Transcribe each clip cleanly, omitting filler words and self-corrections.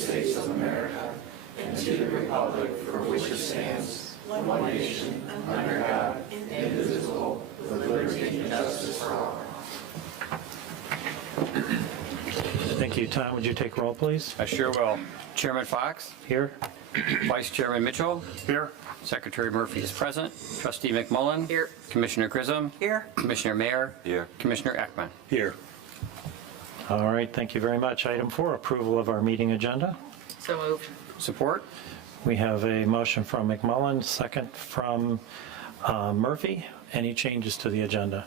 States of America and to the republic for which it stands, one nation, under God, indivisible, with liberty and justice for all. Thank you. Tom, would you take roll, please? I sure will. Chairman Fox, Here. Vice Chairman Mitchell, Here. Secretary Murphy is present, Trustee McMullen. Here. Commissioner Grissom. Here. Commissioner Mayer. Here. Commissioner Ekman. Here. All right, thank you very much. Item 4, approval of our meeting agenda. So moved. Support? We have a motion from McMullen, second from Murphy. Any changes to the agenda?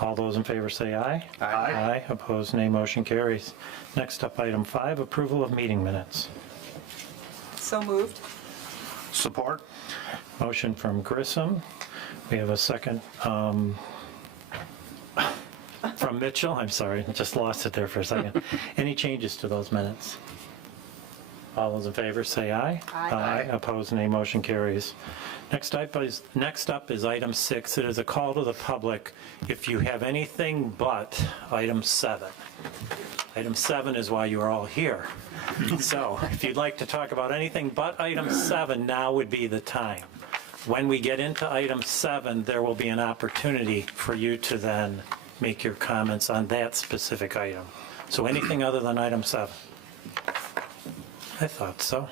All those in favor say aye. Aye. Aye. Opposed, nay. Motion carries. Next up, item 5, approval of meeting minutes. So moved. Support? Motion from Grissom. We have a second from Mitchell. I'm sorry, I just lost it there for a second. Any changes to those minutes? All those in favor say aye. Aye. Opposed, nay. Motion carries. Next up is item 6. It is a call to the public if you have anything but item 7. Item 7 is why you are all here. So if you'd like to talk about anything but item 7, now would be the time. When we get into item 7, there will be an opportunity for you to then make your comments on that specific item. So anything other than item 7. I thought so.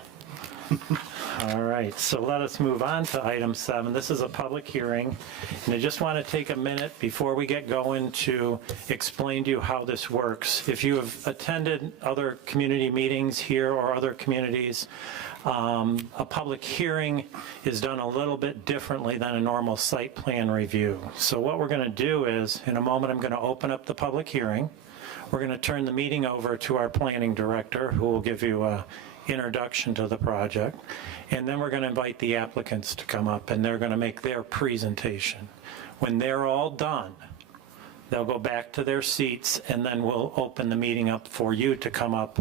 All right, so let us move on to item 7. This is a public hearing, and I just want to take a minute before we get going to explain to you how this works. If you have attended other community meetings here or other communities, a public hearing is done a little bit differently than a normal site plan review. So what we're going to do is, in a moment, I'm going to open up the public hearing. We're going to turn the meeting over to our planning director, who will give you a introduction to the project, and then we're going to invite the applicants to come up and they're going to make their presentation. When they're all done, they'll go back to their seats and then we'll open the meeting up for you to come up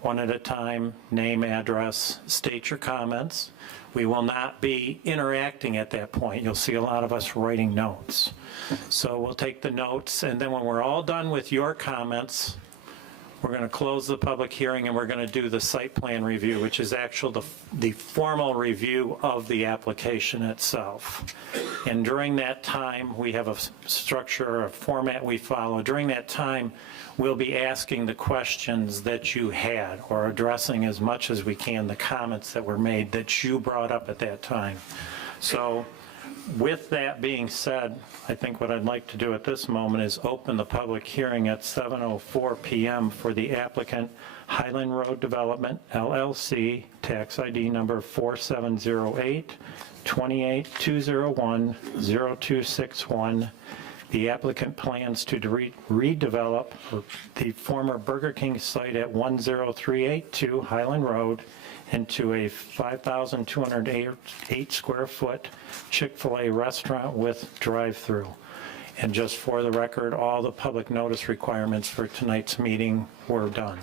one at a time, name, address, state your comments. We will not be interacting at that point. You'll see a lot of us writing notes. So we'll take the notes, and then when we're all done with your comments, we're going to close the public hearing and we're going to do the site plan review, which is actually the formal review of the application itself. And during that time, we have a structure, a format we follow. During that time, we'll be asking the questions that you had or addressing as much as we can the comments that were made that you brought up at that time. So with that being said, I think what I'd like to do at this moment is open the public hearing at 7:04 p.m. for the applicant Highland Road Development, LLC, tax ID number 4708-28201-0261. The applicant plans to redevelop the former Burger King site at 10382 Highland Road into a 5,208 square foot Chick-fil-A restaurant with drive-through. And just for the record, all the public notice requirements for tonight's meeting were done.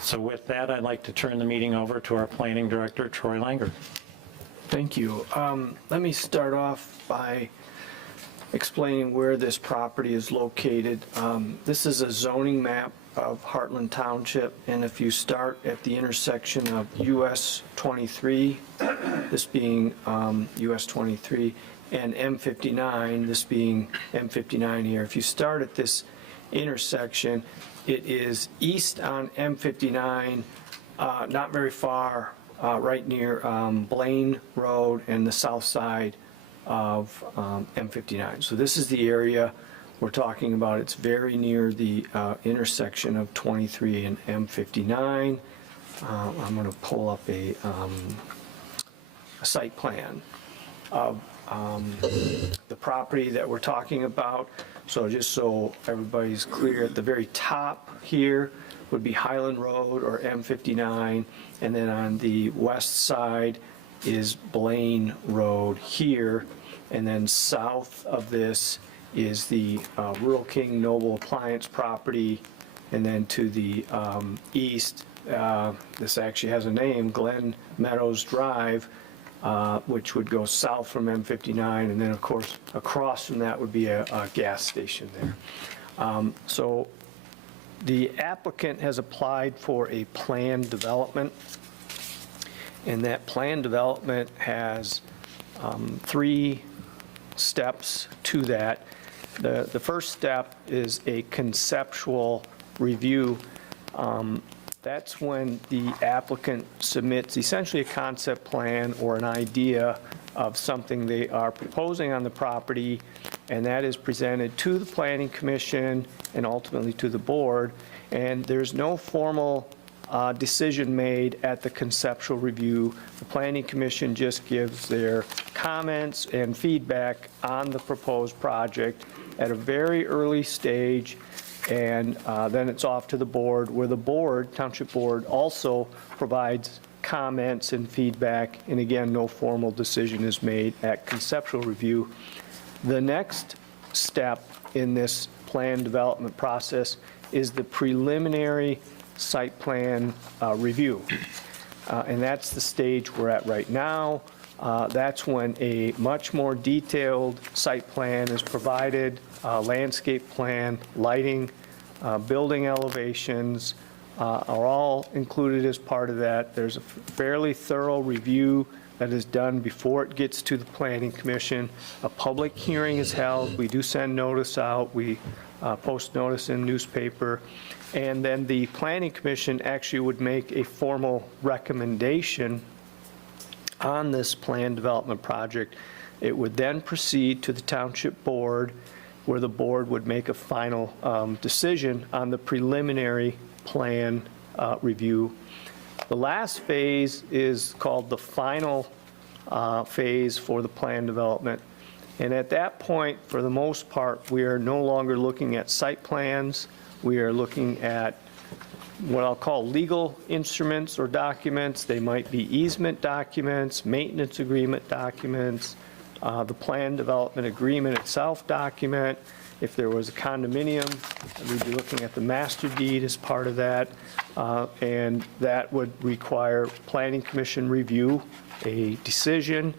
So with that, I'd like to turn the meeting over to our planning director, Troy Langer. Thank you. Let me start off by explaining where this property is located. This is a zoning map of Heartland Township, and if you start at the intersection of US 23, this being US 23, and M59, this being M59 here, if you start at this intersection, it is east on M59, not very far, right near Blaine Road and the south side of M59. So this is the area we're talking about. It's very near the intersection of 23 and M59. I'm going to pull up a site plan of the property that we're talking about. So just so everybody's clear, at the very top here would be Highland Road or M59, and then on the west side is Blaine Road here, and then south of this is the Rural King Noble Appliance property, and then to the east, this actually has a name, Glen Meadows Drive, which would go south from M59, and then of course across from that would be a gas station there. So The applicant has applied for a planned development, and that planned development has 3 steps to that. The first step is a conceptual review. That's when the applicant submits essentially a concept plan or an idea of something they are proposing on the property, and that is presented to the Planning Commission and ultimately to the board. And there's no formal decision made at the conceptual review. The Planning Commission just gives their comments and feedback on the proposed project at a very early stage, and then it's off to the board, where the board, Township Board, also provides comments and feedback, and again, no formal decision is made at conceptual review. The next step in this plan development process is the preliminary site plan review. And that's the stage we're at right now. That's when a much more detailed site plan is provided, landscape plan, lighting, building elevations are all included as part of that. There's a fairly thorough review that is done before it gets to the Planning Commission. A public hearing is held. We do send notice out. We post notice in newspaper. And then the Planning Commission actually would make a formal recommendation on this plan development project. It would then proceed to the Township Board, where the board would make a final decision on the preliminary plan review. The last phase is called the final phase for the plan development. And at that point, for the most part, we are no longer looking at site plans. We are looking at what I'll call legal instruments or documents. They might be easement documents, maintenance agreement documents, the plan development agreement itself document. If there was a condominium, we'd be looking at the master deed as part of that, and that would require Planning Commission review, a decision,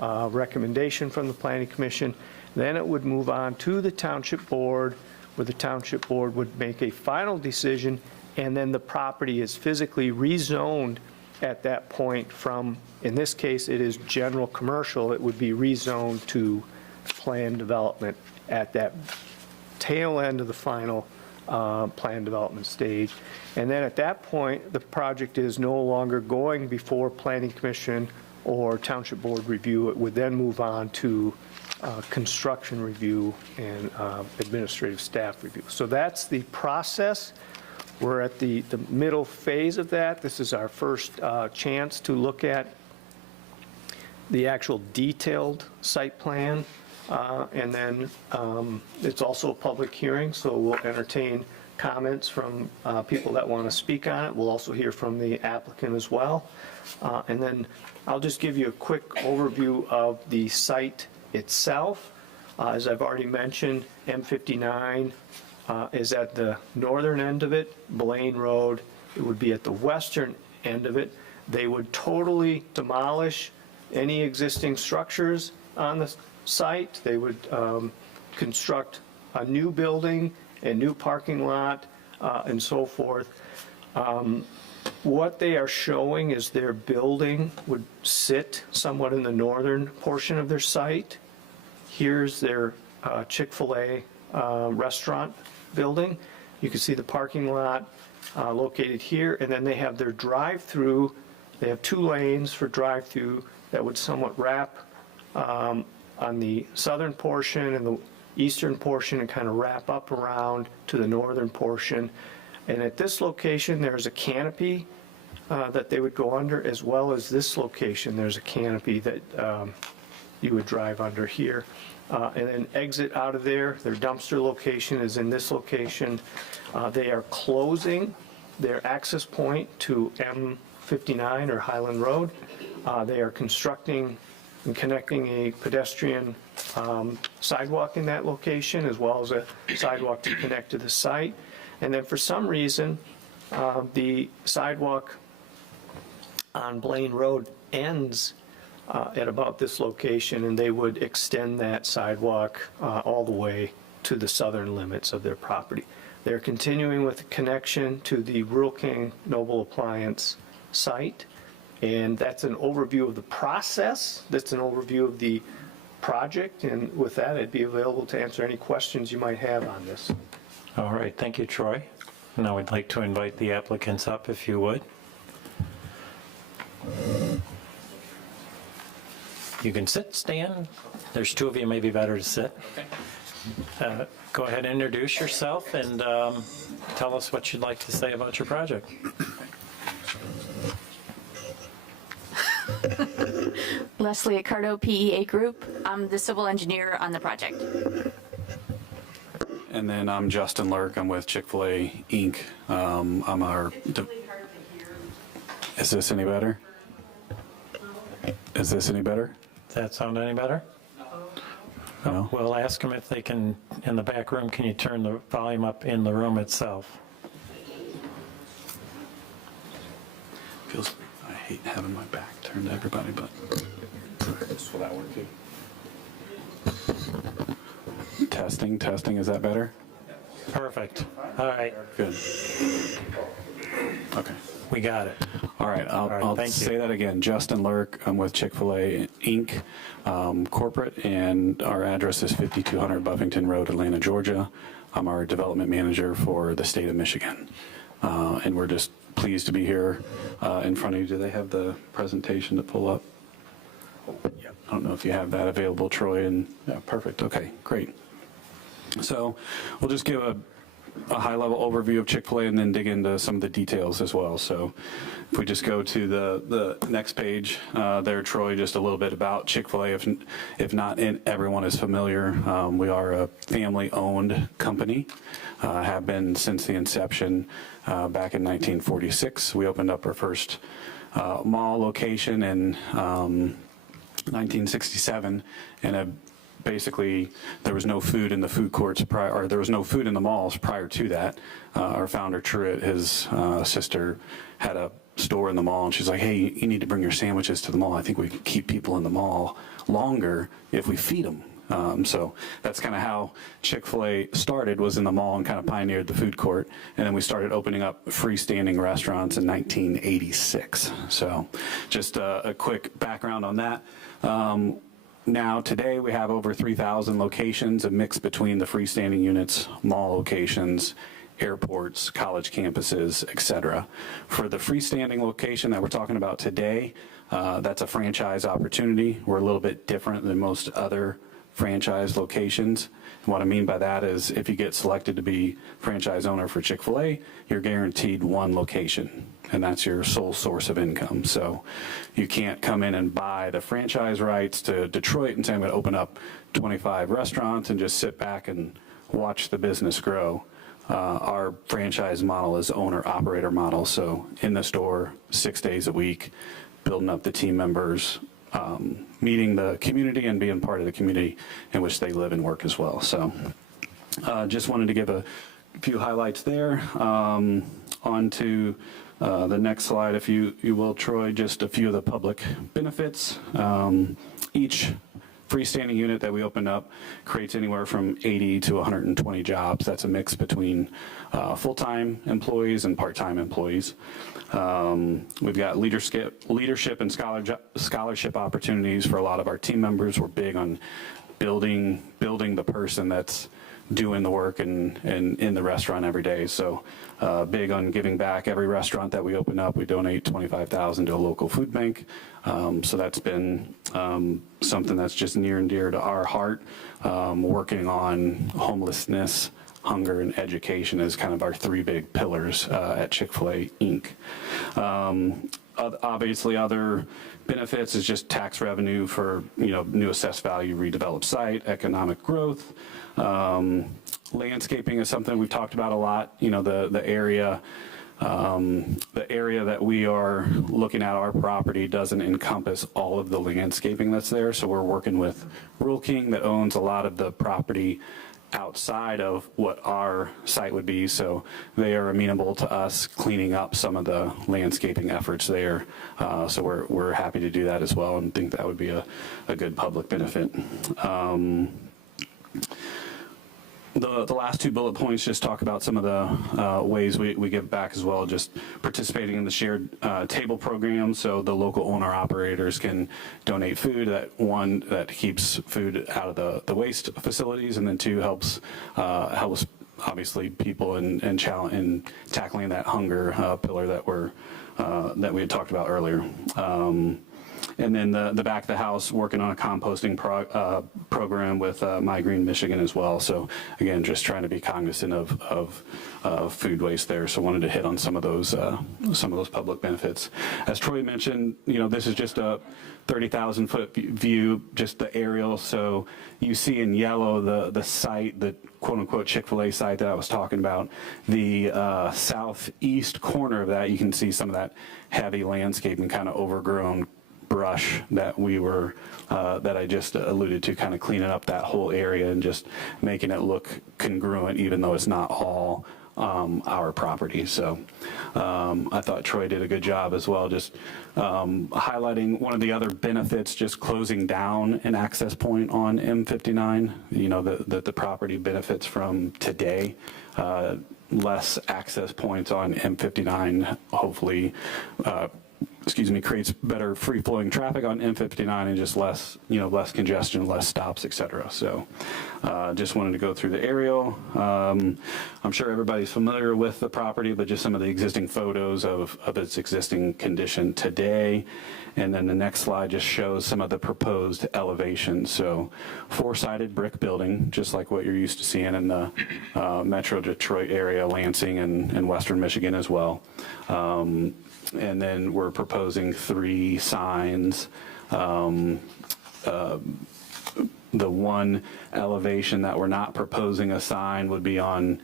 recommendation from the Planning Commission. Then it would move on to the Township Board, where the Township Board would make a final decision, and then the property is physically rezoned at that point from, in this case, it is general commercial. It would be rezoned to plan development at that tail end of the final plan development stage. And then at that point, the project is no longer going before Planning Commission or Township Board review. It would then move on to construction review and administrative staff review. So that's the process. We're at the middle phase of that. This is our first chance to look at the actual detailed site plan. And then it's also a public hearing, so we'll entertain comments from people that want to speak on it. We'll also hear from the applicant as well. And then I'll just give you a quick overview of the site itself. As I've already mentioned, M59 is at the northern end of it. Blaine Road, it would be at the western end of it. They would totally demolish any existing structures on the site. They would construct a new building, a new parking lot, and so forth. What they are showing is their building would sit somewhat in the northern portion of their site. Here's their Chick-fil-A restaurant building. You can see the parking lot located here, and then they have their drive-through. They have 2 lanes for drive-through that would somewhat wrap on the southern portion and the eastern portion and kind of wrap up around to the northern portion. And at this location, there's a canopy that they would go under, as well as this location, there's a canopy that you would drive under here. And then exit out of there. Their dumpster location is in this location. They are closing their access point to M59 or Highland Road. They are constructing and connecting a pedestrian sidewalk in that location, as well as a sidewalk to connect to the site. And then for some reason, the sidewalk on Blaine Road ends at about this location, and they would extend that sidewalk all the way to the southern limits of their property. They're continuing with the connection to the Rural King Noble Appliance site. And that's an overview of the process. That's an overview of the project. And with that, I'd be available to answer any questions you might have on this. All right, thank you, Troy. Now I'd like to invite the applicants up, if you would. You can sit, stand. There's two of you, maybe better to sit. Go ahead and introduce yourself and tell us what you'd like to say about your project. Leslie Accardo, PEA Group. I'm the civil engineer on the project. And then I'm Justin Lurk. I'm with Chick-fil-A Inc. I'm our. Is this any better? Is this any better? Does that sound any better? No? We'll ask them if they can, in the back room, can you turn the volume up in the room itself? Feels. I hate having my back turned to everybody, but. Will that work too? Testing. Is that better? Perfect. All right, Good. Okay. we got it. All right, right, I'll thank you. say that again. Justin Lurk, I'm with Chick-fil-A Inc., corporate, and our address is 5200 Buffington Road, Atlanta, Georgia. I'm our development manager for the state of Michigan. And we're just pleased to be here in front of you. Do they have the presentation to pull up? I don't know if you have that available, Troy, and yeah, perfect. Okay, great. So we'll just give a high-level overview of Chick-fil-A and then dig into some of the details as well. So if we just go to the next page there, Troy, just a little bit about Chick-fil-A. If not everyone is familiar, we are a family-owned company, have been since the inception back in 1946. We opened up our first mall location in 1967, and basically there was no food in the food courts prior, or there was no food in the malls prior to that. Our founder, Truett, his sister, had a store in the mall, and she's like, hey, you need to bring your sandwiches to the mall. I think we can keep people in the mall longer if we feed them. So that's kind of how Chick-fil-A started, was in the mall and kind of pioneered the food court. And then we started opening up freestanding restaurants in 1986. So just a quick background on that. Now, today, we have over 3,000 locations, a mix between the freestanding units, mall locations, airports, college campuses, et cetera. For the freestanding location that we're talking about today, that's a franchise opportunity. We're a little bit different than most other franchise locations. And what I mean by that is if you get selected to be franchise owner for Chick-fil-A, you're guaranteed one location, and that's your sole source of income. So you can't come in and buy the franchise rights to Detroit and say, I'm going to open up 25 restaurants and just sit back and watch the business grow. Our franchise model is owner-operator model, so in the store 6 days a week, building up the team members, meeting the community and being part of the community in which they live and work as well. So just wanted to give a few highlights there. On to the next slide, if you will, Troy, just a few of the public benefits. Each freestanding unit that we open up creates anywhere from 80 to 120 jobs. That's a mix between full-time employees and part-time employees. We've got leadership and scholarship opportunities for a lot of our team members. We're big on building the person that's doing the work and in the restaurant every day. So big on giving back. Every restaurant that we open up, we donate $25,000 to a local food bank. So that's been something that's just near and dear to our heart. Working on homelessness, hunger, and education is kind of our three big pillars at Chick-fil-A Inc. Obviously, other benefits is just tax revenue for new assessed value, redeveloped site, economic growth. Landscaping is something we've talked about a lot. The area that we are looking at, our property doesn't encompass all of the landscaping that's there. So we're working with Rural King that owns a lot of the property outside of what our site would be, so they are amenable to us cleaning up some of the landscaping efforts there. So we're happy to do that as well, and think that would be a good public benefit. The last two bullet points just talk about some of the ways we give back as well, just participating in the shared table program, so the local owner-operators can donate food. That keeps food out of the waste facilities, and then two, helps obviously people in tackling that hunger pillar that we had talked about earlier. And then the back of the house, working on a composting program with My Green Michigan as well. So again, just trying to be cognizant of food waste there. So wanted to hit on some of those public benefits. As Troy mentioned, this is just a 30,000 foot view, just the aerial. So you see in yellow the site, the quote unquote Chick-fil-A site that I was talking about. The southeast corner of that, you can see some of that heavy landscaping, kind of overgrown brush that that I just alluded to, kind of cleaning up that whole area and just making it look congruent, even though it's not all our property. So I thought Troy did a good job as well, just highlighting one of the other benefits, just closing down an access point on M59, that the property benefits from today. Less access points on M59 hopefully creates better free-flowing traffic on M59 and just less congestion, less stops, et cetera. So just wanted to go through the aerial. I'm sure everybody's familiar with the property, but just some of the existing photos of its existing condition today. And then the next slide just shows some of the proposed elevations. So four-sided brick building, just like what you're used to seeing in the Metro Detroit area, Lansing, and Western Michigan as well. And then we're proposing 3 signs. The one elevation that we're not proposing a sign would be on,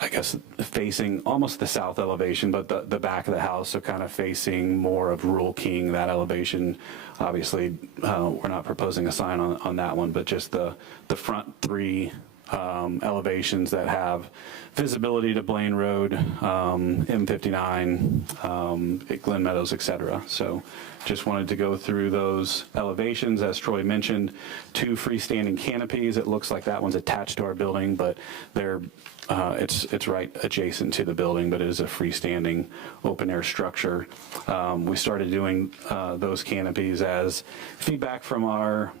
I guess, facing almost the south elevation, but the back of the house, so kind of facing more of Rural King, that elevation. Obviously, we're not proposing a sign on that one, but just the front 3 elevations that have visibility to Blaine Road, M59, Glen Meadows, et cetera. So just wanted to go through those elevations. As Troy mentioned, 2 freestanding canopies. It looks like that one's attached to our building, but it's right adjacent to the building, but it is a freestanding open air structure. We started doing those canopies as feedback from our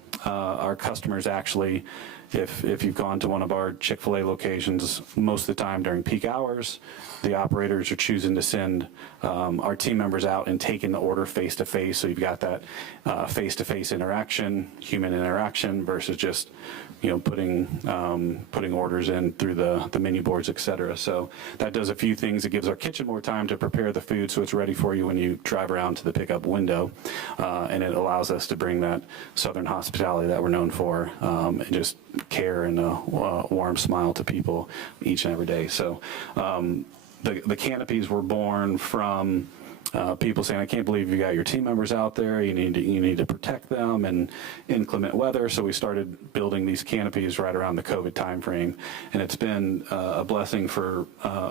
customers. Actually, if you've gone to one of our Chick-fil-A locations, most of the time during peak hours, the operators are choosing to send our team members out and taking the order face to face. So you've got that face-to-face interaction, human interaction, versus just putting orders in through the menu boards, et cetera. So that does a few things. It gives our kitchen more time to prepare the food so it's ready for you when you drive around to the pickup window. And it allows us to bring that Southern hospitality that we're known for, and just care and a warm smile to people each and every day. So the canopies were born from people saying, I can't believe you got your team members out there. You need to protect them in inclement weather. So we started building these canopies right around the COVID timeframe, and it's been a blessing for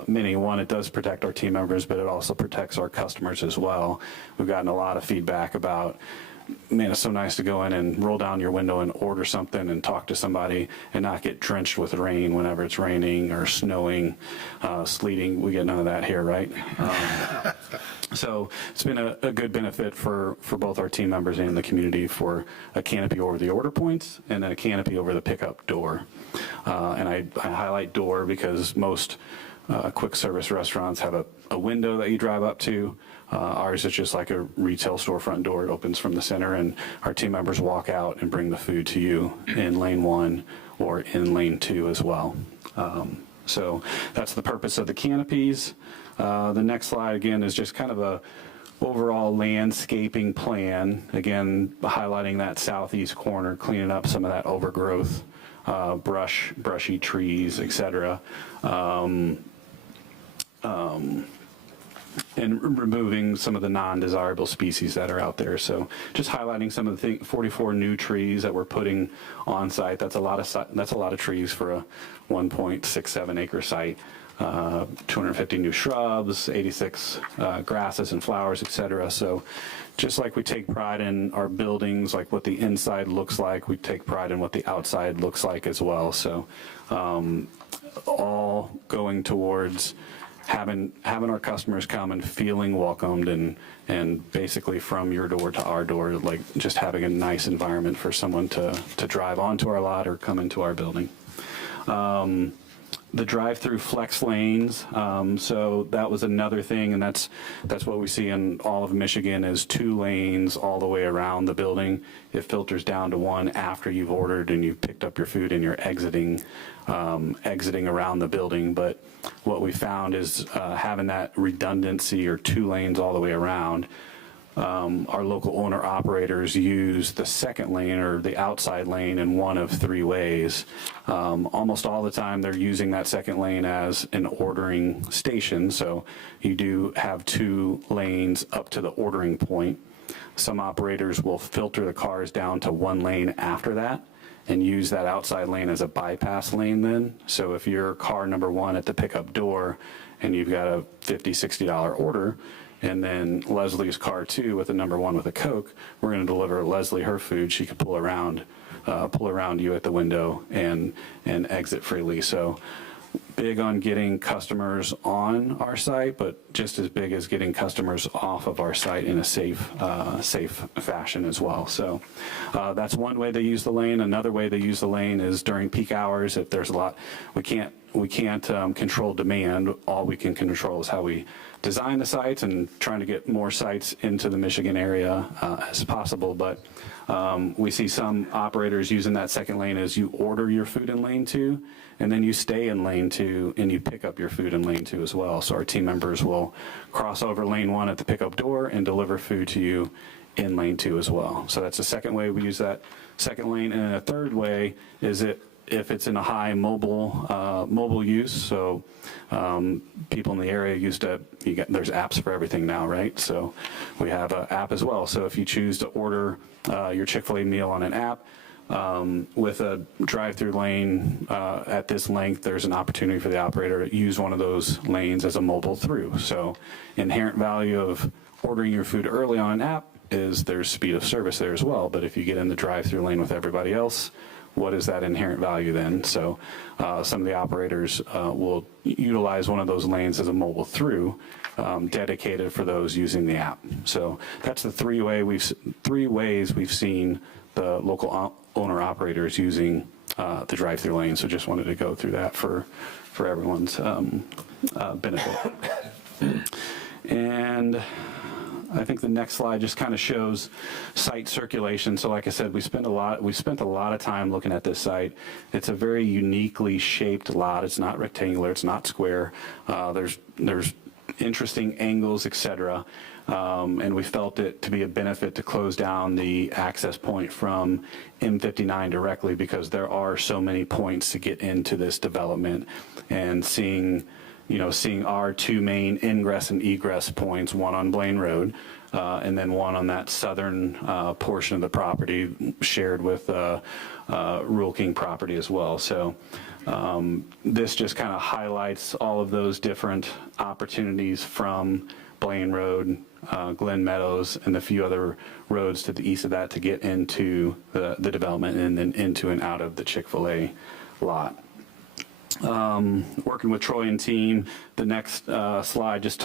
many. One, it does protect our team members, but it also protects our customers as well. We've gotten a lot of feedback about, man, it's so nice to go in and roll down your window and order something and talk to somebody and not get drenched with rain whenever it's raining or snowing, sleeting. We get none of that here, right? So it's been a good benefit for both our team members and the community, for a canopy over the order points and then a canopy over the pickup door. And I highlight door because most quick service restaurants have a window that you drive up to. Ours is just like a retail storefront door. It opens from the center, and our team members walk out and bring the food to you in lane 1 or in lane 2 as well. So that's the purpose of the canopies. The next slide, again, is just kind of a overall landscaping plan. Again, highlighting that southeast corner, cleaning up some of that overgrowth, brushy trees, et cetera. And removing some of the non-desirable species that are out there. So just highlighting some of the 44 new trees that we're putting on site. That's a lot of trees for a 1.67 acre site. 250 new shrubs, 86 grasses and flowers, et cetera. So just like we take pride in our buildings, like what the inside looks like, we take pride in what the outside looks like as well. So all going towards having our customers come and feeling welcomed, and basically from your door to our door, like just having a nice environment for someone to drive onto our lot or come into our building. The drive-through flex lanes, so that was another thing, and that's what we see in all of Michigan is 2 lanes all the way around the building. It filters down to 1 after you've ordered and you've picked up your food and you're exiting around the building. But what we found is having that redundancy or 2 lanes all the way around. Our local owner operators use the second lane or the outside lane in 1 of 3 ways. Almost all the time they're using that second lane as an ordering station. So you do have 2 lanes up to the ordering point. Some operators will filter the cars down to 1 lane after that and use that outside lane as a bypass lane then. So if you're car number 1 at the pickup door and you've got a $50, $60 order, and then Leslie's car 2 with a number 1 with a Coke, we're going to deliver Leslie her food. She can pull around you at the window and exit freely. So big on getting customers on our site, but just as big as getting customers off of our site in a safe fashion as well. So that's one way they use the lane. Another way they use the lane is during peak hours. If there's a lot, we can't control demand. All we can control is how we design the sites and trying to get more sites into the Michigan area as possible. But we see some operators using that second lane as you order your food in lane 2, and then you stay in lane 2 and you pick up your food in lane 2 as well. So our team members will cross over lane 1 at the pickup door and deliver food to you in lane 2 as well. So that's the second way we use that second lane. And then a third way is if it's in a high mobile use. So people in the area there's apps for everything now, right? So we have an app as well. So if you choose to order your Chick-fil-A meal on an app with a drive-through lane at this length, there's an opportunity for the operator to use one of those lanes as a mobile through. So inherent value of ordering your food early on an app is there's speed of service there as well. But if you get in the drive-through lane with everybody else, what is that inherent value then? So some of the operators will utilize one of those lanes as a mobile through, dedicated for those using the app. So that's the 3 ways we've seen the local owner operators using the drive-through lane. So just wanted to go through that for everyone's benefit. And I think the next slide just kind of shows site circulation. So like I said, we spent a lot of time looking at this site. It's a very uniquely shaped lot. It's not rectangular, it's not square. There's interesting angles, etc. And we felt it to be a benefit to close down the access point from M59 directly, because there are so many points to get into this development. And seeing our 2 main ingress and egress points, one on Blaine Road, and then one on that southern portion of the property shared with Rural King property as well. So this just kind of highlights all of those different opportunities from Blaine Road, Glen Meadows, and a few other roads to the east of that to get into the development and then into and out of the Chick-fil-A lot. Working with Troy and team, the next slide just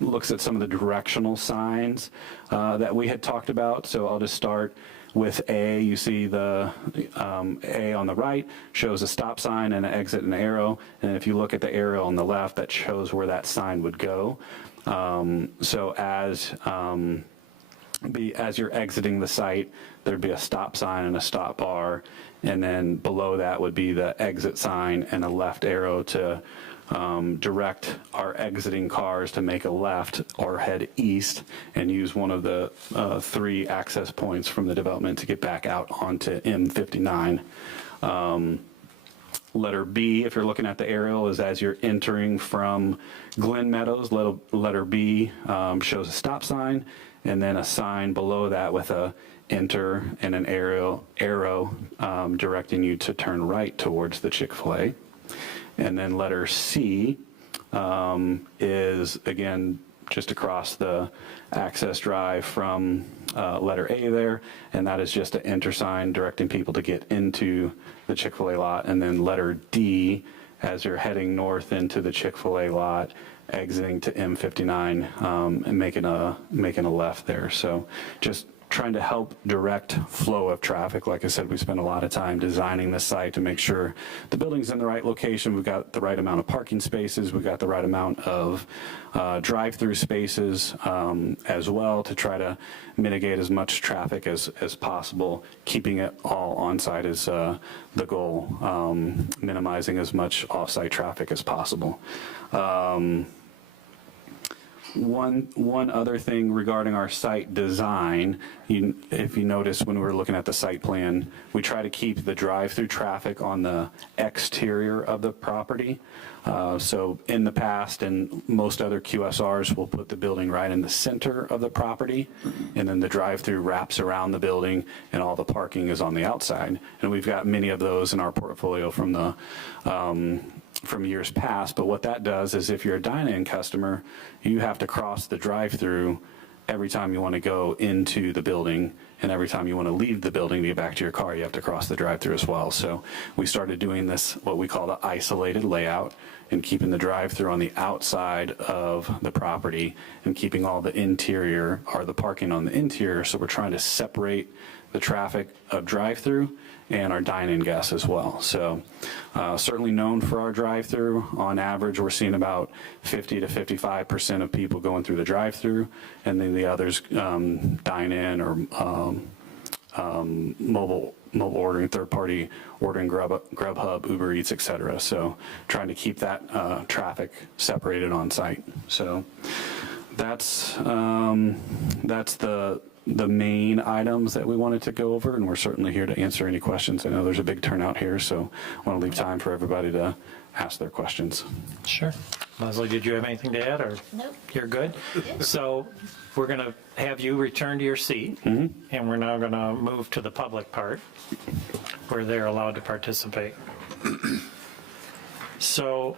looks at some of the directional signs that we had talked about. So I'll just start with A. You see the A on the right shows a stop sign and an exit and arrow. And if you look at the arrow on the left, that shows where that sign would go. So as you're exiting the site, there'd be a stop sign and a stop bar, and then below that would be the exit sign and a left arrow to direct our exiting cars to make a left or head east and use one of the 3 access points from the development to get back out onto M59. Letter B, if you're looking at the aerial, is as you're entering from Glen Meadows. Letter B shows a stop sign, and then a sign below that with a enter and an arrow directing you to turn right towards the Chick-fil-A. And then letter C is, again, just across the access drive from letter A there, and that is just an enter sign directing people to get into the Chick-fil-A lot. And then letter D, as you're heading north into the Chick-fil-A lot, exiting to M59 and making a left there. So just trying to help direct flow of traffic. Like I said, we spent a lot of time designing the site to make sure the building's in the right location. We've got the right amount of parking spaces. We've got the right amount of drive-through spaces as well, to try to mitigate as much traffic as possible. Keeping it all on-site is the goal, minimizing as much off-site traffic as possible. One other thing regarding our site design, if you notice when we were looking at the site plan, we try to keep the drive-through traffic on the exterior of the property. So in the past, and most other QSRs will put the building right in the center of the property, and then the drive-through wraps around the building, and all the parking is on the outside. And we've got many of those in our portfolio from the from years past. But what that does is, if you're a dine-in customer, you have to cross the drive-through every time you want to go into the building, and every time you want to leave the building to get back to your car, you have to cross the drive-through as well. So we started doing this, what we call the isolated layout, and keeping the drive-through on the outside of the property and keeping all the interior, or the parking on the interior. So we're trying to separate the traffic of drive-through and our dine-in guests as well. So certainly known for our drive-through. On average, we're seeing about 50 to 55% of people going through the drive-through, and then the others dine-in or mobile ordering, third-party ordering, Grubhub, Uber Eats, et cetera. So trying to keep that traffic separated on site. So that's the main items that we wanted to go over, and we're certainly here to answer any questions. I know there's a big turnout here, so I want to leave time for everybody to ask their questions. Sure. Leslie, did you have anything to add, or? Nope. You're good? So we're going to have you return to your seat, and we're now going to move to the public part, where they're allowed to participate. So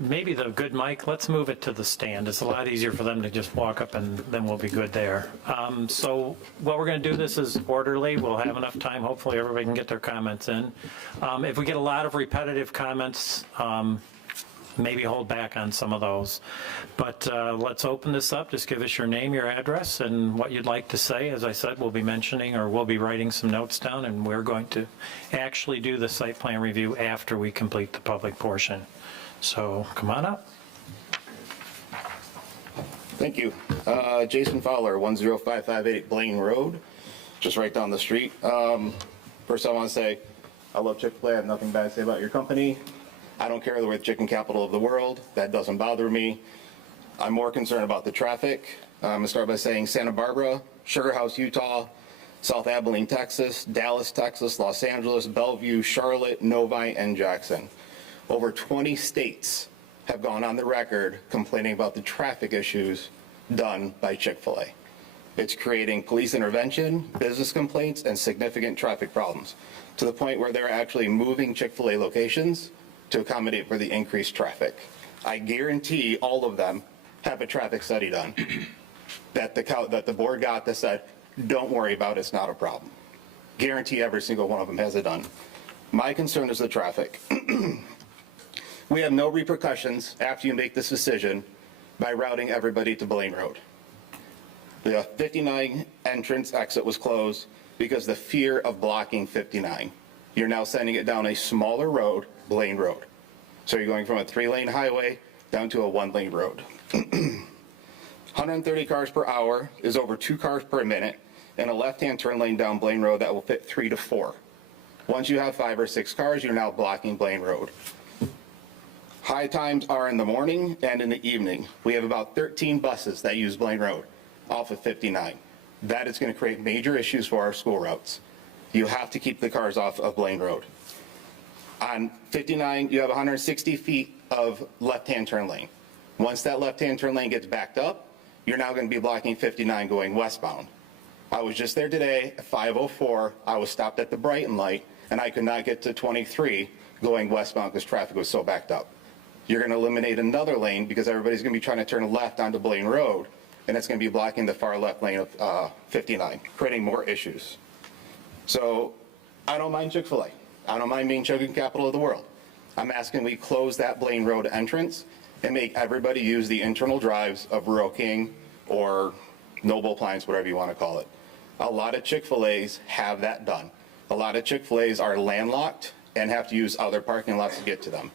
maybe the good mic, let's move it to the stand. It's a lot easier for them to just walk up, and then we'll be good there. So what we're going to do, this is orderly. We'll have enough time. Hopefully everybody can get their comments in. If we get a lot of repetitive comments, maybe hold back on some of those. But let's open this up. Just give us your name, your address, and what you'd like to say. As I said, we'll be mentioning, or we'll be writing some notes down, and we're going to actually do the site plan review after we complete the public portion. So come on up. Thank you. Jason Fowler, 10558 Blaine Road, just right down the street. First, I want to say I love Chick-fil-A. I have nothing bad to say about your company. I don't care that we're the chicken capital of the world. That doesn't bother me. I'm more concerned about the traffic. I'm going to start by saying Santa Barbara, Sugar House, Utah, South Abilene, Texas, Dallas, Texas, Los Angeles, Bellevue, Charlotte, Novi, and Jackson. Over 20 states have gone on the record complaining about the traffic issues done by Chick-fil-A. It's creating police intervention, business complaints, and significant traffic problems, to the point where they're actually moving Chick-fil-A locations to accommodate for the increased traffic. I guarantee all of them have a traffic study done that the board got that said, don't worry about it, it's not a problem. Guarantee every single one of them has it done. My concern is the traffic. We have no repercussions after you make this decision by routing everybody to Blaine Road. The 59 entrance exit was closed because the fear of blocking 59. You're now sending it down a smaller road, Blaine Road. So you're going from a 3-lane highway down to a 1-lane road. 130 cars per hour is over 2 cars per minute, and a left-hand turn lane down Blaine Road that will fit 3 to 4. Once you have 5 or 6 cars, you're now blocking Blaine Road. High times are in the morning and in the evening. We have about 13 buses that use Blaine Road off of 59. That is going to create major issues for our school routes. You have to keep the cars off of Blaine Road. On 59, you have 160 feet of left-hand turn lane. Once that left-hand turn lane gets backed up, you're now going to be blocking 59 going westbound. I was just there today at 5:04. I was stopped at the Brighton light, and I could not get to 23 going westbound because traffic was so backed up. You're going to eliminate another lane because everybody's going to be trying to turn left onto Blaine Road, and it's going to be blocking the far left lane of 59, creating more issues. So I don't mind Chick-fil-A. I don't mind being chicken capital of the world. I'm asking we close that Blaine Road entrance and make everybody use the internal drives of Rural King or Noble Appliance, whatever you want to call it. A lot of Chick-fil-A's have that done. A lot of Chick-fil-A's are landlocked and have to use other parking lots to get to them.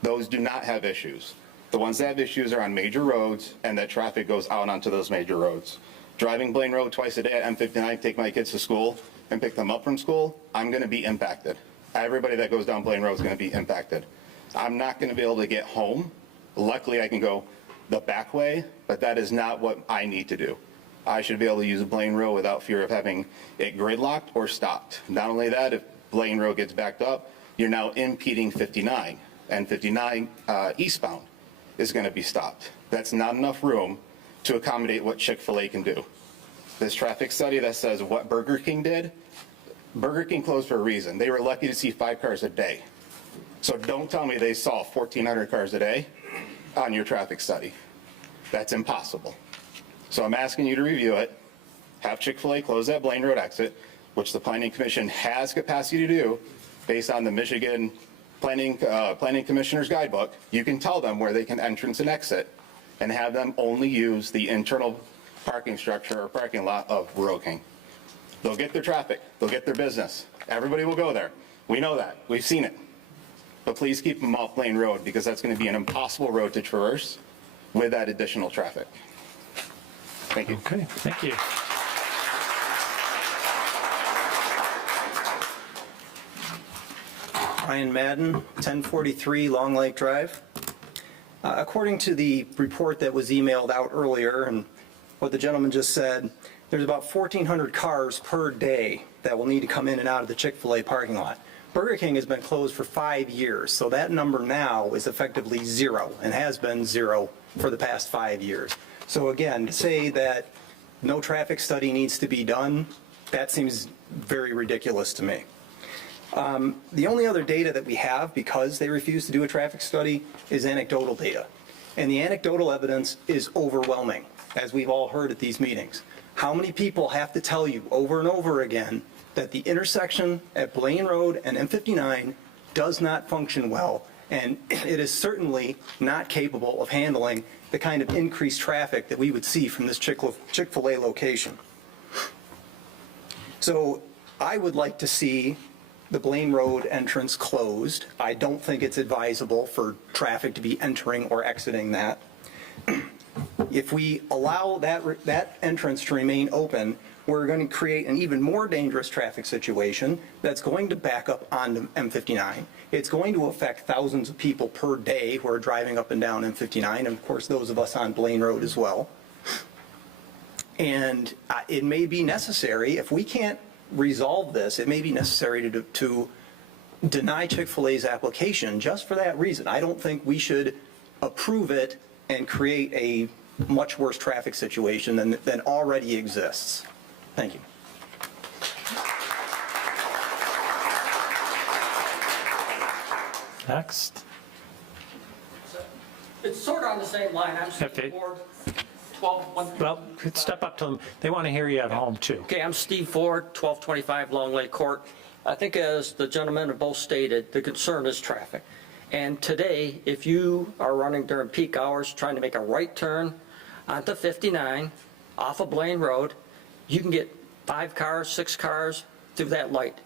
Those do not have issues. The ones that have issues are on major roads and that traffic goes out onto those major roads. Driving Blaine Road twice a day at M59, take my kids to school and pick them up from school, I'm going to be impacted. Everybody that goes down Blaine Road is going to be impacted. I'm not going to be able to get home. Luckily, I can go the back way, but that is not what I need to do. I should be able to use Blaine Road without fear of having it gridlocked or stopped. Not only that, if Blaine Road gets backed up, you're now impeding 59, and 59 eastbound is going to be stopped. That's not enough room to accommodate what Chick-fil-A can do. This traffic study that says what Burger King did, Burger King closed for a reason. They were lucky to see 5 cars a day. So don't tell me they saw 1,400 cars a day on your traffic study. That's impossible. So I'm asking you to review it, have Chick-fil-A close that Blaine Road exit, which the Planning Commission has capacity to do based on the Michigan Planning Commissioner's Guidebook. You can tell them where they can entrance and exit and have them only use the internal parking structure or parking lot of Rural King. They'll get their traffic. They'll get their business. Everybody will go there. We know that. We've seen it. But please keep them off Blaine Road because that's going to be an impossible road to traverse with that additional traffic. Thank you. Okay, thank you. Ryan Madden, 1043 Long Lake Drive. According to the report that was emailed out earlier and what the gentleman just said, there's about 1,400 cars per day that will need to come in and out of the Chick-fil-A parking lot. Burger King has been closed for 5 years, so that number now is effectively 0 and has been 0 for the past 5 years. So again, to say that no traffic study needs to be done, that seems very ridiculous to me. The only other data that we have, because they refuse to do a traffic study, is anecdotal data. And the anecdotal evidence is overwhelming, as we've all heard at these meetings. How many people have to tell you over and over again that the intersection at Blaine Road and M59 does not function well, and it is certainly not capable of handling the kind of increased traffic that we would see from this Chick-fil-A location. So I would like to see the Blaine Road entrance closed. I don't think it's advisable for traffic to be entering or exiting that. If we allow that entrance to remain open, we're going to create an even more dangerous traffic situation that's going to back up onto M59. It's going to affect thousands of people per day who are driving up and down M59, and of course those of us on Blaine Road as well. And it may be necessary, if we can't resolve this, it may be necessary to deny Chick-fil-A's application just for that reason. I don't think we should approve it and create a much worse traffic situation than already exists. Thank you. Next. It's sort of on the same line. I'm Okay. Steve Ford, 12. Well, step up to them. They want to hear you at home, too. Okay, I'm Steve Ford, 1225 Long Lake Court. I think as the gentlemen have both stated, the concern is traffic. And today, if you are running during peak hours, trying to make a right turn onto 59 off of Blaine Road, you can get 5 cars, 6 cars through that light.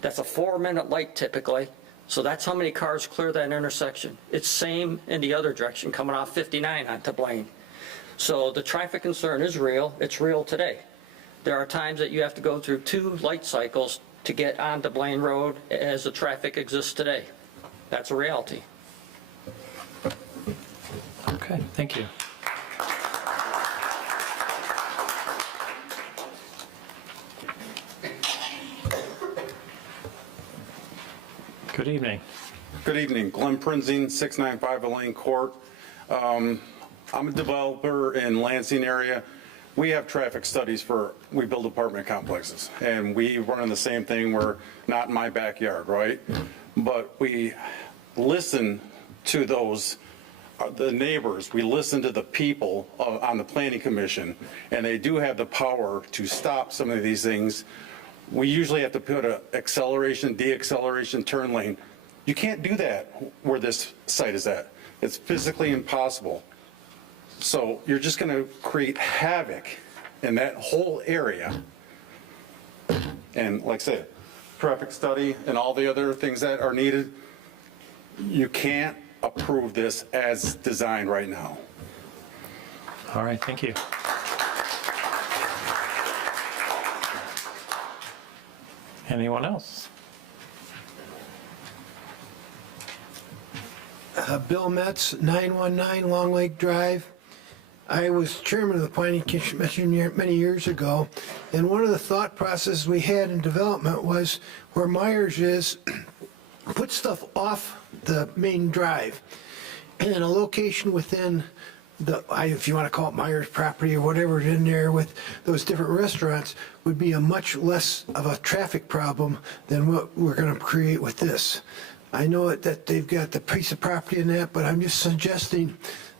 That's a 4-minute light typically. So that's how many cars clear that intersection. It's same in the other direction coming off 59 onto Blaine. So the traffic concern is real. It's real today. There are times that you have to go through 2 light cycles to get onto Blaine Road as the traffic exists today. That's a reality. Okay, thank you. Good evening. Good evening. Glenn Prinzing, 695 Elaine Court. I'm a developer in Lansing area. We have traffic studies we build apartment complexes, and we run on the same thing. We're not in my backyard, right? But we listen to those, the neighbors. We listen to the people on the planning commission, and they do have the power to stop some of these things. We usually have to put a acceleration, deacceleration turn lane. You can't do that where this site is at. It's physically impossible. So you're just going to create havoc in that whole area. And like I said, traffic study and all the other things that are needed, you can't approve this as designed right now. All right, thank you. Anyone else? Bill Metz, 919 Long Lake Drive. I was chairman of the planning commission many years ago, and one of the thought processes we had in development was where Myers is, put stuff off the main drive, and in a location within the, if you want to call it Myers property or whatever in there with those different restaurants, would be a much less of a traffic problem than what we're going to create with this. I know that they've got the piece of property in that, but I'm just suggesting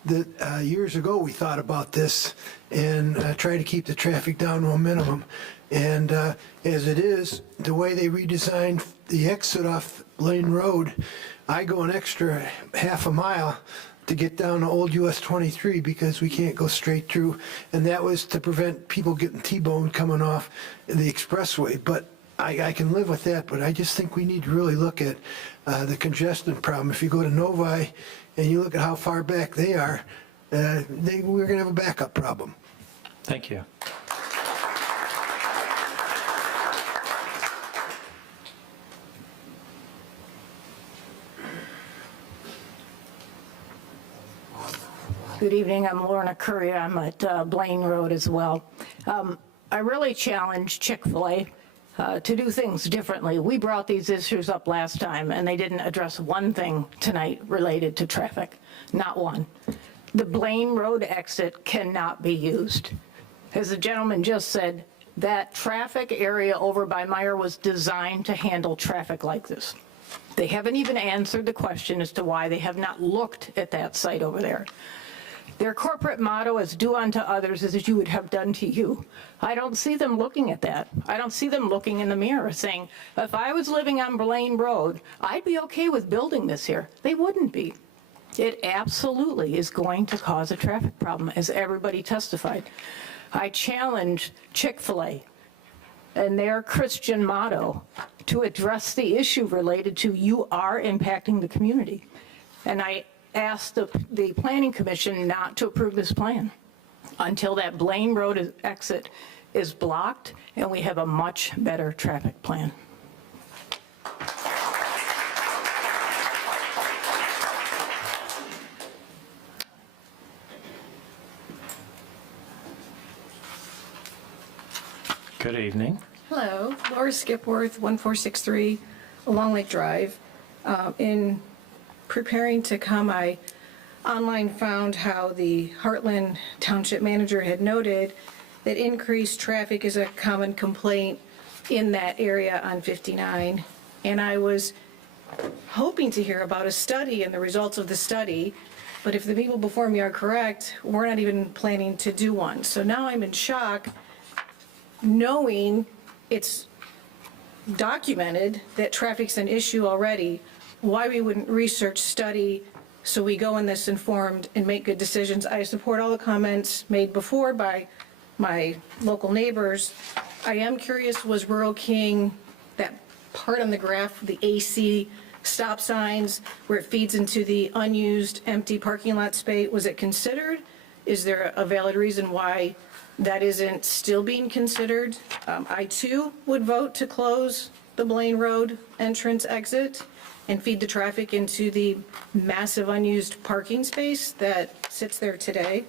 that years ago we thought about this and try to keep the traffic down to a minimum. And as it is, the way they redesigned the exit off Blaine Road, I go an extra half a mile to get down to old US 23 because we can't go straight through. And that was to prevent people getting T-boned coming off the expressway. But I can live with that, but I just think we need to really look at the congestion problem. If you go to Novi and you look at how far back they are, we're going to have a backup problem. Thank you. Good evening, I'm Lorna Curry, I'm at Blaine Road as well. I really challenge Chick-fil-A to do things differently. We brought these issues up last time and they didn't address one thing tonight related to traffic, not one. The Blaine Road exit cannot be used. As the gentleman just said, that traffic area over by Meyer was designed to handle traffic like this. They haven't even answered the question as to why they have not looked at that site over there. Their corporate motto is do unto others as you would have done to you. I don't see them looking at that. I don't see them looking in the mirror saying, if I was living on Blaine Road, I'd be okay with building this here. They wouldn't be. It absolutely is going to cause a traffic problem, as everybody testified. I challenge Chick-fil-A and their Christian motto to address the issue related to you are impacting the community. And I asked the Planning Commission not to approve this plan until that Blaine Road exit is blocked and we have a much better traffic plan. Good evening. Hello, Laura Skipworth, 1463 Long Lake Drive. In preparing to come, I online found how the Heartland Township Manager had noted that increased traffic is a common complaint in that area on 59. And I was hoping to hear about a study and the results of the study, but if the people before me are correct, we're not even planning to do one. So now I'm in shock knowing it's documented that traffic's an issue already, why we wouldn't research, study, so we go in this informed and make good decisions. I support all the comments made before by my local neighbors. I am curious, was Rural King, that part on the graph, the AC stop signs, where it feeds into the unused empty parking lot space, was it considered? Is there a valid reason why that isn't still being considered? I too would vote to close the Blaine Road entrance exit and feed the traffic into the massive unused parking space that sits there today.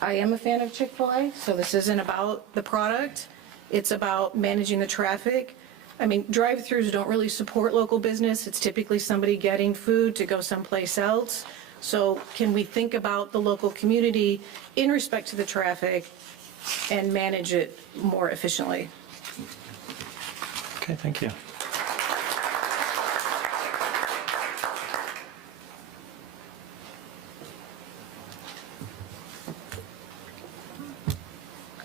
I am a fan of Chick-fil-A, so this isn't about the product. It's about managing the traffic. I mean, drive-throughs don't really support local business. It's typically somebody getting food to go someplace else. So can we think about the local community in respect to the traffic and manage it more efficiently? Okay, thank you.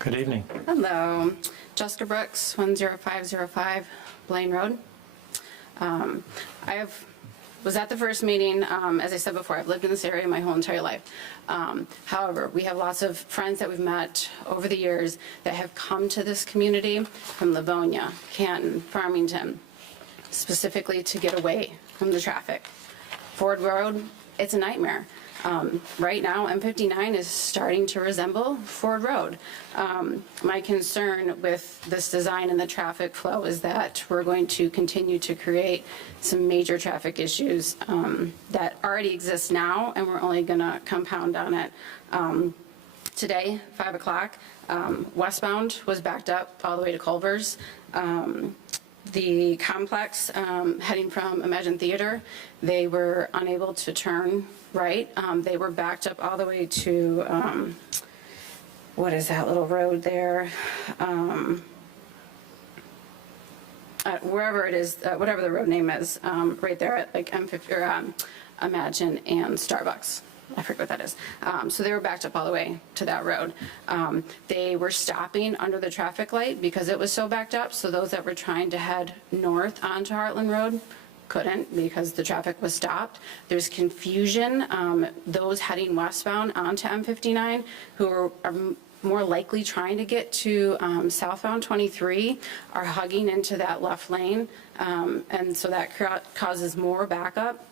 Good evening. Hello, Jessica Brooks, 10505 Blaine Road. Was at the first meeting. As I said before, I've lived in this area my whole entire life. However, we have lots of friends that we've met over the years that have come to this community from Livonia, Canton, Farmington, specifically to get away from the traffic. Ford Road, it's a nightmare. Right now, M59 is starting to resemble Ford Road. My concern with this design and the traffic flow is that we're going to continue to create some major traffic issues that already exist now, and we're only going to compound on it. Today, 5 o'clock, westbound was backed up all the way to Culver's. The complex heading from Imagine Theater, they were unable to turn right. They were backed up all the way to, what is that little road there? Wherever it is, whatever the road name is, right there at like M50 or Imagine and Starbucks. I forget what that is. So they were backed up all the way to that road. They were stopping under the traffic light because it was so backed up. So those that were trying to head north onto Heartland Road couldn't because the traffic was stopped. There's confusion. Those heading westbound onto M59 who are more likely trying to get to southbound 23 are hugging into that left lane. And so that causes more backup.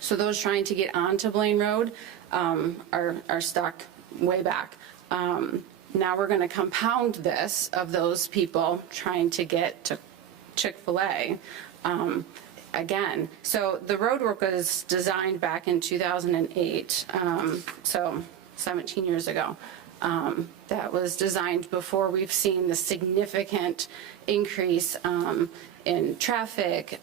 So those trying to get onto Blaine Road are stuck way back. Now we're going to compound this of those people trying to get to Chick-fil-A again. So the road work was designed back in 2008, so 17 years ago. That was designed before we've seen the significant increase in traffic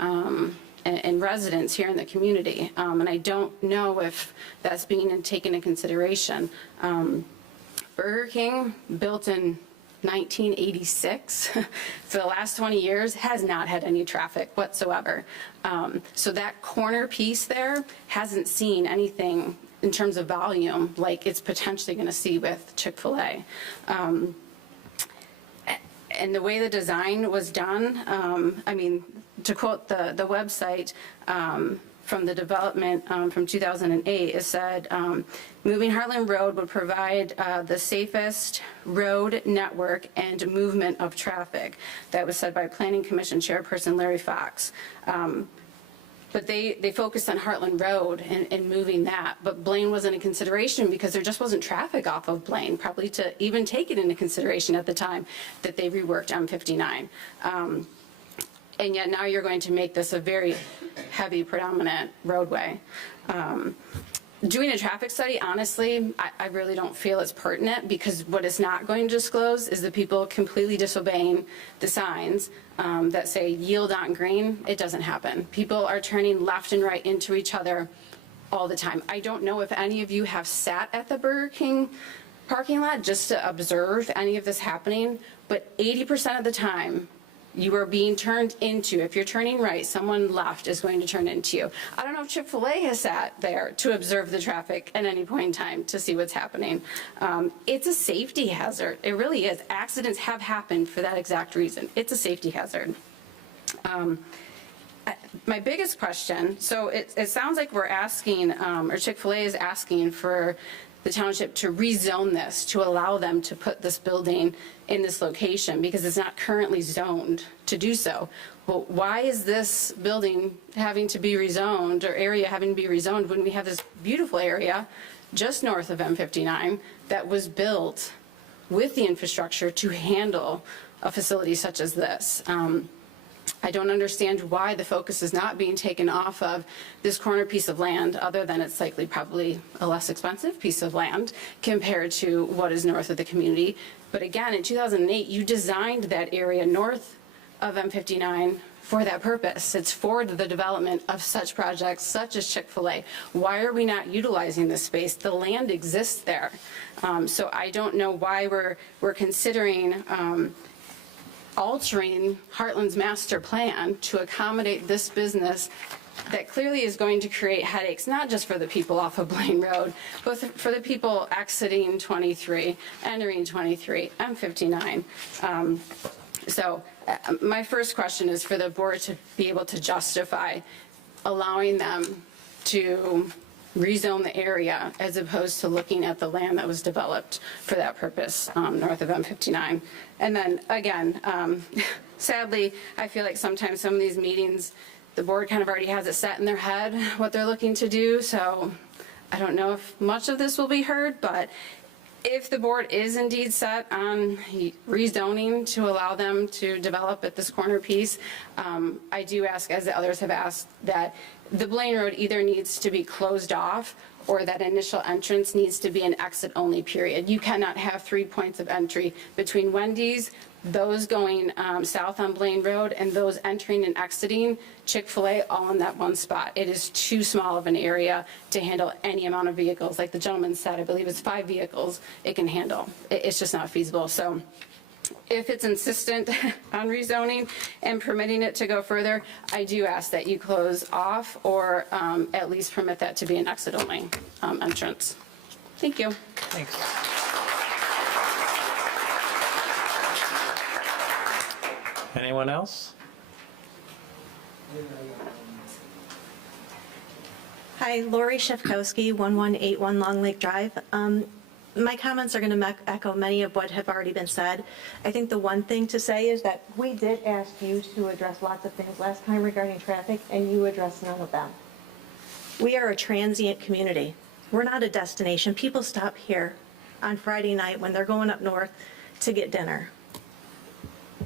and residents here in the community. And I don't know if that's being taken into consideration. Burger King, built in 1986, for the last 20 years, has not had any traffic whatsoever. So that corner piece there hasn't seen anything in terms of volume like it's potentially going to see with Chick-fil-A. And the way the design was done, I mean, to quote the website from the development from 2008, it said, moving Heartland Road would provide the safest road network and movement of traffic. That was said by Planning Commission Chairperson Larry Fox. But they focused on Heartland Road and moving that. But Blaine wasn't a consideration because there just wasn't traffic off of Blaine, probably to even take it into consideration at the time that they reworked M59. And yet now you're going to make this a very heavy predominant roadway. Doing a traffic study, honestly, I really don't feel it's pertinent because what it's not going to disclose is the people completely disobeying the signs that say yield on green. It doesn't happen. People are turning left and right into each other all the time. I don't know if any of you have sat at the Burger King parking lot just to observe any of this happening, but 80% of the time, you are being turned into. If you're turning right, someone left is going to turn into you. I don't know if Chick-fil-A has sat there to observe the traffic at any point in time to see what's happening. It's a safety hazard. It really is. Accidents have happened for that exact reason. It's a safety hazard. My biggest question, so it sounds like we're asking, or Chick-fil-A is asking for the township to rezone this, to allow them to put this building in this location because it's not currently zoned to do so. Well, why is this building having to be rezoned or area having to be rezoned when we have this beautiful area just north of M59 that was built with the infrastructure to handle a facility such as this? I don't understand why the focus is not being taken off of this corner piece of land, other than it's likely probably a less expensive piece of land compared to what is north of the community. But again, in 2008, you designed that area north of M59 for that purpose. It's for the development of such projects such as Chick-fil-A. Why are we not utilizing this space? The land exists there. So I don't know why we're considering altering Heartland's master plan to accommodate this business that clearly is going to create headaches, not just for the people off of Blaine Road, but for the people exiting 23, entering 23, M59. So my first question is for the board to be able to justify allowing them to rezone the area as opposed to looking at the land that was developed for that purpose north of M59. And then again, sadly, I feel like sometimes some of these meetings, the board kind of already has it set in their head what they're looking to do. So I don't know if much of this will be heard, but if the board is indeed set on rezoning to allow them to develop at this corner piece, I do ask, as the others have asked, that the Blaine Road either needs to be closed off or that initial entrance needs to be an exit-only period. You cannot have 3 points of entry between Wendy's, those going south on Blaine Road, and those entering and exiting Chick-fil-A all in that one spot. It is too small of an area to handle any amount of vehicles. Like the gentleman said, I believe it's 5 vehicles it can handle. It's just not feasible. So if it's insistent on rezoning and permitting it to go further, I do ask that you close off or at least permit that to be an exit-only entrance. Thank you. Thanks. Anyone else? Hi, Lori Shefkowski, 1181 Long Lake Drive. My comments are going to echo many of what have already been said. I think the one thing to say is that we did ask you to address lots of things last time regarding traffic, and you addressed none of them. We are a transient community. We're not a destination. People stop here on Friday night when they're going up north to get dinner.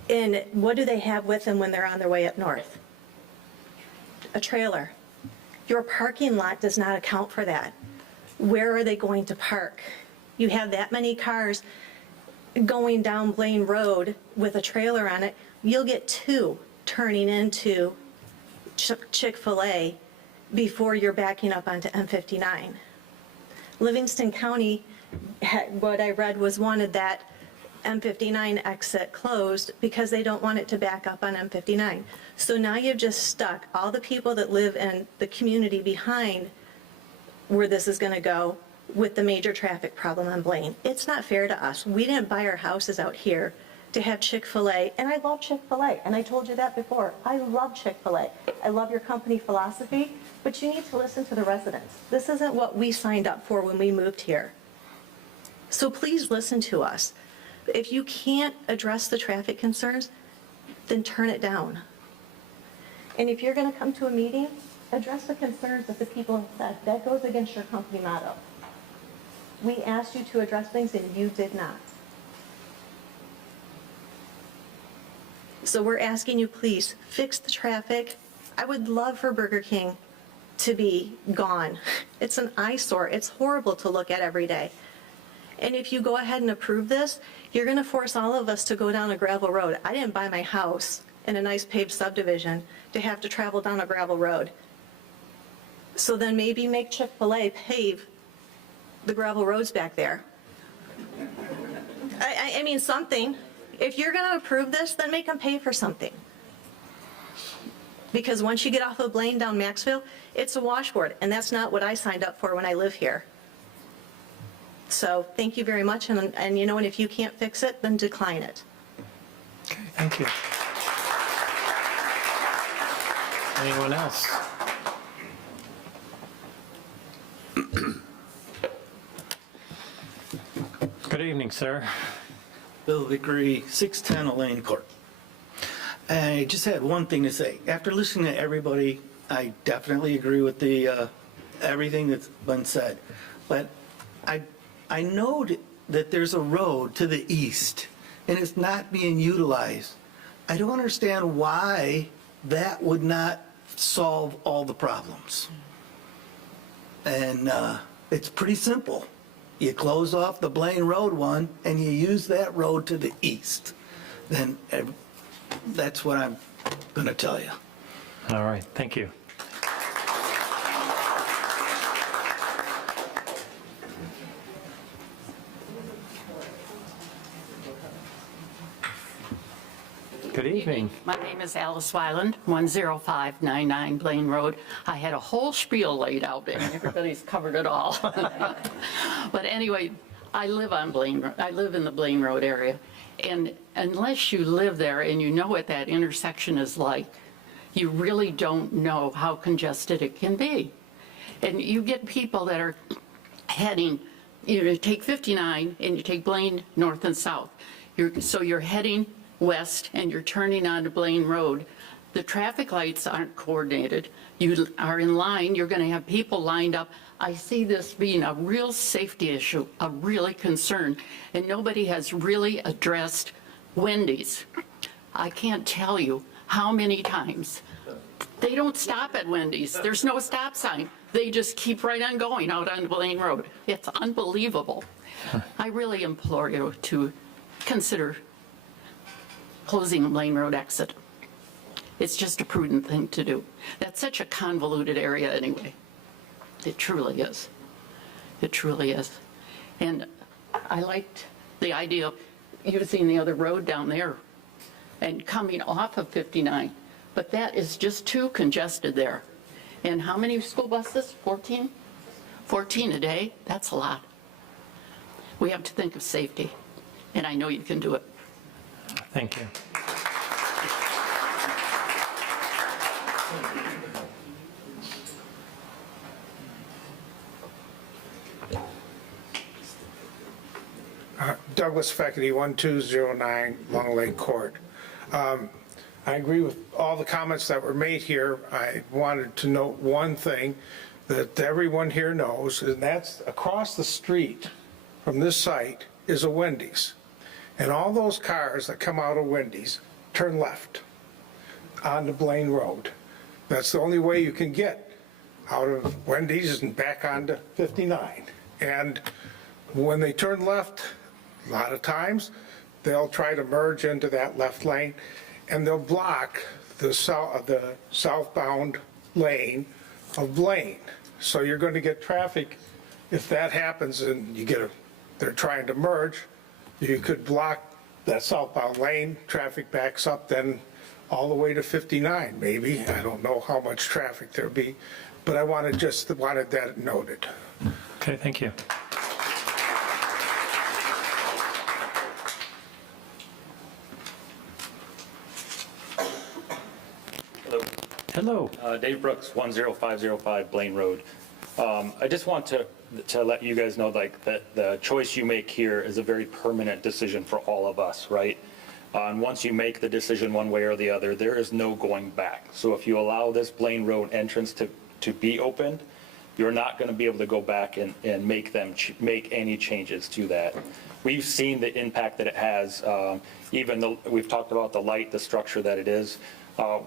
And what do they have with them when they're on their way up north? A trailer. Your parking lot does not account for that. Where are they going to park? You have that many cars going down Blaine Road with a trailer on it, you'll get 2 turning into Chick-fil-A before you're backing up onto M59. Livingston County, what I read was wanted that M59 exit closed because they don't want it to back up on M59. So now you've just stuck all the people that live in the community behind where this is going to go with the major traffic problem on Blaine. It's not fair to us. We didn't buy our houses out here to have Chick-fil-A, and I love Chick-fil-A, and I told you that before. I love Chick-fil-A. I love your company philosophy, but you need to listen to the residents. This isn't what we signed up for when we moved here. So please listen to us. If you can't address the traffic concerns, then turn it down. And if you're going to come to a meeting, address the concerns that the people have said. That goes against your company motto. We asked you to address things and you did not. So we're asking you, please, fix the traffic. I would love for Burger King to be gone. It's an eyesore. It's horrible to look at every day. And if you go ahead and approve this, you're going to force all of us to go down a gravel road. I didn't buy my house in a nice paved subdivision to have to travel down a gravel road. So then maybe make Chick-fil-A pave the gravel roads back there. I mean, something. If you're going to approve this, then make them pay for something. Because once you get off of Blaine down Maxville, it's a washboard, and that's not what I signed up for when I live here. So thank you very much, and you know, and if you can't fix it, then decline it. Okay, thank you. Anyone else? Good evening, sir. Bill Vickery, 610 Elaine Court. I just had one thing to say. After listening to everybody, I definitely agree with the everything that's been said. But I know that there's a road to the east, and it's not being utilized. I don't understand why that would not solve all the problems. And it's pretty simple. You close off the Blaine Road one, and you use that road to the east. Then that's what I'm going to tell you. All right, thank you. Good evening. My name is Alice Weiland, 10599 Blaine Road. I had a whole spiel laid out and everybody's covered it all. But anyway, I live on Blaine, I live in the Blaine Road area. And unless you live there and you know what that intersection is like, you really don't know how congested it can be. And you get people that are heading, you take 59 and you take Blaine north and south. So you're heading west and you're turning onto Blaine Road. The traffic lights aren't coordinated. You are in line, you're going to have people lined up. I see this being a real safety issue, a really concern, and nobody has really addressed Wendy's. I can't tell you how many times. They don't stop at Wendy's. There's no stop sign. They just keep right on going out on Blaine Road. It's unbelievable. I really implore you to consider closing the Blaine Road exit. It's just a prudent thing to do. That's such a convoluted area anyway. It truly is. It truly is. And I liked the idea of using the other road down there and coming off of 59, but that is just too congested there. And how many school buses? 14? 14 a day? That's a lot. We have to think of safety, and I know you can do it. Thank you. Douglas Feckety, 1209 Long Lake Court. I agree with all the comments that were made here. I wanted to note one thing that everyone here knows, and that's across the street from this site is a Wendy's. And all those cars that come out of Wendy's turn left onto Blaine Road. That's the only way you can get out of Wendy's and back onto 59. And when they turn left, a lot of times, they'll try to merge into that left lane, and they'll block the southbound lane of Blaine. So you're going to get traffic. If that happens and they're trying to merge, you could block that southbound lane, traffic backs up then all the way to 59 maybe. I don't know how much traffic there'll be, but I wanted that noted. Okay, thank you. Hello. Dave Brooks, 10505 Blaine Road. I just want to let you guys know, like, that the choice you make here is a very permanent decision for all of us, right? And once you make the decision one way or the other, there is no going back. So if you allow this Blaine Road entrance to be opened, you're not going to be able to go back and make any changes to that. We've seen the impact that it has. We've talked about the light, the structure that it is.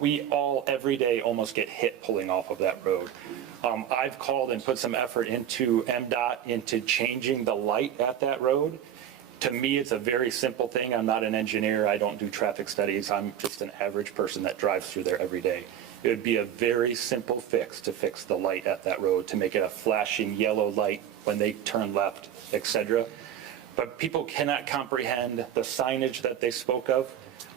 We all, every day, almost get hit pulling off of that road. I've called and put some effort into MDOT into changing the light at that road. To me, it's a very simple thing. I'm not an engineer. I don't do traffic studies. I'm just an average person that drives through there every day. It would be a very simple fix to fix the light at that road, to make it a flashing yellow light when they turn left, etc. But people cannot comprehend the signage that they spoke of.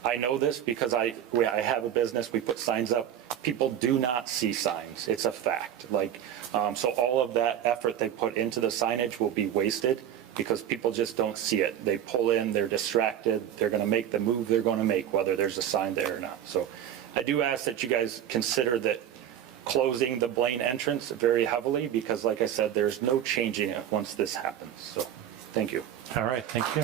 I know this because I have a business. We put signs up. People do not see signs. It's a fact. So all of that effort they put into the signage will be wasted because people just don't see it. They pull in, they're distracted. They're going to make the move they're going to make, whether there's a sign there or not. So I do ask that you guys consider that closing the Blaine entrance very heavily because, like I said, there's no changing it once this happens. So thank you. All right, thank you.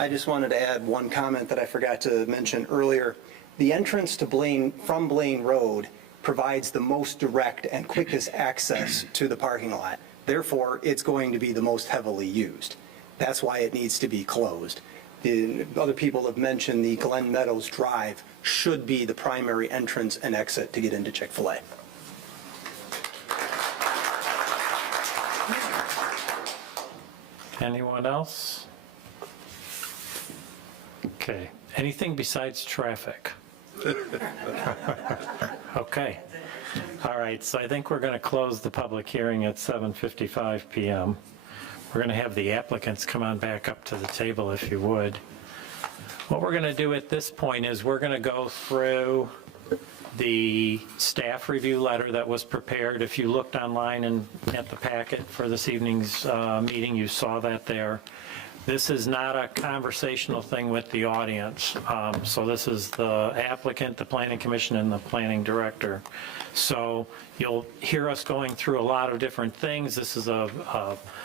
I just wanted to add one comment that I forgot to mention earlier. The entrance to from Blaine Road provides the most direct and quickest access to the parking lot. Therefore, it's going to be the most heavily used. That's why it needs to be closed. The other people have mentioned the Glen Meadows Drive should be the primary entrance and exit to get into Chick-fil-A. Anyone else? Okay. Anything besides traffic? Okay. All right. So I think we're going to close the public hearing at 7:55 p.m. We're going to have the applicants come on back up to the table if you would. What we're going to do at this point is we're going to go through the staff review letter that was prepared. If you looked online and at the packet for this evening's meeting, you saw that there. This is not a conversational thing with the audience. So this is the applicant, the planning commission, and the planning director. So you'll hear us going through a lot of different things. This is a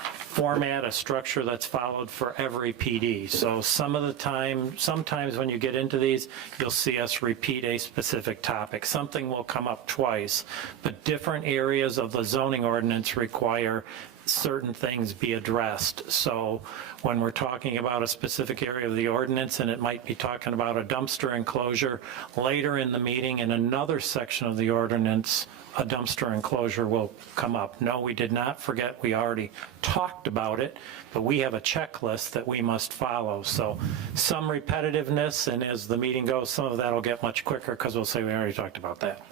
format, a structure that's followed for every PD. So sometimes when you get into these, you'll see us repeat a specific topic. Something will come up twice, but different areas of the zoning ordinance require certain things be addressed. So when we're talking about a specific area of the ordinance, and it might be talking about a dumpster enclosure, later in the meeting in another section of the ordinance, a dumpster enclosure will come up. No, we did not forget, we already talked about it, but we have a checklist that we must follow. So some repetitiveness, and as the meeting goes, some of that will get much quicker because we'll say we already talked about that.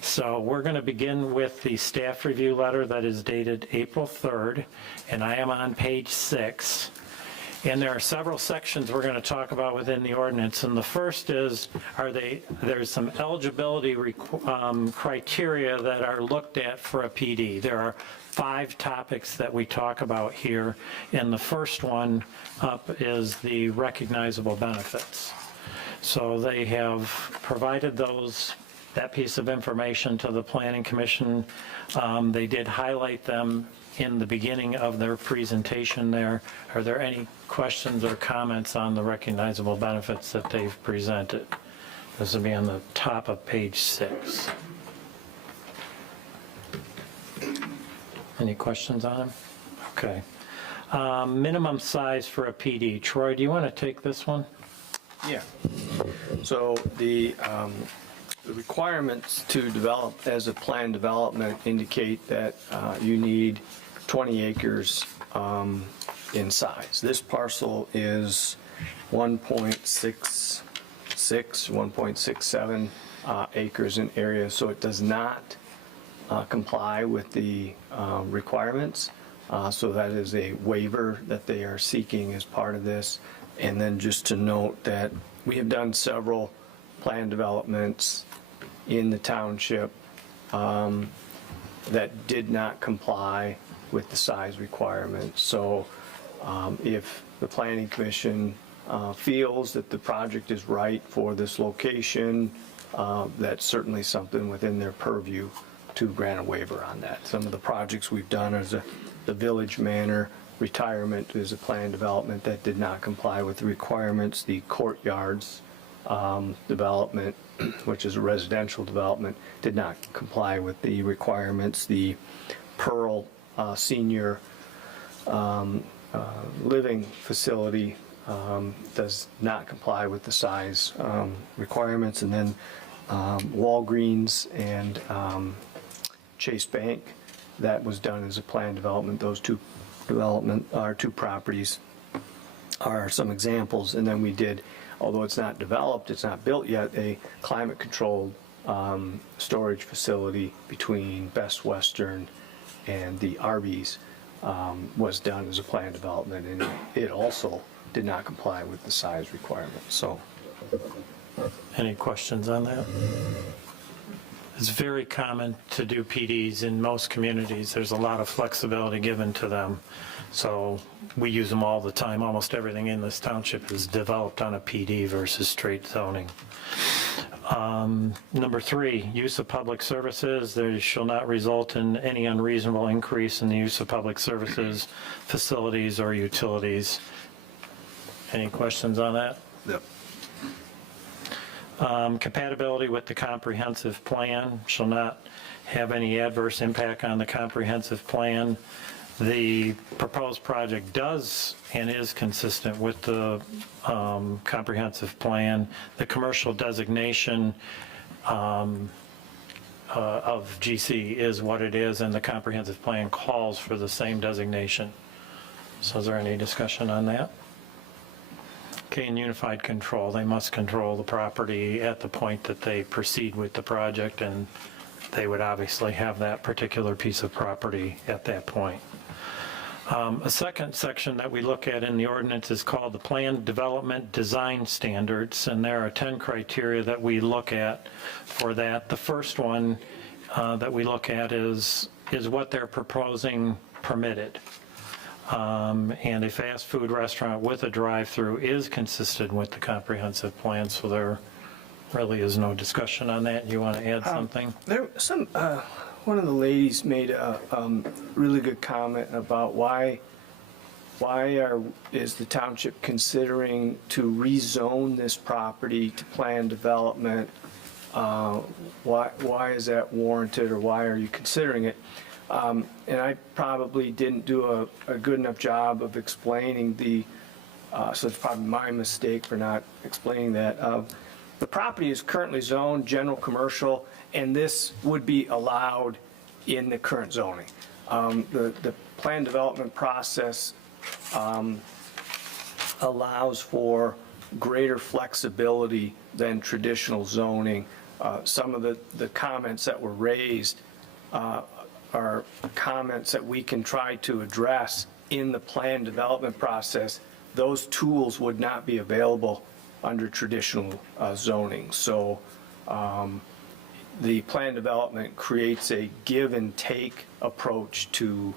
So we're going to begin with the staff review letter that is dated April 3rd, and I am on page 6. And there are several sections we're going to talk about within the ordinance. And the first is, there's some eligibility criteria that are looked at for a PD. There are 5 topics that we talk about here. And the first one up is the recognizable benefits. So they have provided that piece of information to the Planning Commission. They did highlight them in the beginning of their presentation there. Are there any questions or comments on the recognizable benefits that they've presented? This will be on the top of page 6. Any questions on them? Okay. Minimum size for a PD. Troy, do you want to take this one? Yeah. So the requirements to develop as a planned development indicate that you need 20 acres in size. This parcel is 1.66, 1.67 acres in area, so it does not comply with the requirements. So that is a waiver that they are seeking as part of this. And then just to note that we have done several planned developments in the township that did not comply with the size requirements. So if the Planning Commission feels that the project is right for this location, that's certainly something within their purview to grant a waiver on that. Some of the projects we've done is the Village Manor retirement is a planned development that did not comply with the requirements. The Courtyards development, which is a residential development, did not comply with the requirements. The Pearl Senior Living Facility does not comply with the size requirements. And then Walgreens and Chase Bank, that was done as a planned development. Those two properties are some examples. And then we did, although it's not developed, it's not built yet, a climate-controlled storage facility between Best Western and the Arby's was done as a planned development, and it also did not comply with the size requirements. So, any questions on that? It's very common to do PDs in most communities. There's a lot of flexibility given to them. So we use them all the time. Almost everything in this township is developed on a PD versus straight zoning. Number 3, use of public services. There shall not result in any unreasonable increase in the use of public services, facilities, or utilities. Any questions on that? Yep. Compatibility with the comprehensive plan shall not have any adverse impact on the comprehensive plan. The proposed project does and is consistent with the comprehensive plan. The commercial designation of GC is what it is, and the comprehensive plan calls for the same designation. So is there any discussion on that? Okay, and unified control. They must control the property at the point that they proceed with the project, and they would obviously have that particular piece of property at that point. A second section that we look at in the ordinance is called the Plan Development Design Standards, and there are 10 criteria that we look at for that. The first one that we look at is what they're proposing permitted. And a fast food restaurant with a drive-through is consistent with the comprehensive plan, so there really is no discussion on that. You want to add something? One of the ladies made a really good comment about why is the township considering to rezone this property to planned development? Why is that warranted, or why are you considering it? And I probably didn't do a good enough job of explaining so it's probably my mistake for not explaining that. The property is currently zoned general commercial, and this would be allowed in the current zoning. The plan development process allows for greater flexibility than traditional zoning. Some of the comments that were raised are comments that we can try to address in the plan development process. Those tools would not be available under traditional zoning. So the plan development creates a give and take approach to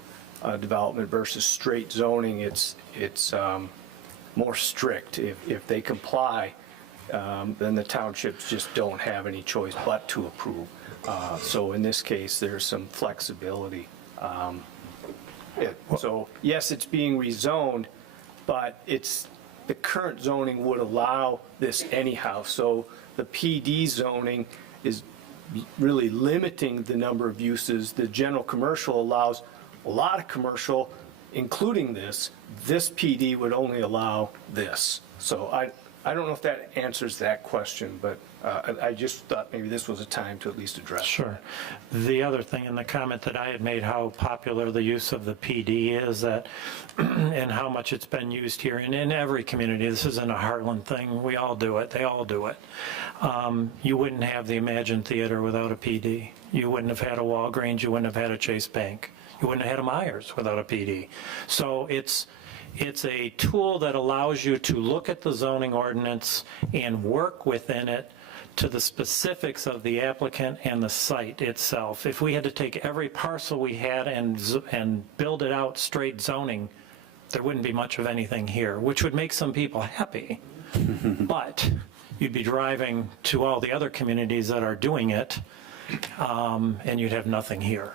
development versus straight zoning. It's more strict. If they comply, then the townships just don't have any choice but to approve. So in this case, there's some flexibility. So yes, it's being rezoned, but the current zoning would allow this anyhow. So the PD zoning is really limiting the number of uses. The general commercial allows a lot of commercial, including this. This PD would only allow this. So I don't know if that answers that question, but I just thought maybe this was a time to at least address. Sure. The other thing in the comment that I had made, how popular the use of the PD is, that and how much it's been used here and in every community. This isn't a Heartland thing. We all do it. They all do it. You wouldn't have the Imagine Theater without a PD. You wouldn't have had a Walgreens. You wouldn't have had a Chase Bank. You wouldn't have had a Myers without a PD. So it's a tool that allows you to look at the zoning ordinance and work within it to the specifics of the applicant and the site itself. If we had to take every parcel we had and build it out straight zoning, there wouldn't be much of anything here, which would make some people happy. But you'd be driving to all the other communities that are doing it, and you'd have nothing here.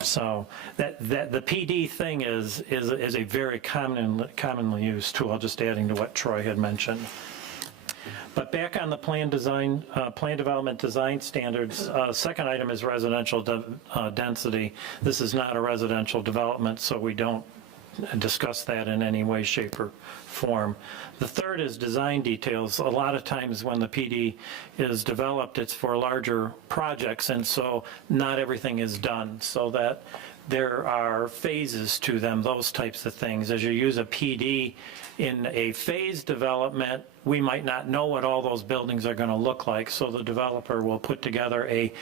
So that the PD thing is a very commonly used tool, just adding to what Troy had mentioned. But back on the plan development design standards, second item is residential density. This is not a residential development, so we don't discuss that in any way, shape, or form. The third is design details. A lot of times when the PD is developed, it's for larger projects, and so not everything is done, so that there are phases to them, those types of things. As you use a PD in a phase development, we might not know what all those buildings are going to look like, so the developer will put together a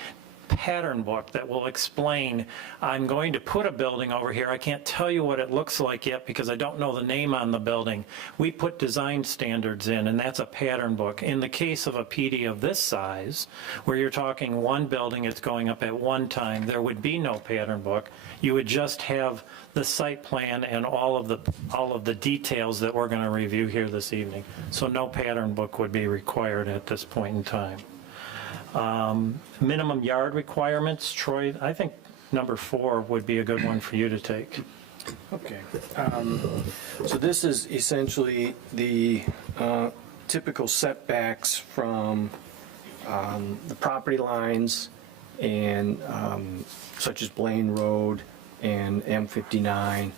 pattern book that will explain, I'm going to put a building over here. I can't tell you what it looks like yet because I don't know the name on the building. We put design standards in, and that's a pattern book. In the case of a PD of this size, where you're talking one building, it's going up at one time, there would be no pattern book. You would just have the site plan and all of the details that we're going to review here this evening. So no pattern book would be required at this point in time. Minimum yard requirements, Troy, I think number 4 would be a good one for you to take. Okay. So this is essentially the typical setbacks from the property lines and such as Blaine Road and M59,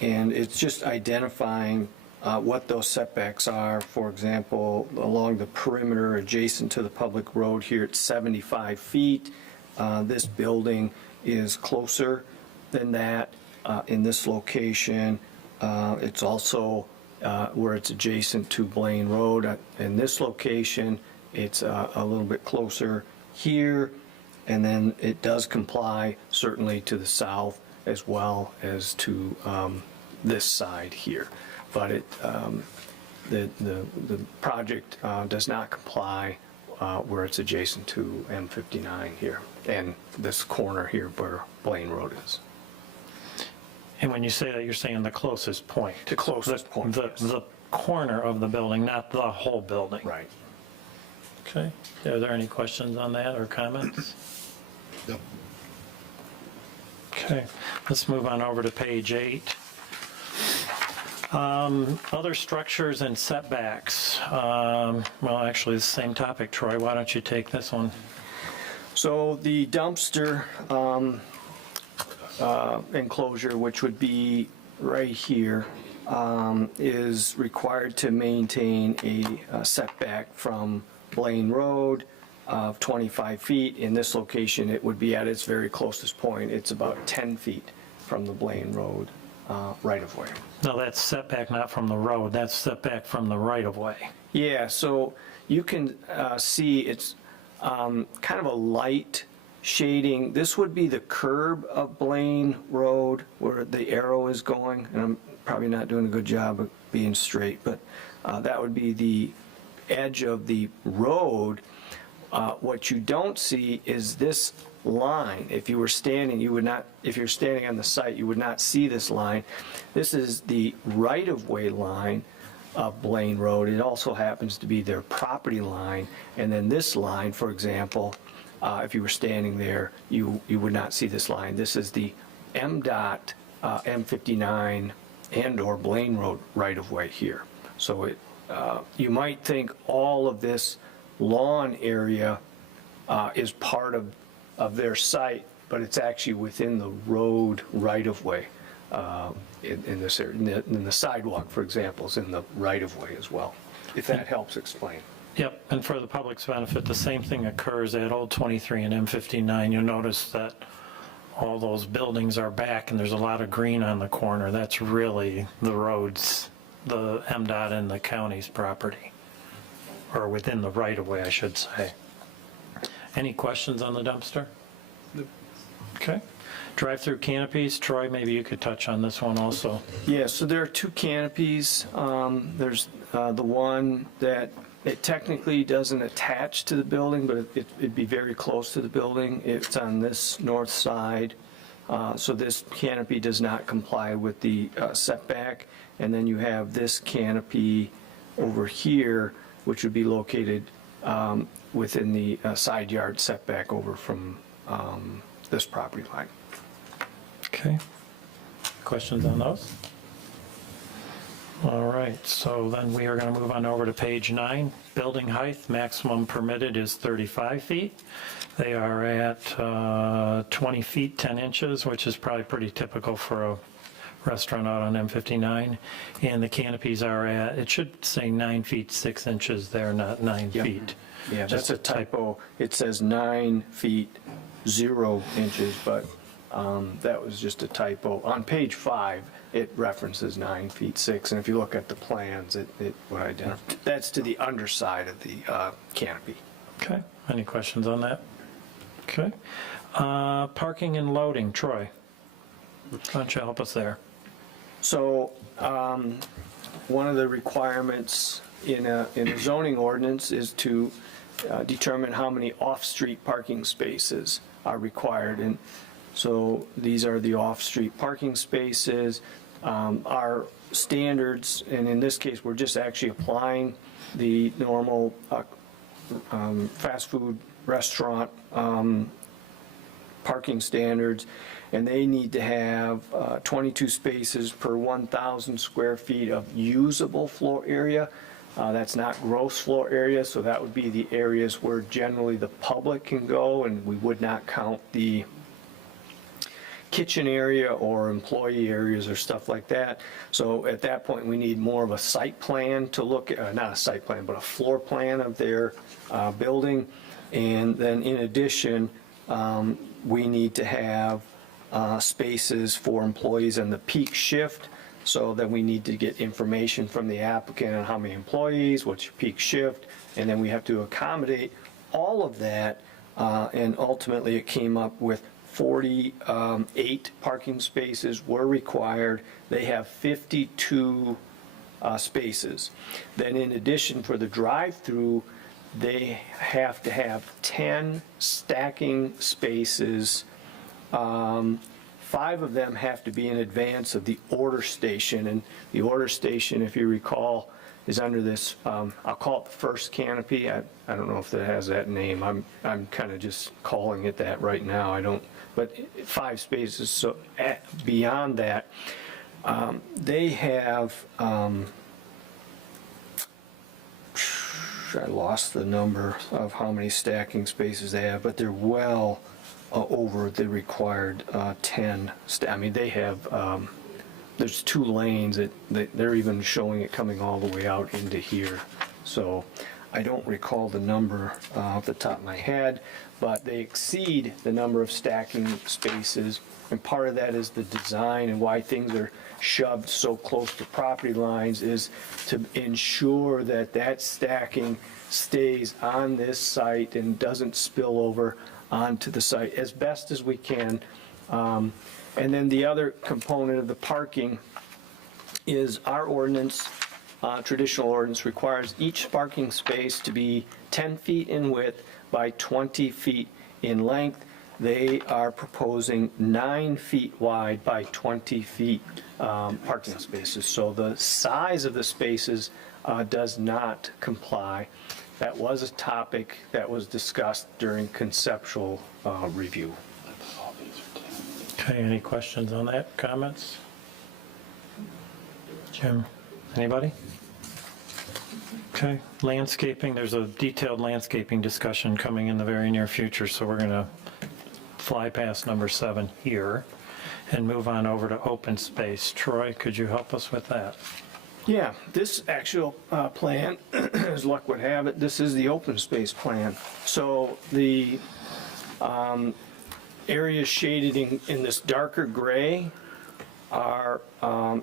and it's just identifying what those setbacks are. For example, along the perimeter adjacent to the public road here, it's 75 feet. This building is closer than that in this location. It's also where it's adjacent to Blaine Road. In this location, it's a little bit closer here, and then it does comply certainly to the south as well as to this side here. But the project does not comply where it's adjacent to M59 here, and this corner here where Blaine Road is. And when you say that, you're saying the closest point? The closest point, yes. The corner of the building, not the whole building? Right. Okay. Are there any questions on that or comments? No. Okay. Let's move on over to page 8. Other structures and setbacks. Well, actually, it's the same topic. Troy, why don't you take this one? So the dumpster enclosure, which would be right here, is required to maintain a setback from Blaine Road of 25 feet. In this location, it would be at its very closest point. It's about 10 feet from the Blaine Road right-of-way. No, that's setback not from the road. That's setback from the right-of-way. Yeah, so you can see it's kind of a light shading. This would be the curb of Blaine Road where the arrow is going, and I'm probably not doing a good job of being straight, but that would be the edge of the road. What you don't see is this line. If you were standing, you would not, if you're standing on the site, you would not see this line. This is the right-of-way line of Blaine Road. It also happens to be their property line. And then this line, for example, if you were standing there, you would not see this line. This is the MDOT M59 and/or Blaine Road right-of-way here. So you might think all of this lawn area is part of their site, but it's actually within the road right-of-way in this area. In the sidewalk, for example, is in the right-of-way as well, if that helps explain. Yep, and for the public's benefit, the same thing occurs at Old 23 and M59. You'll notice that all those buildings are back and there's a lot of green on the corner. That's really the roads, the MDOT and the county's property, or within the right-of-way, I should say. Any questions on the dumpster? No. Okay. Drive-through canopies, Troy, maybe you could touch on this one also. Yeah, so there are two canopies. There's the one that it technically doesn't attach to the building, but it'd be very close to the building. It's on this north side. So this canopy does not comply with the setback. And then you have this canopy over here, which would be located within the side yard setback over from this property line. Okay. Questions on those? All right, so then we are going to move on over to page 9. Building height, maximum permitted is 35 feet. They are at 20 feet 10 inches, which is probably pretty typical for a restaurant out on M59. And the canopies are at, it should say 9 feet 6 inches there, not 9 feet. Yeah, that's a typo. It says 9 feet 0 inches, but that was just a typo. On page 5, it references 9 feet 6, and if you look at the plans, it would identify. That's to the underside of the canopy. Okay, any questions on that? Okay. Parking and loading, Troy, why don't you help us there? So one of the requirements in a zoning ordinance is to determine how many off-street parking spaces are required. And so these are the off-street parking spaces. Our standards, and in this case, we're just actually applying the normal fast food restaurant parking standards, and they need to have 22 spaces per 1,000 square feet of usable floor area. That's not gross floor area, so that would be the areas where generally the public can go, and we would not count the kitchen area or employee areas or stuff like that. So at that point, we need more of a site plan to look at, not a site plan, but a floor plan of their building. And then in addition, we need to have spaces for employees in the peak shift. So then we need to get information from the applicant on how many employees, what's your peak shift, and then we have to accommodate all of that. And ultimately, it came up with 48 parking spaces were required. They have 52 spaces. Then in addition, for the drive-through, they have to have 10 stacking spaces. 5 of them have to be in advance of the order station, and the order station, if you recall, is under this, I'll call it the first canopy. I don't know if it has that name. I'm kind of just calling it that right now. I don't, but 5 spaces. So beyond that, they have, I lost the number of how many stacking spaces they have, but they're well over the required 10. I mean, they have, there's 2 lanes that they're even showing it coming all the way out into here. So I don't recall the number off the top of my head, but they exceed the number of stacking spaces. And part of that is the design, and why things are shoved so close to property lines is to ensure that that stacking stays on this site and doesn't spill over onto the site as best as we can. And then the other component of the parking is our ordinance, traditional ordinance, requires each parking space to be 10 feet in width by 20 feet in length. They are proposing 9 feet wide by 20 feet parking spaces. So the size of the spaces does not comply. That was a topic that was discussed during conceptual review. Okay, any questions on that, comments? Jim, anybody? Okay, landscaping, there's a detailed landscaping discussion coming in the very near future, so we're gonna fly past number 7 here and move on over to open space. Troy, could you help us with that? Yeah, this actual plan, as luck would have it, this is the open space plan. So the areas shaded in this darker gray are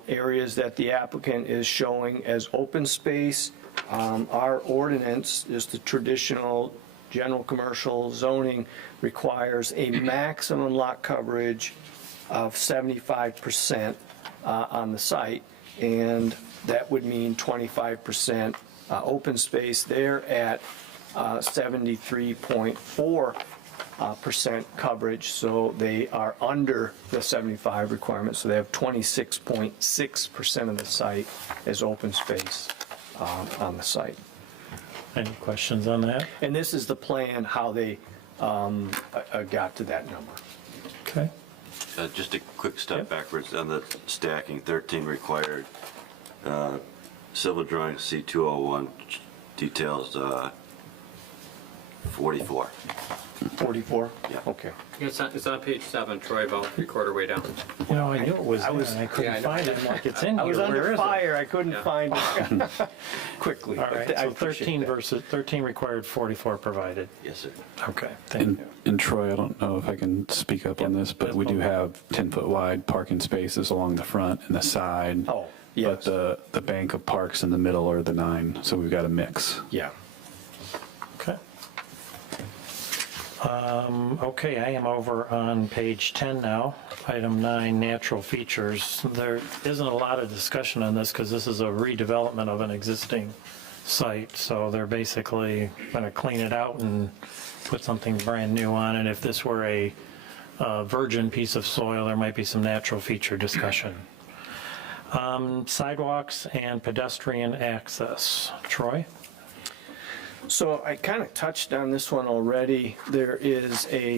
areas that the applicant is showing as open space. Our ordinance is the traditional general commercial zoning, requires a maximum lot coverage of 75% on the site, and that would mean 25% open space. They're at 73.4% coverage, so they are under the 75 requirement, so they have 26.6% of the site as open space on the site. Any questions on that? And this is the plan, how they got to that number. Okay. Just a quick step backwards on the stacking, 13 required. Civil drawing C201 details 44. 44? Yeah. Okay. It's on page 7, Troy, about 3/4 way down. You know, I knew it was there, and I couldn't find it. I'm like, it's in here. I was Where under is fire, I couldn't find it quickly. All right, but I so appreciate 13 that. versus 13 required, 44 provided. Yes, sir. Okay, thank you. And Troy, I don't know if I can speak up on this, but we do have 10-foot wide parking spaces along the front and the side. Oh, yes. But the bank of parks in the middle are the 9, so we've got a mix. Yeah. Okay. Okay, I am over on page 10 now, item 9, natural features. There isn't a lot of discussion on this because this is a redevelopment of an existing site, so they're basically going to clean it out and put something brand new on it. If this were a virgin piece of soil, there might be some natural feature discussion. Sidewalks and pedestrian access. Troy? So I kind of touched on this one already. There is a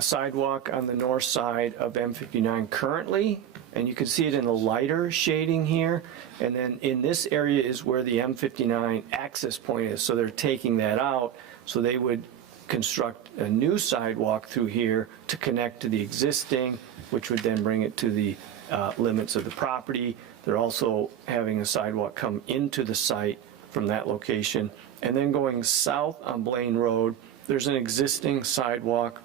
sidewalk on the north side of M59 currently, and you can see it in the lighter shading here. And then in this area is where the M59 access point is, so they're taking that out. So they would construct a new sidewalk through here to connect to the existing, which would then bring it to the limits of the property. They're also having a sidewalk come into the site from that location. And then going south on Blaine Road, there's an existing sidewalk.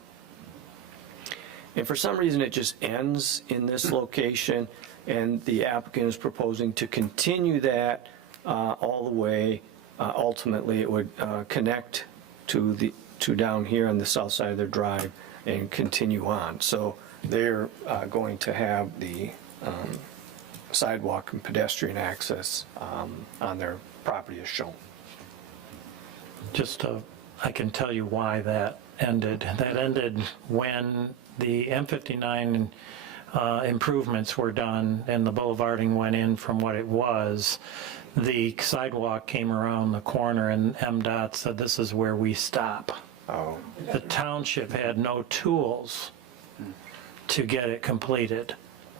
And for some reason, it just ends in this location, and the applicant is proposing to continue that all the way. Ultimately, it would connect to down here on the south side of their drive and continue on. So they're going to have the sidewalk and pedestrian access on their property as shown. I can tell you why that ended. That ended when the M59 improvements were done and the boulevarding went in from what it was. The sidewalk came around the corner and MDOT said, this is where we stop. Oh. The township had no tools to get it completed.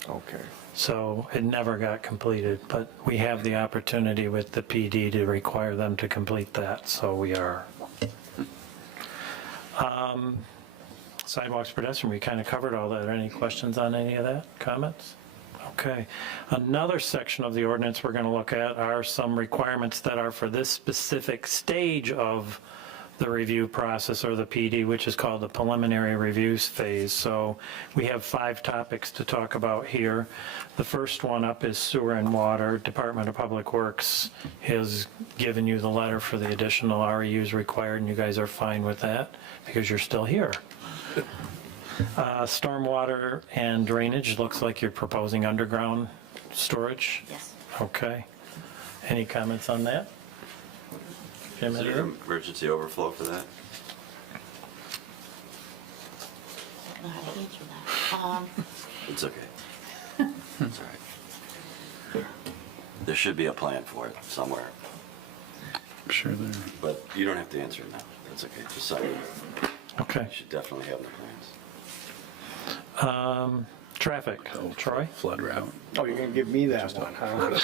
Okay. So it never got completed, but we have the opportunity with the PD to require them to complete that, so we are. Sidewalks, pedestrian, we kind of covered all that. Any questions on any of that? Comments? Okay. Another section of the ordinance we're going to look at are some requirements that are for this specific stage of the review process, or the PD, which is called the preliminary reviews phase. So we have 5 topics to talk about here. The first one up is sewer and water. Department of Public Works has given you the letter for the additional REUs required, and you guys are fine with that because you're still here. Stormwater and drainage, looks like you're proposing underground storage? Yes. Okay. Any comments on that? Is there an emergency overflow for that? I don't know how to answer that. It's okay. It's all right. There should be a plan for it somewhere. Sure there. But you don't have to answer it now. That's okay. Just sign it. Okay. You should definitely have the plans. Traffic. Troy? Flood route. Oh, you're going to give me that one, huh?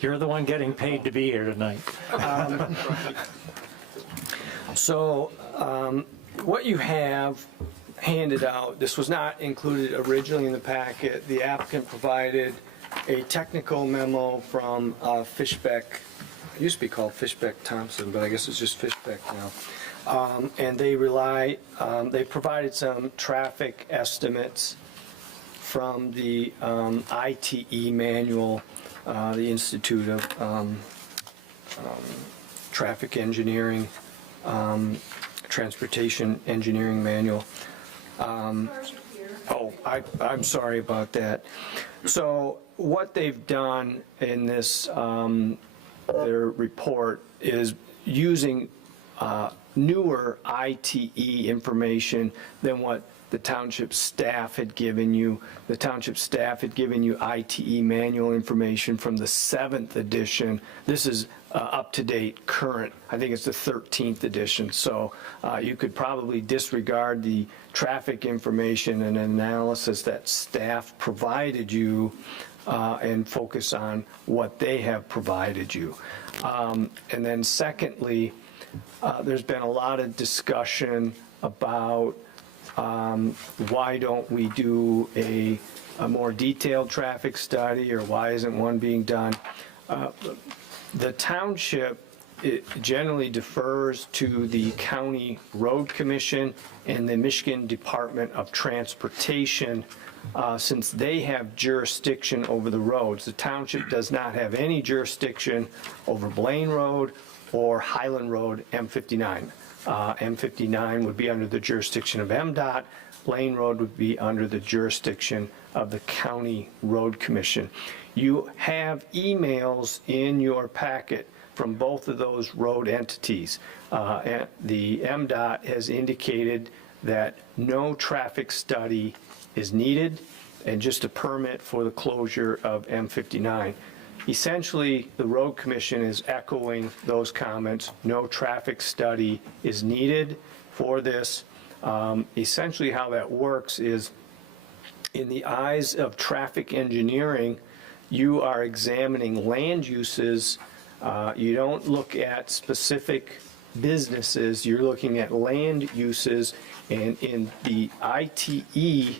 You're the one getting paid to be here tonight. What you have handed out, this was not included originally in the packet. The applicant provided a technical memo from Fishbeck. It used to be called Fishbeck Thompson, but I guess it's just Fishbeck now. And they provided some traffic estimates from the ITE manual, the Institute of Traffic Engineering, Transportation Engineering Manual. I'm sorry about that. So what they've done in this, their report, is using newer ITE information than what the township staff had given you. The township staff had given you ITE manual information from the 7th edition. This is up to date, current. I think it's the 13th edition. So you could probably disregard the traffic information and analysis that staff provided you and focus on what they have provided you. And then secondly, there's been a lot of discussion about why don't we do a more detailed traffic study, or why isn't one being done? The township generally defers to the County Road Commission and the Michigan Department of Transportation since they have jurisdiction over the roads. The township does not have any jurisdiction over Blaine Road or Highland Road, M59. M59 would be under the jurisdiction of MDOT. Blaine Road would be under the jurisdiction of the County Road Commission. You have emails in your packet from both of those road entities. And the MDOT has indicated that no traffic study is needed and just a permit for the closure of M59. Essentially, the Road Commission is echoing those comments. No traffic study is needed for this. Essentially, how that works is, in the eyes of traffic engineering, you are examining land uses. You don't look at specific businesses. You're looking at land uses. And in the ITE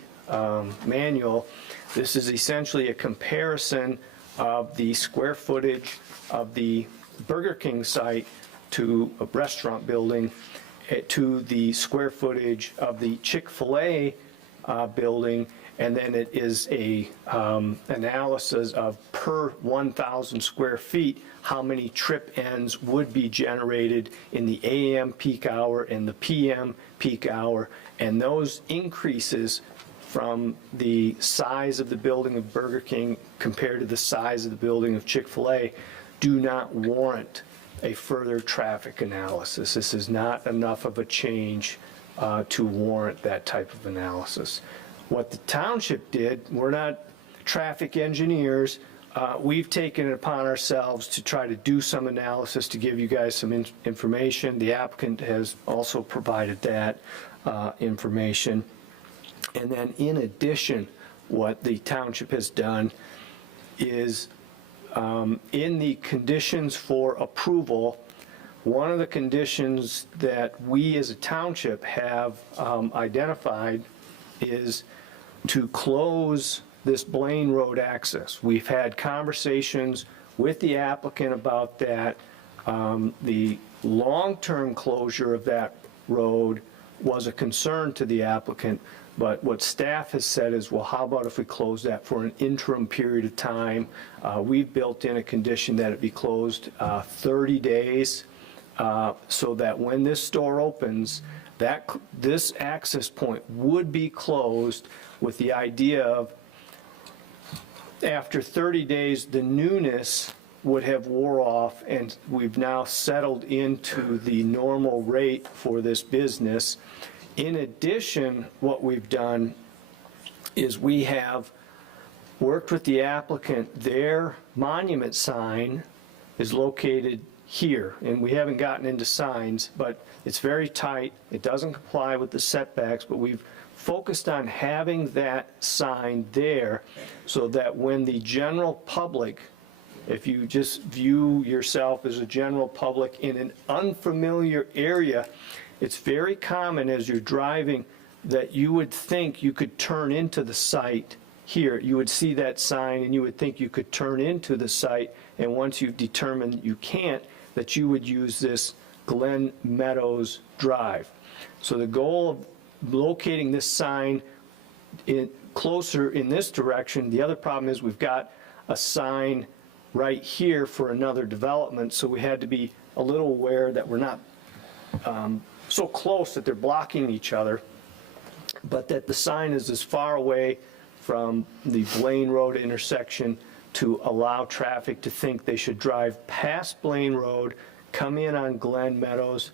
manual, this is essentially a comparison of the square footage of the Burger King site to a restaurant building to the square footage of the Chick-fil-A building, and then it is a analysis of per 1,000 square feet, how many trip ends would be generated in the AM peak hour and the PM peak hour, and those increases from the size of the building of Burger King compared to the size of the building of Chick-fil-A do not warrant a further traffic analysis. This is not enough of a change to warrant that type of analysis. What the township did, we're not traffic engineers, we've taken it upon ourselves to try to do some analysis to give you guys some information. The applicant has also provided that information. And then in addition, what the township has done is in the conditions for approval, one of the conditions that we as a township have identified is to close this Blaine Road access. We've had conversations with the applicant about that. The long-term closure of that road was a concern to the applicant, but what staff has said is, well, how about if we close that for an interim period of time? We've built in a condition that it be closed 30 days so that when this store opens, this access point would be closed with the idea of after 30 days, the newness would have wore off, and we've now settled into the normal rate for this business. In addition, what we've done is we have worked with the applicant. Their monument sign is located here, and we haven't gotten into signs, but it's very tight. It doesn't comply with the setbacks, but we've focused on having that sign there so that when the general public, if you just view yourself as a general public in an unfamiliar area, it's very common as you're driving that you would think you could turn into the site here. You would see that sign and you would think you could turn into the site, and once you've determined you can't, that you would use this Glen Meadows Drive. So the goal of locating this sign closer in this direction, the other problem is we've got a sign right here for another development, so we had to be a little aware that we're not so close that they're blocking each other, but that the sign is as far away from the Blaine Road intersection to allow traffic to think they should drive past Blaine Road, come in on Glen Meadows,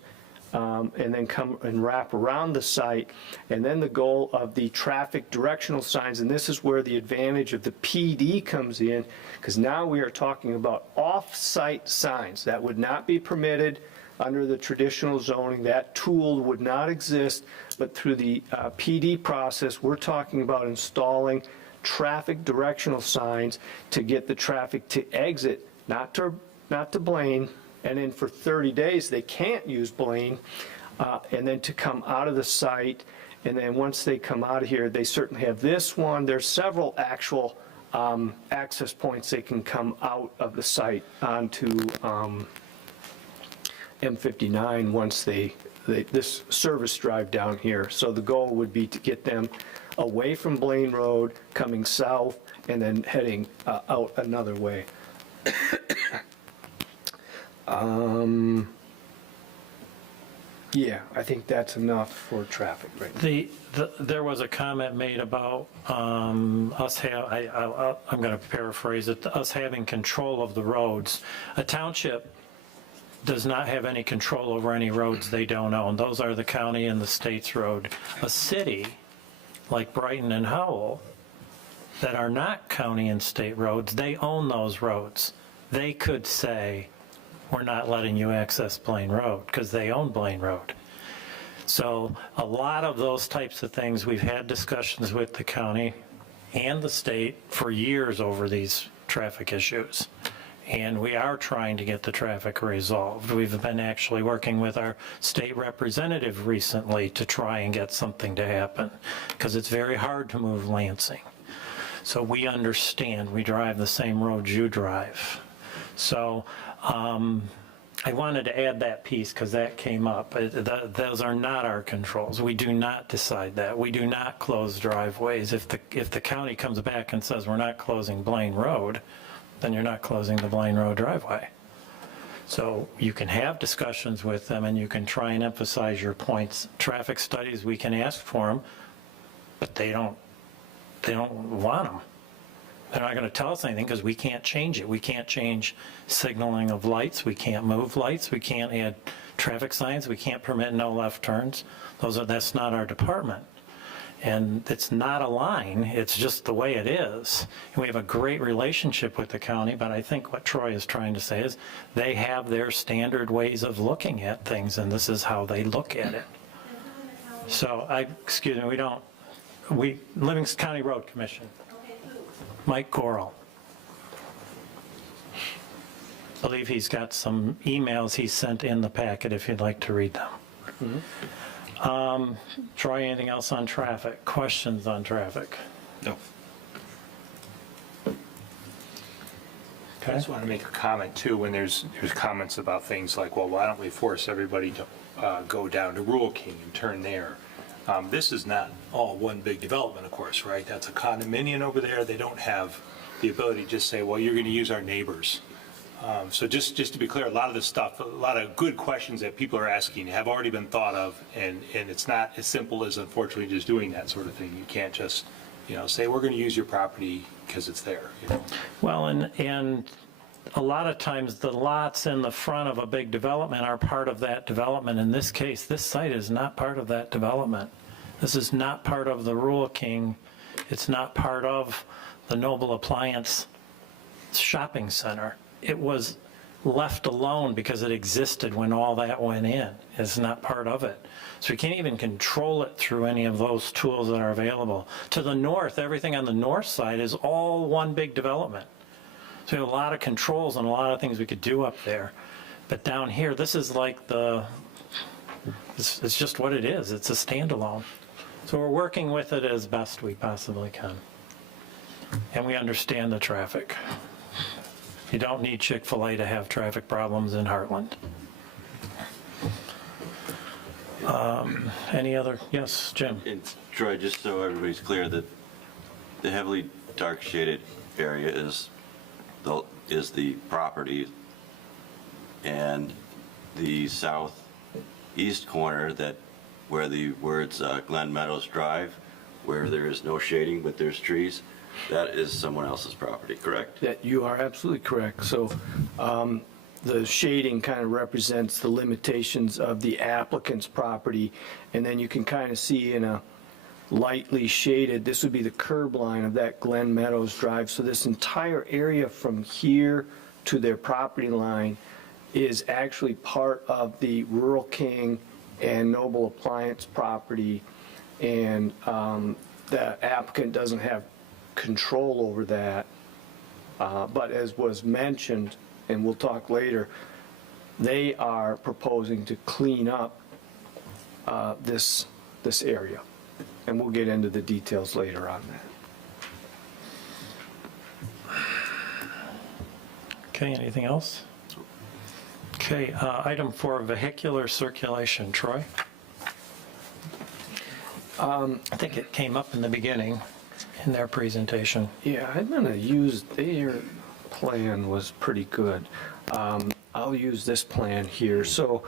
and then come and wrap around the site. And then the goal of the traffic directional signs, and this is where the advantage of the PD comes in, because now we are talking about off-site signs that would not be permitted under the traditional zoning. That tool would not exist, but through the PD process, we're talking about installing traffic directional signs to get the traffic to exit, not to Blaine, and then for 30 days they can't use Blaine, and then to come out of the site. And then once they come out of here, they certainly have this one. There's several actual access points they can come out of the site onto M59 once this service drive down here. So the goal would be to get them away from Blaine Road, coming south, and then heading out another way. Yeah, I think that's enough for traffic right now. There was a comment made about I'm going to paraphrase it, us having control of the roads. A township does not have any control over any roads they don't own. Those are the county and the state's road. A city like Brighton and Howell that are not county and state roads, they own those roads. They could say, we're not letting you access Blaine Road because they own Blaine Road. So a lot of those types of things, we've had discussions with the county and the state for years over these traffic issues. And we are trying to get the traffic resolved. We've been actually working with our state representative recently to try and get something to happen, because it's very hard to move Lansing. So we understand, we drive the same roads you drive. So I wanted to add that piece because that came up. Those are not our controls. We do not decide that. We do not close driveways. If the county comes back and says we're not closing Blaine Road, then you're not closing the Blaine Road driveway. So you can have discussions with them and you can try and emphasize your points. Traffic studies, we can ask for them, but they don't want them. They're not going to tell us anything because we can't change it. We can't change signaling of lights. We can't move lights. We can't add traffic signs. We can't permit no left turns. That's not our department. And it's not a line. It's just the way it is. And we have a great relationship with the county, but I think what Troy is trying to say is they have their standard ways of looking at things, and this is how they look at it. So, excuse me, Livingston County Road Commission. Mike Coral. I believe he's got some emails he sent in the packet if you'd like to read them. Troy, anything else on traffic? Questions on traffic? No. Okay. I just want to make a comment too, when there's comments about things like, well, why don't we force everybody to go down to Rural King and turn there? This is not all one big development, of course, right? That's a condominium over there. They don't have the ability to just say, well, you're going to use our neighbors. So just to be clear, a lot of this stuff, a lot of good questions that people are asking have already been thought of, and it's not as simple as, unfortunately, just doing that sort of thing. You can't just, say we're going to use your property because it's there. Well, and a lot of times the lots in the front of a big development are part of that development. In this case, this site is not part of that development. This is not part of the Rural King. It's not part of the Noble Appliance shopping center. It was left alone because it existed when all that went in. It's not part of it. So we can't even control it through any of those tools that are available. To the north, everything on the north side is all one big development. So we have a lot of controls and a lot of things we could do up there. But down here, this is like it's just what it is. It's a standalone. So we're working with it as best we possibly can. And we understand the traffic. You don't need Chick-fil-A to have traffic problems in Heartland. Any other? Yes, Jim. And Troy, just so everybody's clear, that the heavily dark shaded area is the property, and the southeast corner where the words Glen Meadows Drive, where there is no shading but there's trees, that is someone else's property, correct? That you are absolutely correct. So the shading kind of represents the limitations of the applicant's property, and then you can kind of see in a lightly shaded, this would be the curb line of that Glen Meadows Drive. So this entire area from here to their property line is actually part of the Rural King and Noble Appliance property, and the applicant doesn't have control over that. But as was mentioned, and we'll talk later, they are proposing to clean up this area. And we'll get into the details later on that. Okay, anything else? Okay, item 4, vehicular circulation. Troy? I think it came up in the beginning in their presentation. Yeah, I'm going to use, their plan was pretty good. I'll use this plan here. So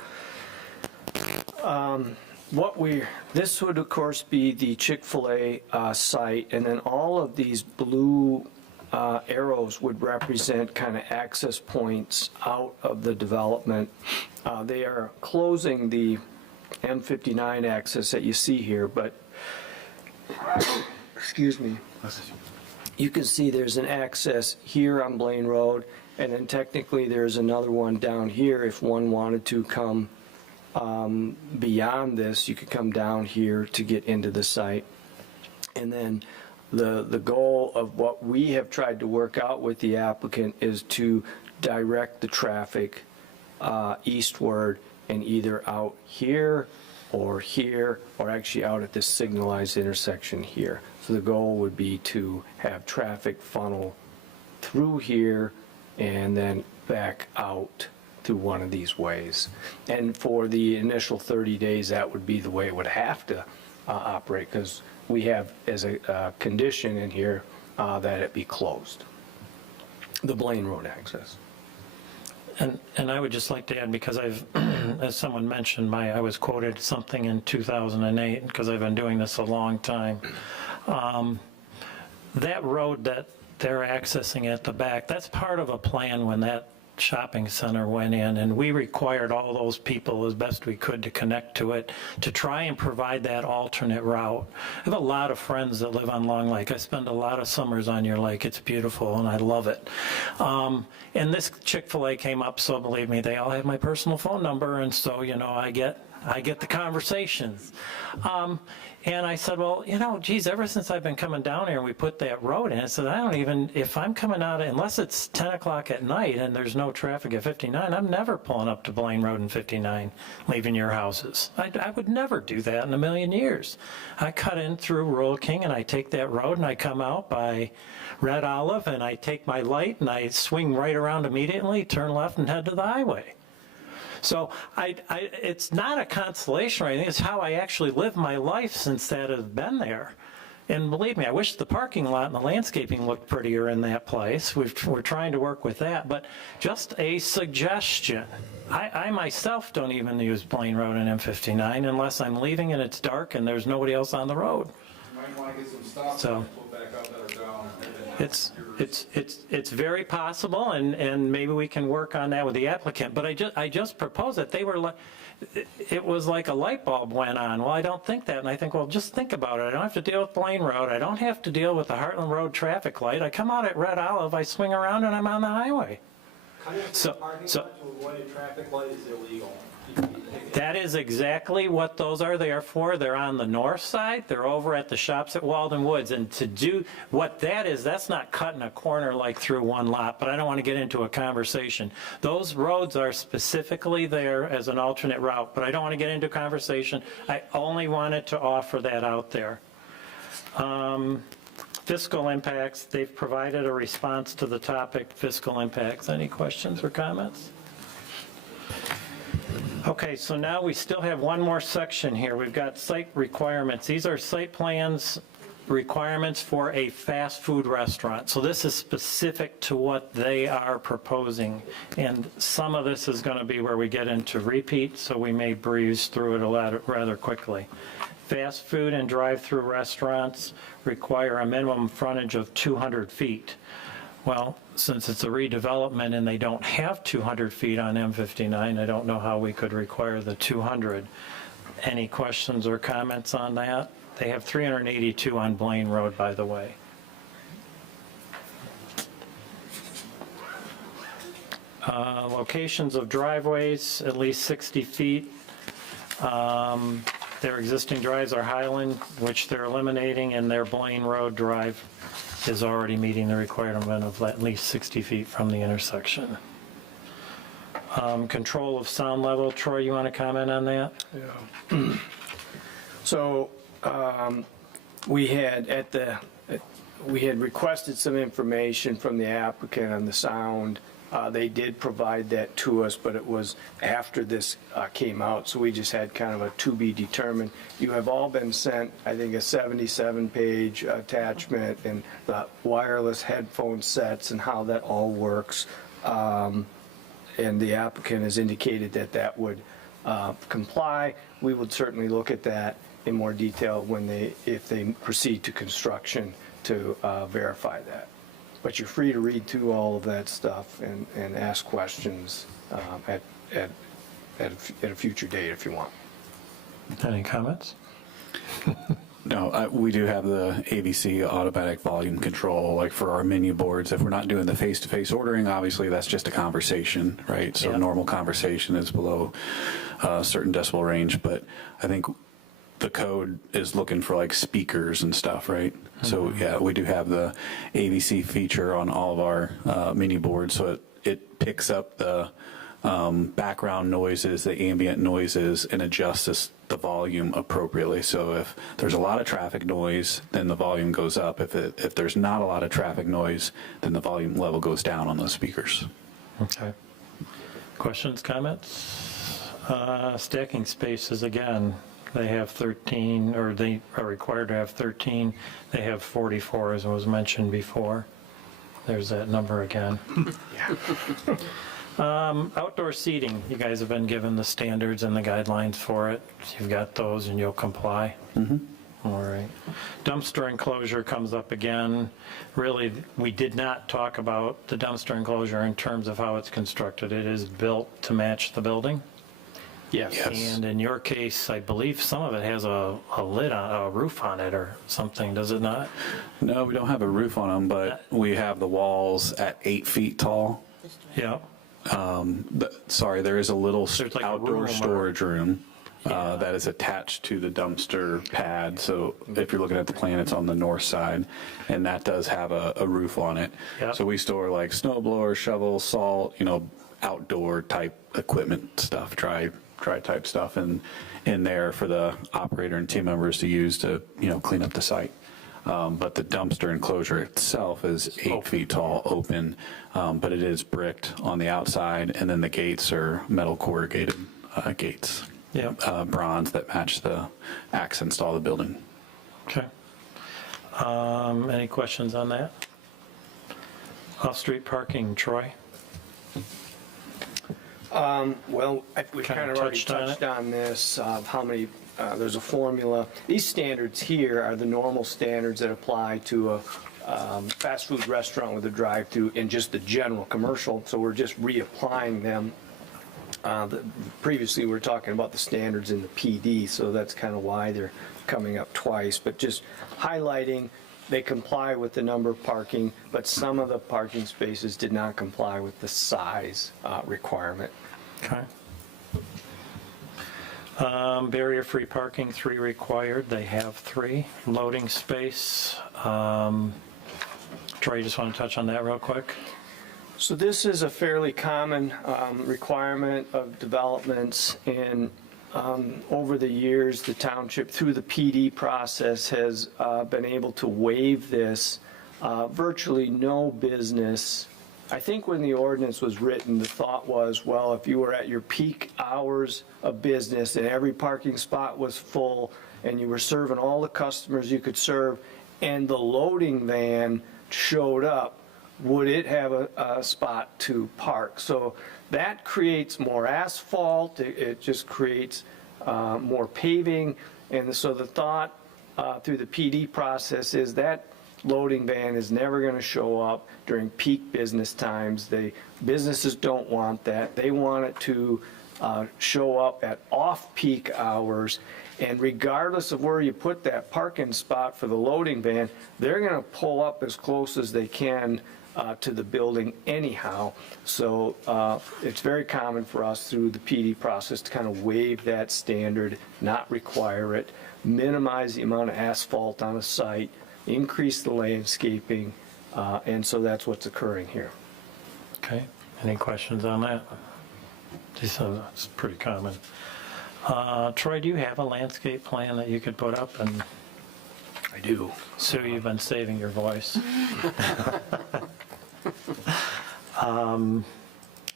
this would of course be the Chick-fil-A site, and then all of these blue arrows would represent kind of access points out of the development. They are closing the M59 access that you see here, but excuse me, you can see there's an access here on Blaine Road, and then technically there's another one down here. If one wanted to come beyond this, you could come down here to get into the site. And then the goal of what we have tried to work out with the applicant is to direct the traffic eastward, and either out here, or actually out at this signalized intersection here. So the goal would be to have traffic funnel through here and then back out through one of these ways. And for the initial 30 days, that would be the way it would have to operate, because we have as a condition in here that it be closed, the Blaine Road access. And I would just like to add, because I've, as someone mentioned, I was quoted something in 2008, because I've been doing this a long time. That road that they're accessing at the back, that's part of a plan when that shopping center went in, and we required all those people as best we could to connect to it, to try and provide that alternate route. I have a lot of friends that live on Long Lake. I spend a lot of summers on your lake. It's beautiful, and I love it. And this Chick-fil-A came up, so believe me, they all have my personal phone number, and so, you know, I get the conversations. And I said, well, you know, geez, ever since I've been coming down here and we put that road in, I said, I don't even, if I'm coming out, unless it's 10 o'clock at night and there's no traffic at 59, I'm never pulling up to Blaine Road and 59, leaving your houses. I would never do that in a million years. I cut in through Rural King and I take that road and I come out by Red Olive and I take my light and I swing right around immediately, turn left and head to the highway. So it's not a consolation or anything, it's how I actually live my life since that has been there. And believe me, I wish the parking lot and the landscaping looked prettier in that place. We're trying to work with that, but just a suggestion. I myself don't even use Blaine Road and M59 unless I'm leaving and it's dark and there's nobody else on the road. You might want to get some stop signs put back up that are down. It's very possible, and maybe we can work on that with the applicant. But I just proposed that they were like, it was like a light bulb went on. Well, I don't think that, and I think, well, just think about it. I don't have to deal with Blaine Road. I don't have to deal with the Heartland Road traffic light. I come out at Red Olive, I swing around, and I'm on the highway. So to avoid a traffic light is illegal. that is exactly what those are there for. They're on the north side. They're over at the shops at Walden Woods. And to do what that is, that's not cutting a corner like through one lot, but I don't want to get into a conversation. Those roads are specifically there as an alternate route, but I don't want to get into a conversation. I only wanted to offer that out there. Fiscal impacts, they've provided a response to the topic fiscal impacts. Any questions or comments? Okay, so now we still have one more section here. We've got site requirements. These are site plans requirements for a fast food restaurant. So this is specific to what they are proposing. And some of this is going to be where we get into repeat, so we may breeze through it rather quickly. Fast food and drive-through restaurants require a minimum frontage of 200 feet. Well, since it's a redevelopment and they don't have 200 feet on M59, I don't know how we could require the 200. Any questions or comments on that? They have 382 on Blaine Road, by the way. Locations of driveways, at least 60 feet. Their existing drives are Highland, which they're eliminating, and their Blaine Road drive is already meeting the requirement of at least 60 feet from the intersection. Control of sound level. Troy, you want to comment on that? Yeah. So we had requested some information from the applicant on the sound. They did provide that to us, but it was after this came out, so we just had kind of a to be determined. You have all been sent, I think, a 77-page attachment and the wireless headphone sets and how that all works. And the applicant has indicated that that would comply. We would certainly look at that in more detail if they proceed to construction to verify that. But you're free to read through all of that stuff and ask questions at a future date if you want. Any comments? No, we do have the ABC automatic volume control, like for our menu boards. If we're not doing the face-to-face ordering, obviously that's just a conversation, right? So normal conversation is below a certain decibel range, but I think the code is looking for like speakers and stuff, right? So yeah, we do have the ABC feature on all of our menu boards, so it picks up the background noises, the ambient noises, and adjusts the volume appropriately. So if there's a lot of traffic noise, then the volume goes up. If there's not a lot of traffic noise, then the volume level goes down on those speakers. Okay. Questions, comments? Stacking spaces, again, they have 13, or they are required to have 13. They have 44, as was mentioned before. There's that number again. Outdoor seating, you guys have been given the standards and the guidelines for it. You've got those and you'll comply. All right. Dumpster enclosure comes up again. Really, we did not talk about the dumpster enclosure in terms of how it's constructed. It is built to match the building. Yes. And in your case, I believe some of it has a lid on, a roof on it or something, does it not? No, we don't have a roof on them, but we have the walls at 8 feet tall. Yeah. Sorry, there is a little like outdoor storage room that is attached to the dumpster pad. So if you're looking at the plan, it's on the north side, and that does have a roof on it. Yep. So we store like snow blower, shovel, salt, outdoor type equipment stuff, dry type stuff in there for the operator and team members to use to, clean up the site. But the dumpster enclosure itself is 8 feet tall, open, but it is bricked on the outside, and then the gates are metal corrugated gates. Yeah. Bronze that match the accents to all the building. Okay. Any questions on that? Off-street parking, Troy? Well, we kind of already touched on this, how many, there's a formula. These standards here are the normal standards that apply to a fast food restaurant with a drive-through and just the general commercial, so we're just reapplying them. Previously, we were talking about the standards in the PD, so that's kind of why they're coming up twice, but just highlighting they comply with the number of parking, but some of the parking spaces did not comply with the size requirement. Okay. Barrier-free parking, 3 required. They have 3. Loading space. Troy, you just want to touch on that real quick? So this is a fairly common requirement of developments, and over the years, the township, through the PD process, has been able to waive this. Virtually no business, I think when the ordinance was written, the thought was, well, if you were at your peak hours of business and every parking spot was full and you were serving all the customers you could serve and the loading van showed up, would it have a spot to park? So that creates more asphalt, it just creates more paving, and so the thought through the PD process is that loading van is never going to show up during peak business times. Businesses don't want that. They want it to show up at off-peak hours, and regardless of where you put that parking spot for the loading van, they're going to pull up as close as they can to the building anyhow. So it's very common for us through the PD process to kind of waive that standard, not require it, minimize the amount of asphalt on a site, increase the landscaping, and so that's what's occurring here. Okay. Any questions on that? It's pretty common. Troy, do you have a landscape plan that you could put up? And I do. Sue, you've been saving your voice.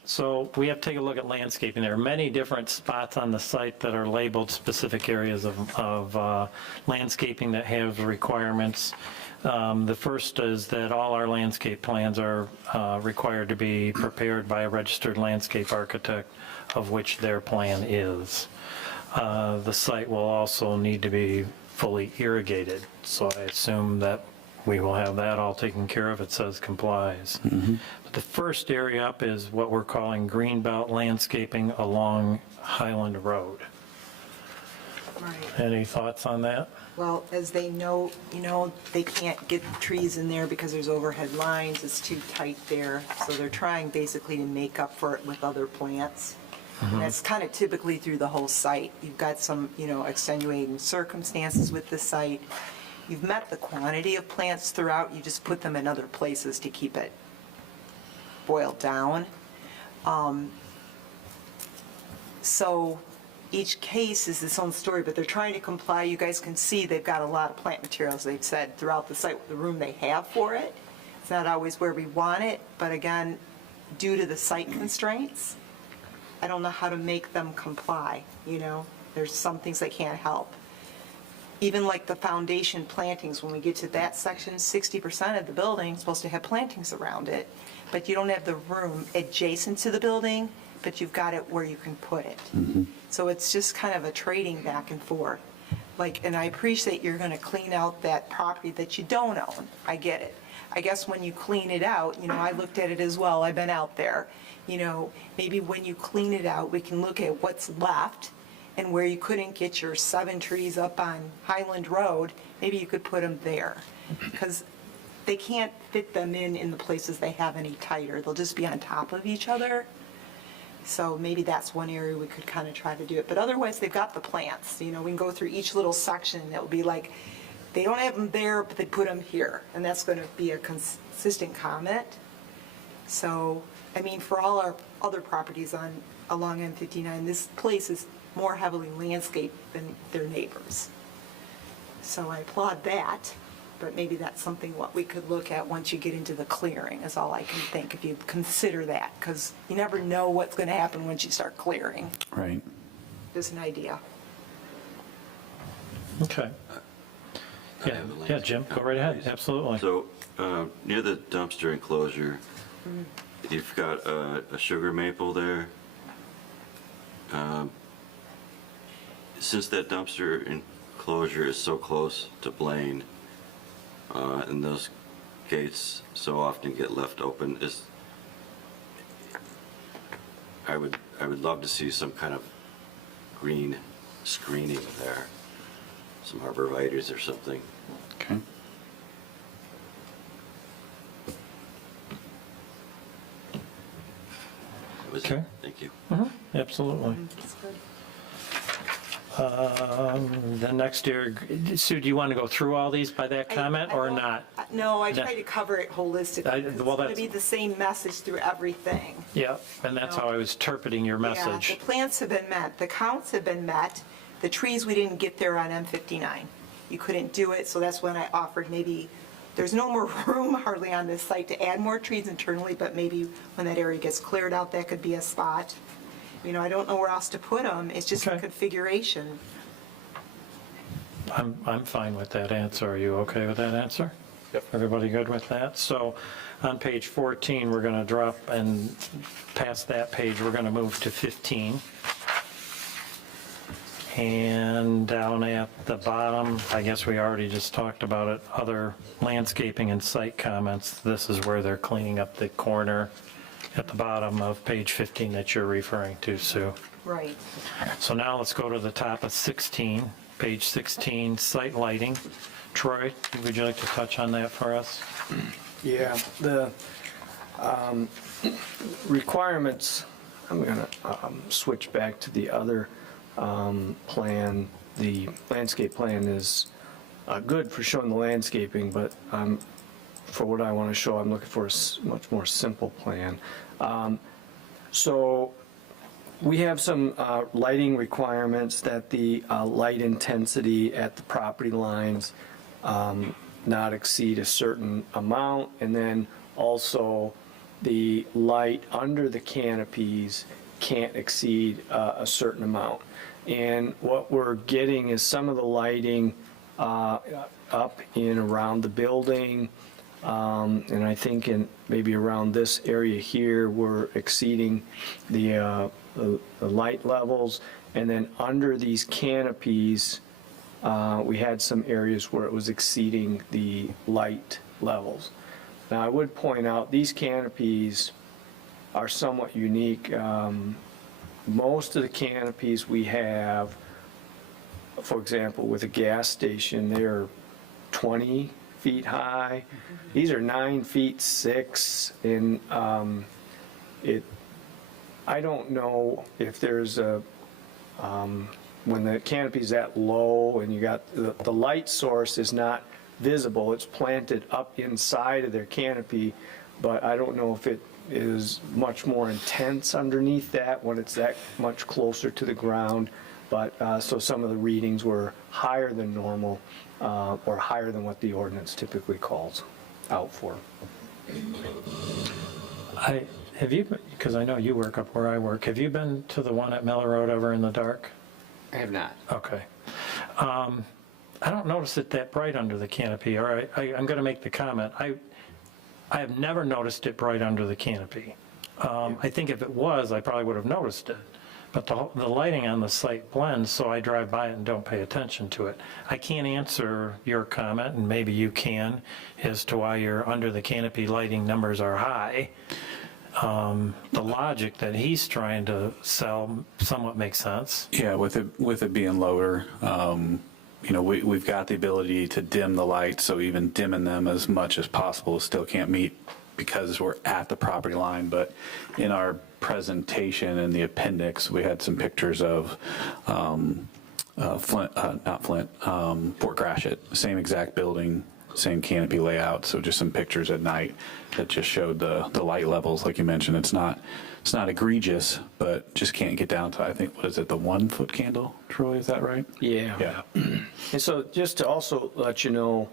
So we have to take a look at landscaping. There are many different spots on the site that are labeled specific areas of landscaping that have requirements. The first is that all our landscape plans are required to be prepared by a registered landscape architect, of which their plan is. The site will also need to be fully irrigated, so I assume that we will have that all taken care of. It says complies. But the first area up is what we're calling greenbelt landscaping along Highland Road. Right. Any thoughts on that? Well, as they know, they can't get trees in there because there's overhead lines, it's too tight there. So they're trying basically to make up for it with other plants. And that's kind of typically through the whole site. You've got some, extenuating circumstances with the site. You've met the quantity of plants throughout, you just put them in other places to keep it boiled down. So each case is its own story, but they're trying to comply. You guys can see they've got a lot of plant materials, they've said, throughout the site, the room they have for it. It's not always where we want it, but again, due to the site constraints, I don't know how to make them comply, you know? There's some things I can't help. Even like the foundation plantings, when we get to that section, 60% of the building is supposed to have plantings around it, but you don't have the room adjacent to the building, but you've got it where you can put it. So it's just kind of a trading back and forth. Like, and I appreciate you're gonna clean out that property that you don't own. I get it. I guess when you clean it out, you know, I looked at it as well, I've been out there. You know, maybe when you clean it out, we can look at what's left and where you couldn't get your 7 trees up on Highland Road, maybe you could put them there. Because they can't fit them in the places they have any tighter. They'll just be on top of each other. So maybe that's one area we could kind of try to do it. But otherwise, they've got the plants. You know, we can go through each little section. That will be like, they don't have them there, but they put them here. And that's going to be a consistent comment. So, I mean, for all our other properties along M59, this place is more heavily landscaped than their neighbors. So I applaud that, but maybe that's something what we could look at once you get into the clearing, is all I can think, if you consider that, because you never know what's going to happen once you start clearing. Right. Just an idea. Okay. Yeah, Jim, go right ahead, absolutely. So near the dumpster enclosure, you've got a sugar maple there. Since that dumpster enclosure is so close to Blaine, and those gates so often get left open, I would love to see some kind of green screening there, some arborvitaes or something. Okay. Okay. Thank you. Absolutely. The next year, Sue, do you want to go through all these by that comment or not? No, I try to cover it holistically. It's going to that's- be the same message through everything. Yeah, and that's how I was interpreting your Yeah, message. the plants have been met, the counts have been met, the trees we didn't get there on M59. You couldn't do it, so that's when I offered maybe, there's no more room hardly on this site to add more trees internally, but maybe when that area gets cleared out, that could be a spot. You know, I don't know where else to put them, it's just a configuration. I'm fine with that answer. Are you okay with that answer? Yep. Everybody good with that? So on page 14, we're going to drop, and past that page, we're going to move to 15. And down at the bottom, I guess we already just talked about it, other landscaping and site comments. This is where they're cleaning up the corner at the bottom of page 15 that you're referring to, Sue. Right. So now let's go to the top of 16, page 16, site lighting. Troy, would you like to touch on that for us? Yeah, the requirements, I'm going to switch back to the other plan. The landscape plan is good for showing the landscaping, but for what I want to show, I'm looking for a much more simple plan. So we have some lighting requirements that the light intensity at the property lines not exceed a certain amount, and then also the light under the canopies can't exceed a certain amount. And what we're getting is some of the lighting up in around the building, and I think in maybe around this area here, we're exceeding the light levels. And then under these canopies, we had some areas where it was exceeding the light levels. Now, I would point out these canopies are somewhat unique. Most of the canopies we have, for example, with a gas station, they're 20 feet high. These are 9 feet 6, and I don't know if there's a when the canopy's that low and you got the light source is not visible, it's planted up inside of their canopy, but I don't know if it is much more intense underneath that when it's that much closer to the ground. But so some of the readings were higher than normal, or higher than what the ordinance typically calls out for. Have you, because I know you work up where I work, have you been to the one at Miller Road ever in the dark? I have not. Okay. I don't notice it that bright under the canopy, or I'm going to make the comment. I have never noticed it bright under the canopy. I think if it was, I probably would have noticed it. But the lighting on the site blends, so I drive by it and don't pay attention to it. I can't answer your comment, and maybe you can, as to why your under the canopy lighting numbers are high. The logic that he's trying to sell somewhat makes sense. Yeah, with it being lower, you know, we've got the ability to dim the lights, so even dimming them as much as possible still can't meet because we're at the property line. But in our presentation in the appendix, we had some pictures of Fort Gratiot, same exact building, same canopy layout. So just some pictures at night that just showed the light levels. Like you mentioned, it's not egregious, but just can't get down to, I think, what is it, the 1 foot candle, Troy, is that right? Yeah. Yeah. And so just to also let you know,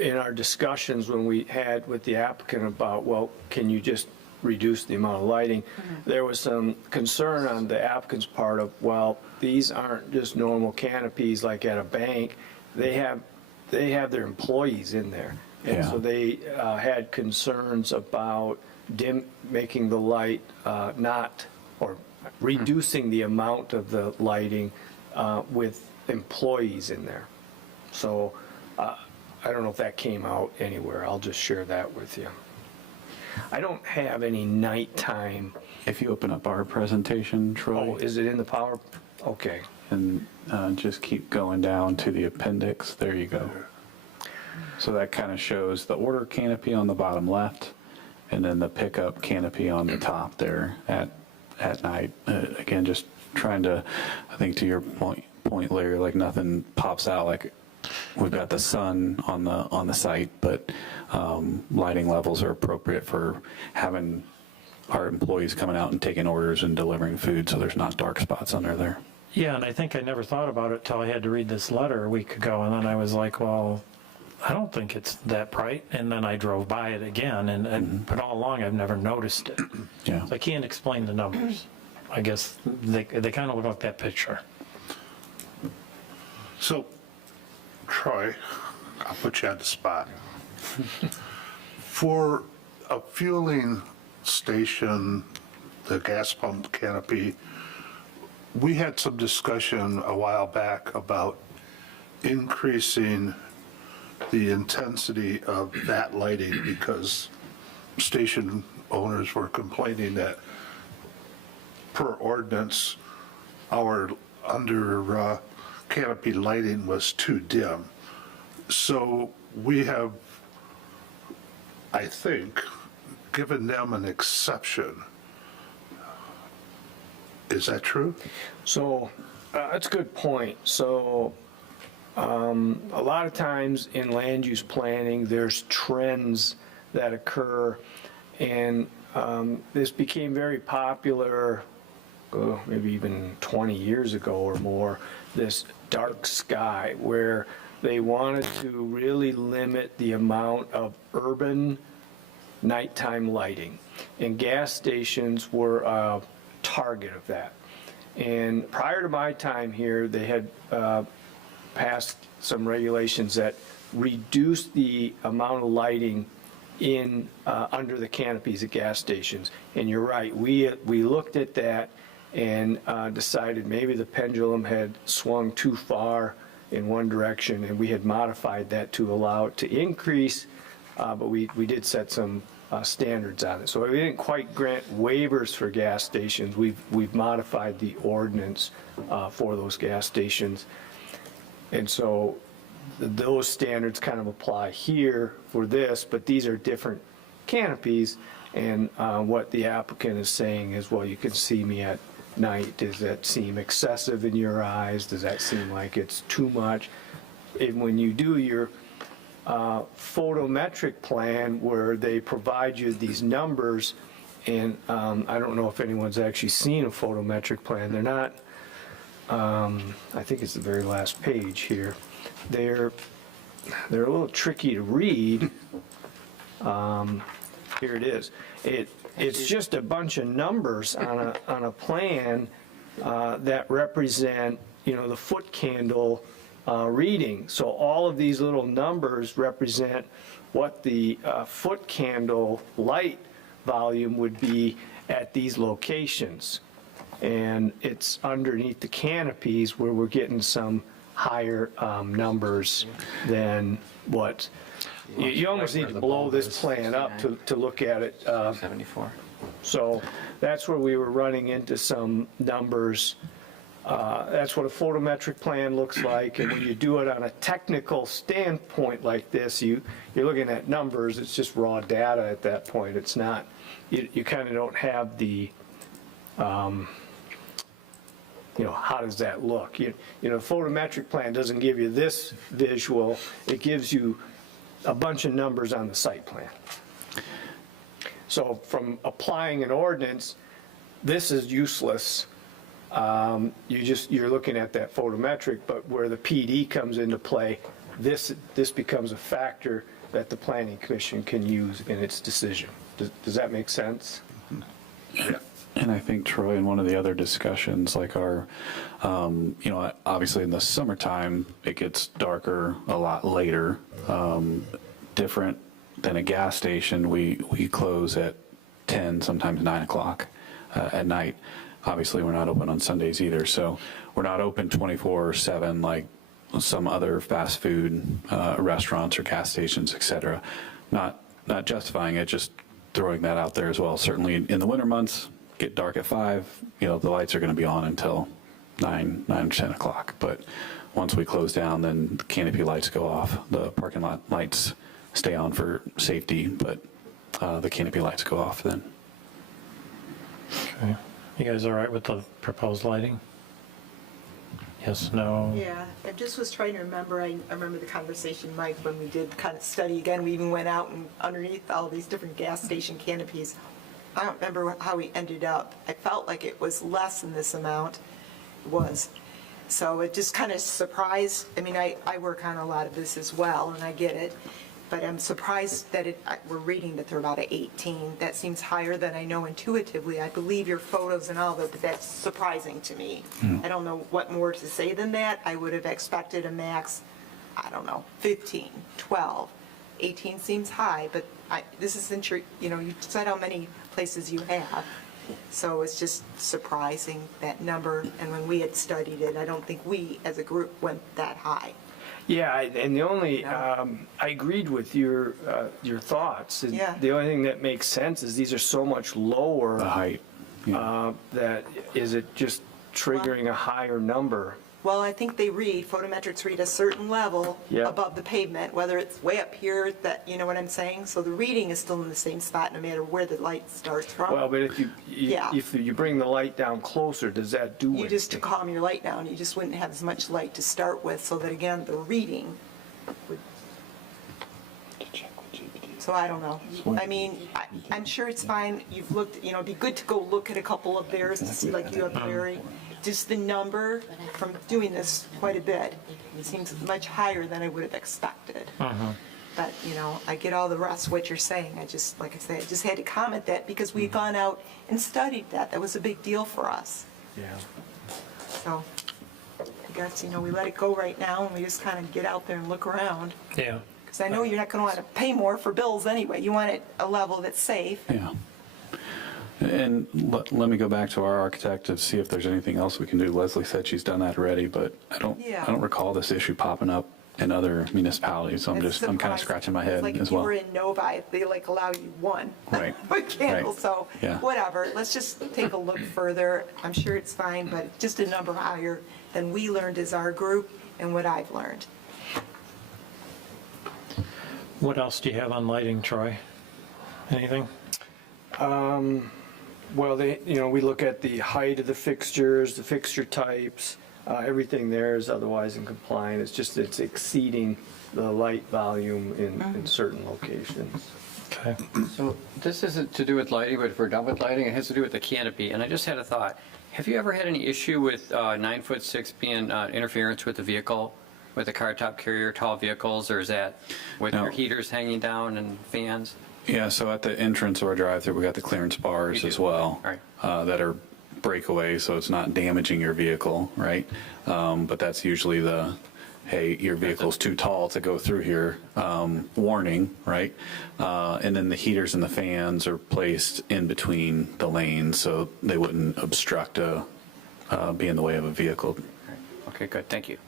in our discussions when we had with the applicant about, well, can you just reduce the amount of lighting, there was some concern on the applicant's part of, well, these aren't just normal canopies like at a bank. They have their employees in there. And Yeah. so they had concerns about making the light reducing the amount of the lighting with employees in there. So I don't know if that came out anywhere. I'll just share that with you. I don't have any nighttime. If you open up our presentation, Troy. Oh, is it in the power? Okay. And just keep going down to the appendix. There you go. So that kind of shows the order canopy on the bottom left, and then the pickup canopy on the top there at night. Again, just trying to, I think to your point, Larry, like nothing pops out. Like we've got the sun on the site, but lighting levels are appropriate for having our employees coming out and taking orders and delivering food, so there's not dark spots under there. Yeah, and I think I never thought about it till I had to read this letter a week ago, and then I was like, well, I don't think it's that bright. And then I drove by it again, and but all along I've never noticed it. Yeah. So I can't explain the numbers. I guess they kind of look like that picture. So, Troy, I'll put you on the spot. For a fueling station, the gas pump canopy, we had some discussion a while back about increasing the intensity of that lighting because station owners were complaining that per ordinance, our under canopy lighting was too dim. So we have, I think, given them an exception. Is that true? So that's a good point. So a lot of times in land use planning, there's trends that occur, and this became very popular maybe even 20 years ago or more, this dark sky, where they wanted to really limit the amount of urban nighttime lighting. And gas stations were a target of that. And prior to my time here, they had passed some regulations that reduced the amount of lighting in under the canopies at gas stations. And you're right, we looked at that and decided maybe the pendulum had swung too far in one direction, and we had modified that to allow it to increase, but we did set some standards on it. So we didn't quite grant waivers for gas stations. We've modified the ordinance for those gas stations. And so those standards kind of apply here for this, but these are different canopies. And what the applicant is saying is, well, you can see me at night. Does that seem excessive in your eyes? Does that seem like it's too much? And when you do your photometric plan where they provide you these numbers, and I don't know if anyone's actually seen a photometric plan. They're not, I think it's the very last page here. They're a little tricky to read. Here it is. it's just a bunch of numbers on a plan that represent, the foot candle reading. So all of these little numbers represent what the foot candle light volume would be at these locations. And it's underneath the canopies where we're getting some higher numbers than what, you almost need to blow this plan up to look at it. 74. So that's where we were running into some numbers. That's what a photometric plan looks like, and when you do it on a technical standpoint like this, you're looking at numbers. It's just raw data at that point. It's not, you kind of don't have the, how does that look? Photometric plan doesn't give you this visual. It gives you a bunch of numbers on the site plan. So from applying an ordinance, this is useless. You're looking at that photometric, but where the PD comes into play, this becomes a factor that the planning commission can use in its decision. Does that make sense? Yeah. And I think, Troy, in one of the other discussions, like our, obviously in the summertime, it gets darker a lot later. Different than a gas station, we close at 10, sometimes 9 o'clock at night. Obviously, we're not open on Sundays either, so we're not open 24/7 like some other fast food restaurants or gas stations, et cetera. Not justifying it, just throwing that out there as well. Certainly in the winter months, get dark at 5, the lights are going to be on until 9 or 10 o'clock. But once we close down, then the canopy lights go off. The parking lot lights stay on for safety, but the canopy lights go off then. Okay. You guys all right with the proposed lighting? Yes, no? Yeah, I just was trying to remember, I remember the conversation, Mike, when we did kind of study again, we even went out and underneath all these different gas station canopies. I don't remember how we ended up. I felt like it was less than this amount was. So it just kind of surprised, I work on a lot of this as well, and I get it. But I'm surprised that we're reading that they're about at 18. That seems higher than I know intuitively. I believe your photos and all that, but that's surprising to me. I don't know what more to say than that. I would have expected a max, 15, 12. 18 seems high, but this isn't your, you said how many places you have. So it's just surprising, that number. And when we had studied it, I don't think we as a group went that high. Yeah, and the only, I agreed with your thoughts. Yeah. The only thing that makes sense is these are so much lower. The height. That, is it just triggering a higher number? Well, I think photometrics read a certain level Yeah. above the pavement, whether it's way up here, that, you know what I'm saying? So the reading is still in the same spot no matter where the light starts from. Well, but if Yeah. you bring the light down closer, does that do You anything? just, to calm your light down, you just wouldn't have as much light to start with, so that again, the reading would. So I don't know. I'm sure it's fine. You've looked, it'd be good to go look at a couple of theirs to see, like you have, Larry. Just the number from doing this quite a bit, it seems much higher than I would have expected. But, I get all the rest of what you're saying. Like I said, I just had to comment that because we'd gone out and studied that. That was a big deal for us. Yeah. So I guess, we let it go right now and we just kind of get out there and look around. Yeah. Because I know you're not going to want to pay more for bills anyway. You want it a level that's safe. Yeah. And let me go back to our architect to see if there's anything else we can do. Leslie said she's done that already, but I don't recall this issue popping up in other municipalities. So I'm kind of scratching my head like as if you well. were in Novi, they allow you one Right. candle. Right. So Yeah. whatever. Let's just take a look further. I'm sure it's fine, but just a number higher than we learned as our group and what I've learned. What else do you have on lighting, Troy? Anything? Well, we look at the height of the fixtures, the fixture types, everything there is otherwise in compliance. It's exceeding the light volume in certain locations. Okay. So this isn't to do with lighting, but if we're done with lighting, it has to do with the canopy. And I just had a thought. Have you ever had any issue with 9'6" being interference with the vehicle, with the car top carrier, tall vehicles, or is that with No. your heaters hanging down and fans? Yeah, so at the entrance or drive-through, we got the clearance bars as well. Right. That are breakaway, so it's not damaging your vehicle, right? But that's usually the, hey, your vehicle's too tall to go through here, warning, right? And then the heaters and the fans are placed in between the lanes, so they wouldn't obstruct be in the way of a vehicle. Okay, good, thank you.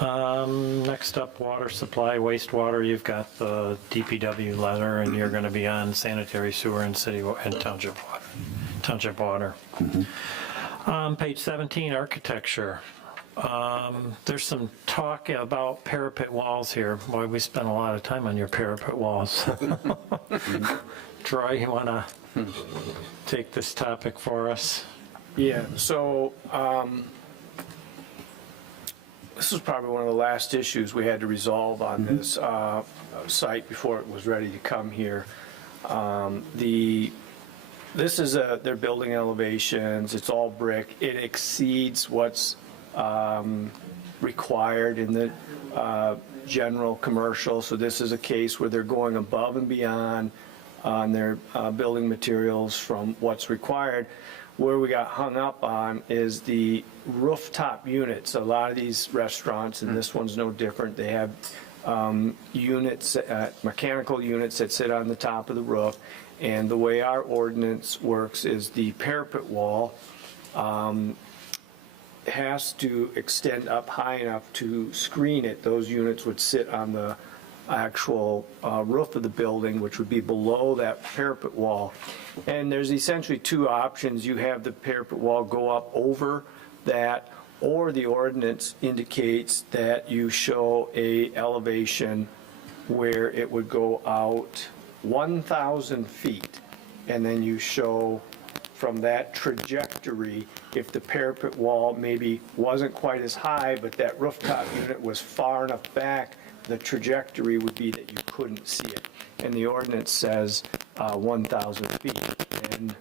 Next up, water supply, wastewater. You've got the DPW letter, and you're going to be on sanitary sewer and city and township water. Page 17, architecture. There's some talk about parapet walls here. Boy, we spent a lot of time on your parapet walls. Troy, you want to take this topic for us? Yeah, so this was probably one of the last issues we had to resolve on this site before it was ready to come here. This is their building elevations. It's all brick. It exceeds what's required in the general commercial. So this is a case where they're going above and beyond on their building materials from what's required. Where we got hung up on is the rooftop units. A lot of these restaurants, and this one's no different, they have units, mechanical units that sit on the top of the roof. And the way our ordinance works is the parapet wall has to extend up high enough to screen it. Those units would sit on the actual roof of the building, which would be below that parapet wall. And there's essentially two options. You have the parapet wall go up over that, or the ordinance indicates that you show a elevation where it would go out 1,000 feet, and then you show from that trajectory, if the parapet wall maybe wasn't quite as high, but that rooftop unit was far enough back, the trajectory would be that you couldn't see it. And the ordinance says 1,000 feet. And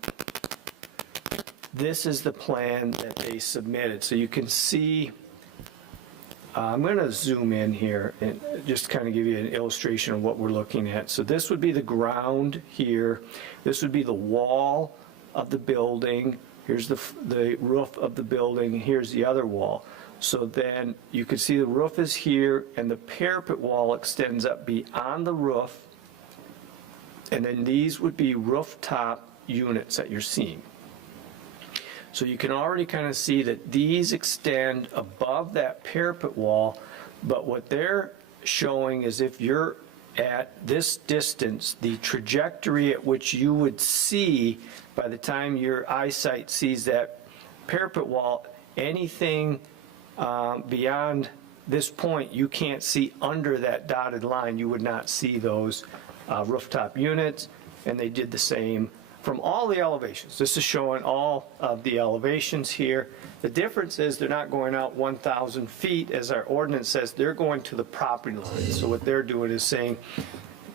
this is the plan that they submitted. So you can see, I'm going to zoom in here and just kind of give you an illustration of what we're looking at. So this would be the ground here. This would be the wall of the building. Here's the roof of the building. Here's the other wall. So then you can see the roof is here, and the parapet wall extends up beyond the roof. And then these would be rooftop units that you're seeing. So you can already kind of see that these extend above that parapet wall, but what they're showing is if you're at this distance, the trajectory at which you would see by the time your eyesight sees that parapet wall, anything beyond this point, you can't see under that dotted line. You would not see those rooftop units, and they did the same from all the elevations. This is showing all of the elevations here. The difference is they're not going out 1,000 feet, as our ordinance says. They're going to the property line. So what they're doing is saying,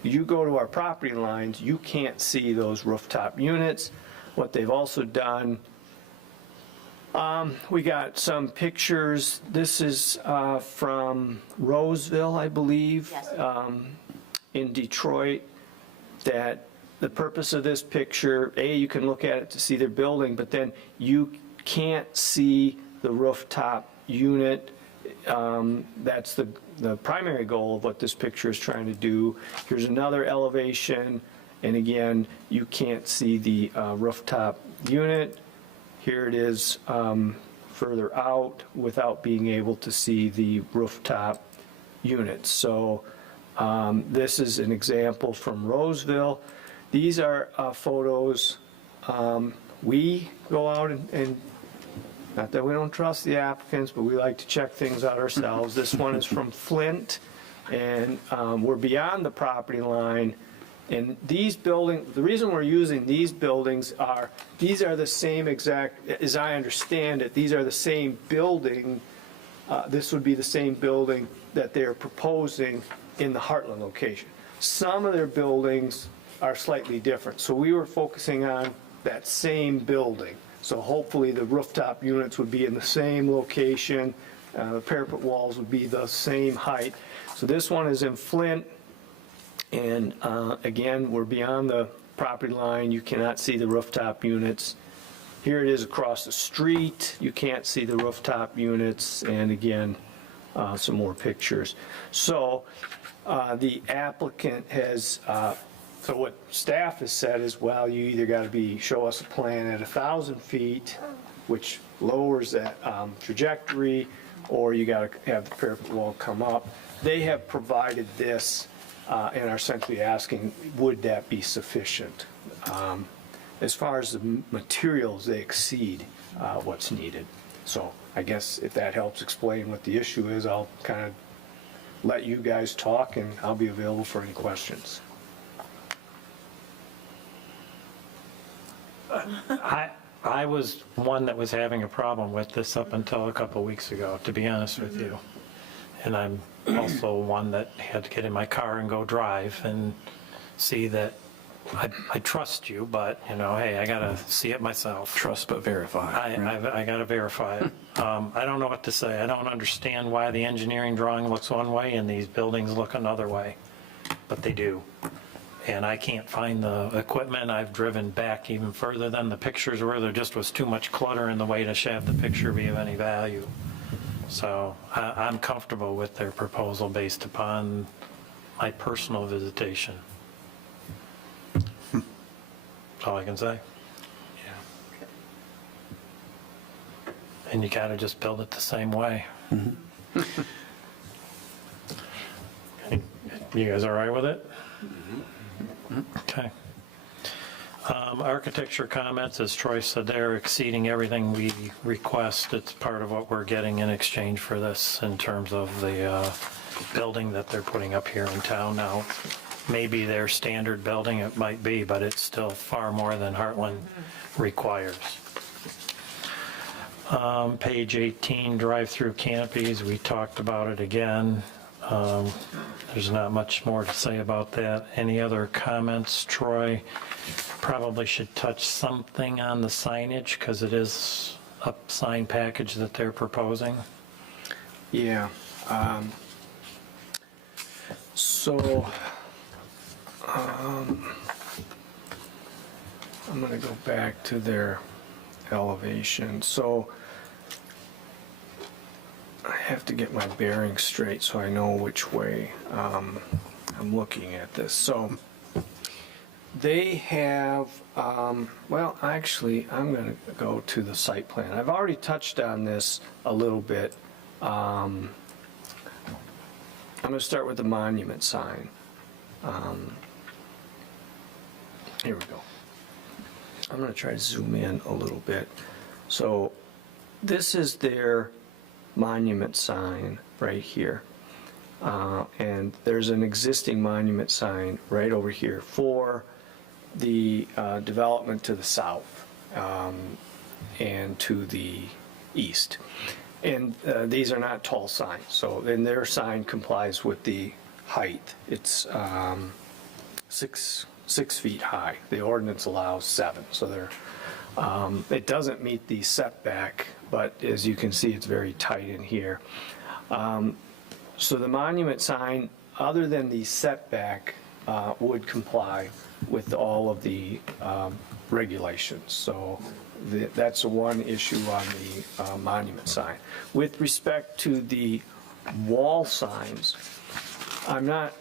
you go to our property lines, you can't see those rooftop units. What they've also done, we got some pictures. This is from Roseville, I believe, in Detroit, that the purpose of this picture, you can look at it to see their building, but then you can't see the rooftop unit. That's the primary goal of what this picture is trying to do. Here's another elevation, and again, you can't see the rooftop unit. Here it is further out without being able to see the rooftop units. So this is an example from Roseville. These are photos. We go out and, not that we don't trust the applicants, but we like to check things out ourselves. This one is from Flint, and we're beyond the property line. And these buildings, the reason we're using these buildings are, these are the same exact, as I understand it, these are the same building. This would be the same building that they're proposing in the Heartland location. Some of their buildings are slightly different. So we were focusing on that same building. So hopefully the rooftop units would be in the same location, the parapet walls would be the same height. So this one is in Flint. And again, we're beyond the property line. You cannot see the rooftop units. Here it is across the street. You can't see the rooftop units. And again, some more pictures. So the applicant has, so what staff has said is, well, you either got to show us a plan at 1,000 feet, which lowers that trajectory, or you got to have the parapet wall come up. They have provided this and are simply asking, would that be sufficient? As far as the materials, they exceed what's needed. So I guess if that helps explain what the issue is, I'll kind of let you guys talk, and I'll be available for any questions. I was one that was having a problem with this up until a couple weeks ago, to be honest with you. And I'm also one that had to get in my car and go drive and see that I trust you, but, you know, hey, I got to see it myself. Trust but verify. I got to verify it. I don't know what to say. I don't understand why the engineering drawing looks one way and these buildings look another way, but they do. And I can't find the equipment. I've driven back even further than the pictures were. There just was too much clutter in the way to have the picture be of any value. So I'm comfortable with their proposal based upon my personal visitation. That's all I can say. And you gotta just build it the same way. You guys all right with it? Okay. Architecture comments, as Troy said, they're exceeding everything we request. It's part of what we're getting in exchange for this in terms of the building that they're putting up here in town now. Maybe their standard building, it might be, but it's still far more than Heartland requires. Page 18, drive-through canopies, we talked about it again. There's not much more to say about that. Any other comments? Troy probably should touch something on the signage because it is a sign package that they're proposing. Yeah. So I'm going to go back to their elevation. So I have to get my bearings straight so I know which way I'm looking at this. So they have, well, actually, I'm going to go to the site plan. I've already touched on this a little bit. I'm going to start with the monument sign. Here we go. I'm going to try to zoom in a little bit. So this is their monument sign right here. And there's an existing monument sign right over here for the development to the south and to the east. And these are not tall signs, so then their sign complies with the height. It's 6 feet high. The ordinance allows 7, so they're it doesn't meet the setback, but as you can see, it's very tight in here. So the monument sign, other than the setback, would comply with all of the regulations. So that's one issue on the monument sign. With respect to the wall signs, I'm not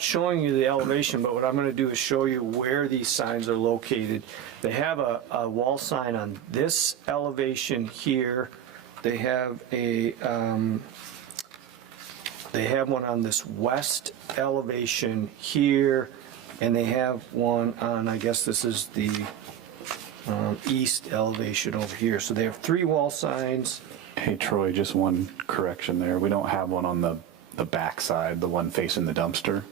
showing you the elevation, but what I'm going to do is show you where these signs are located. They have a wall sign on this elevation here. They have one on this west elevation here, and they have one on, I guess this is the east elevation over here. So they have 3 wall signs. Hey, Troy, just one correction there. We don't have one on the back side, the one facing the dumpster,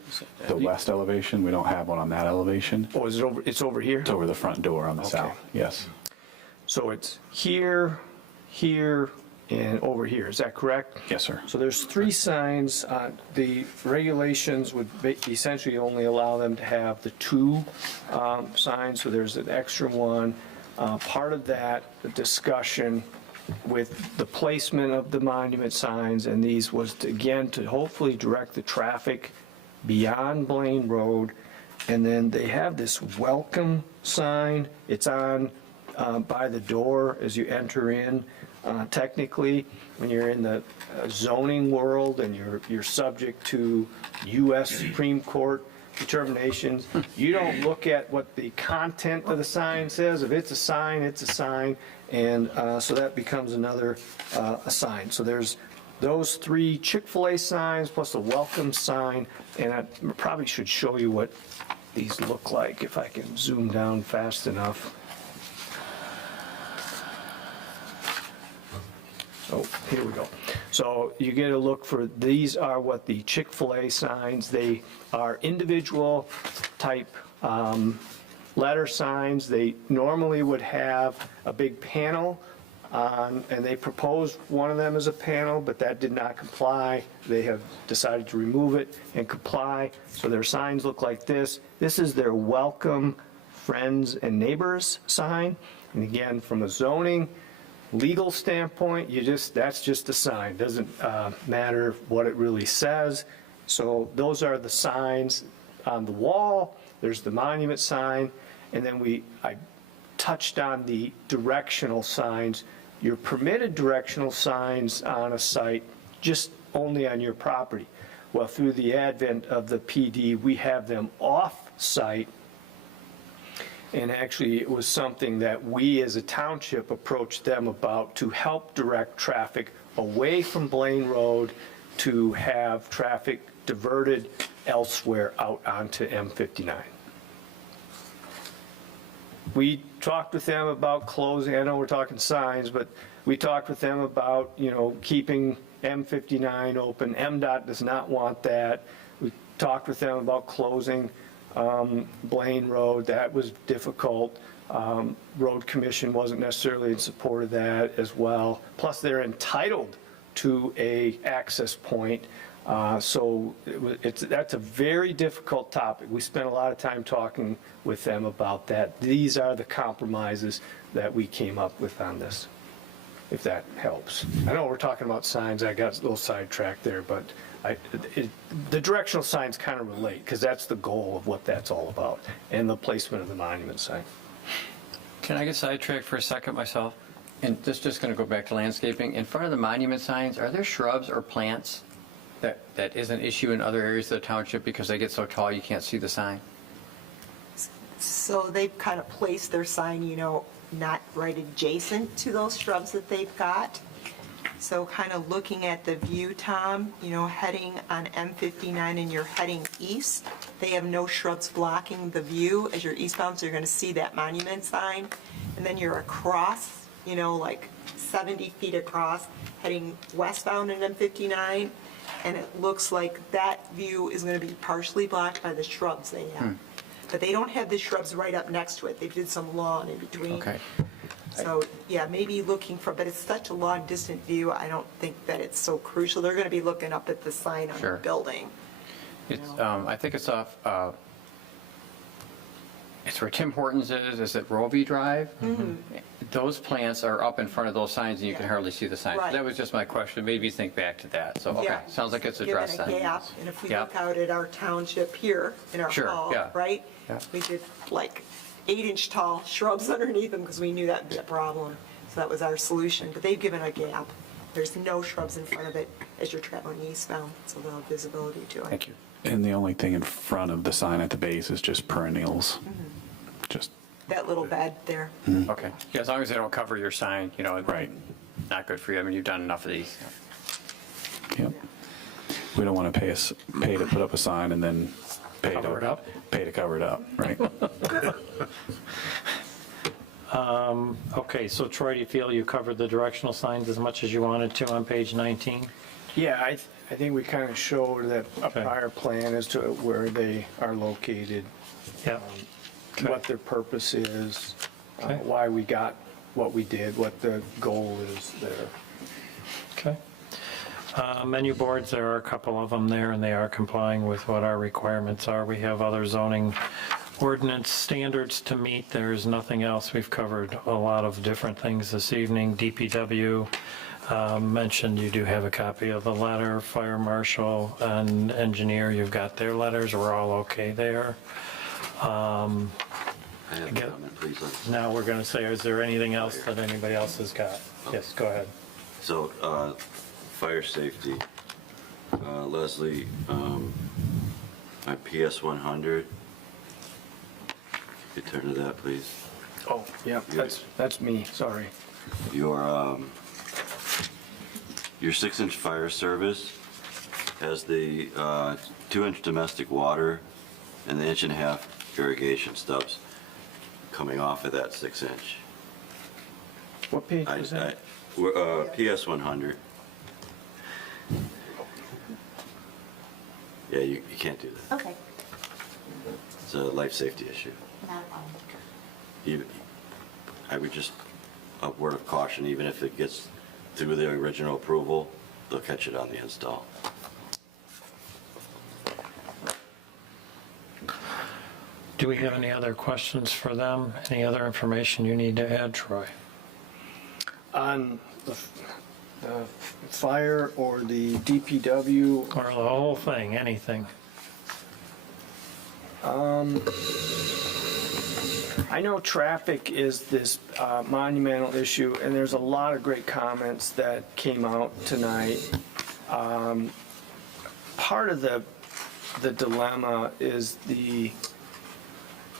the west elevation. We don't have one on that elevation. Oh, is it over? It's over here? It's over the front door on the south, yes. So it's here, here, and over here. Is that correct? Yes, sir. So there's 3 signs. The regulations would essentially only allow them to have the 2 signs, so there's an extra one. Part of that, the discussion with the placement of the monument signs and these was, to, again, to hopefully direct the traffic beyond Blaine Road. And then they have this welcome sign. It's on by the door as you enter in. Technically, when you're in the zoning world and you're subject to U.S. Supreme Court determinations, you don't look at what the content of the sign says. If it's a sign, it's a sign. And so that becomes another a sign. So there's those 3 Chick-fil-A signs plus a welcome sign. And I probably should show you what these look like if I can zoom down fast enough. Oh, here we go. So you get a look for, these are what the Chick-fil-A signs, they are individual type letter signs. They normally would have a big panel on, and they proposed one of them as a panel, but that did not comply. They have decided to remove it and comply. So their signs look like this. This is their welcome friends and neighbors sign. And again, from a zoning, legal standpoint, that's just a sign. Doesn't matter what it really says. So those are the signs on the wall. There's the monument sign. And then I touched on the directional signs. You're permitted directional signs on a site just only on your property. Well, through the advent of the PD, we have them off-site. And actually, it was something that we as a township approached them about to help direct traffic away from Blaine Road to have traffic diverted elsewhere out onto M59. We talked with them about closing, I know we're talking signs, but we talked with them about, keeping M59 open. MDOT does not want that. We talked with them about closing Blaine Road. That was difficult. Road Commission wasn't necessarily in support of that as well. Plus, they're entitled to a access point. So that's a very difficult topic. We spent a lot of time talking with them about that. These are the compromises that we came up with on this, if that helps. I know we're talking about signs. I got a little sidetracked there, but the directional signs kind of relate because that's the goal of what that's all about, and the placement of the monument sign. Can I get sidetracked for a second myself? And this just going to go back to landscaping. In front of the monument signs, are there shrubs or plants that is an issue in other areas of the township because they get so tall you can't see the sign? So they've kind of placed their sign, not right adjacent to those shrubs that they've got. So kind of looking at the view, Tom, heading on M59 and you're heading east, they have no shrubs blocking the view. As you're eastbound, so you're going to see that monument sign. And then you're across, like 70 feet across, heading westbound in M59. And it looks like that view is going to be partially blocked by the shrubs they have. But they don't have the shrubs right up next to it. They did some lawn in between. Okay. So, yeah, maybe looking for, but it's such a long, distant view, I don't think that it's so crucial. They're going to be looking up at the sign on the building. It's, I think it's off, it's where Tim Hortons is it Rovey Drive? Those plants are up in front of those signs and you can hardly see the signs. Right. That was just my question, made me think back to that. So, okay, Yeah. sounds like it's addressed Given then. a gap, and if we Yeah. look out at our township here in our Sure, hall, yeah. right? Yeah. We did like 8-inch tall shrubs underneath them because we knew that would be a problem. So that was our solution, but they've given a gap. There's no shrubs in front of it as you're traveling eastbound, so they'll have visibility to it. Thank you. And the only thing in front of the sign at the base is just perennials. Just, That little bed there. Okay, yeah, as long as they don't cover your sign, right. not good for you. I mean, you've done enough of these. Yep. We don't want to pay to put up a sign and then pay Cover it up. to cover it up, right? Okay, so Troy, do you feel you covered the directional signs as much as you wanted to on page 19? Yeah, I think we kind of showed that a Okay. prior plan as to where they are located, Yeah. what their purpose is, Okay. why we got what we did, what the goal is there. Okay. Menu boards, there are a couple of them there, and they are complying with what our requirements are. We have other zoning ordinance standards to meet. There's nothing else. We've covered a lot of different things this evening. DPW, mentioned you do have a copy of the letter. Fire marshal and engineer, you've got their letters. We're all okay there. I have a comment, please. Now we're going to say, is there anything else that anybody else has got? Yes, go ahead. So, fire safety, Leslie, my PS 100. Could you turn to that, please? Oh, yeah, that's me, sorry. Your 6-inch fire service has the 2-inch domestic water and the 1.5-inch irrigation stubs coming off of that 6-inch. What page is that? PS 100. Yeah, you can't do that. Okay. It's a life safety issue. Not a problem. I would just, a word of caution, even if it gets through the original approval, they'll catch it on the install. Do we have any other questions for them? Any other information you need to add, Troy? On the fire or the DPW? Or the whole thing, anything? I know traffic is this monumental issue, and there's a lot of great comments that came out tonight. Part of the dilemma is the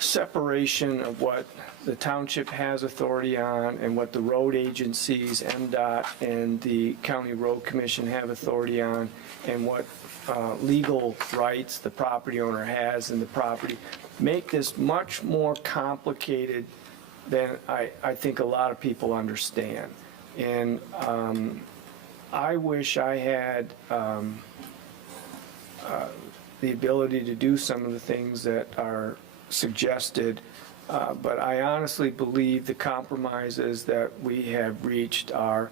separation of what the township has authority on and what the road agencies, MDOT, and the County Road Commission have authority on, and what legal rights the property owner has in the property, make this much more complicated than I think a lot of people understand. And I wish I had the ability to do some of the things that are suggested, but I honestly believe the compromises that we have reached are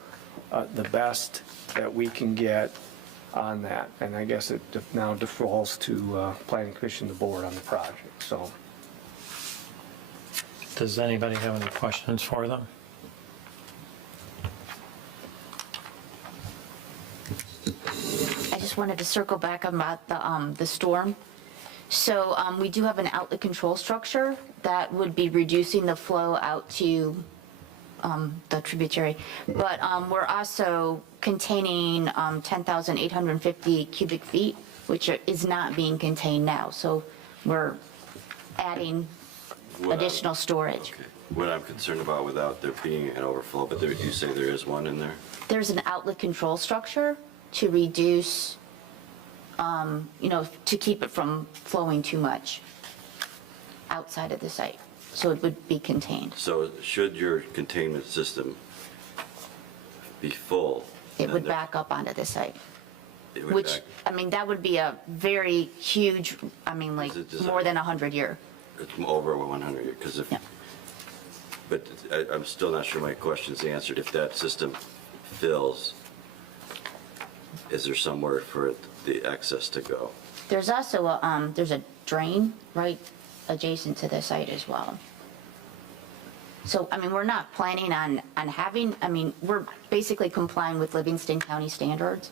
the best that we can get on that. And I guess it now defaults to Planning Commission, the board on the project, so. Does anybody have any questions for them? I just wanted to circle back about the storm. So we do have an outlet control structure that would be reducing the flow out to the tributary. But we're also containing 10,850 cubic feet, which is not being contained now. So we're adding additional storage. Okay. What I'm concerned about without there being an overflow, but you say there is one in there? There's an outlet control structure to reduce, to keep it from flowing too much outside of the site. So it would be contained. So should your containment system be full? It would back up onto the site. It would Which, back- I mean, that would be a very huge, like Is more it- than 100 year. It's over 100, because if, but I'm still not sure my question's answered. If that system fills, is there somewhere for the excess to go? There's also there's a drain right adjacent to the site as well. So, I mean, we're not planning on having, we're basically complying with Livingston County standards,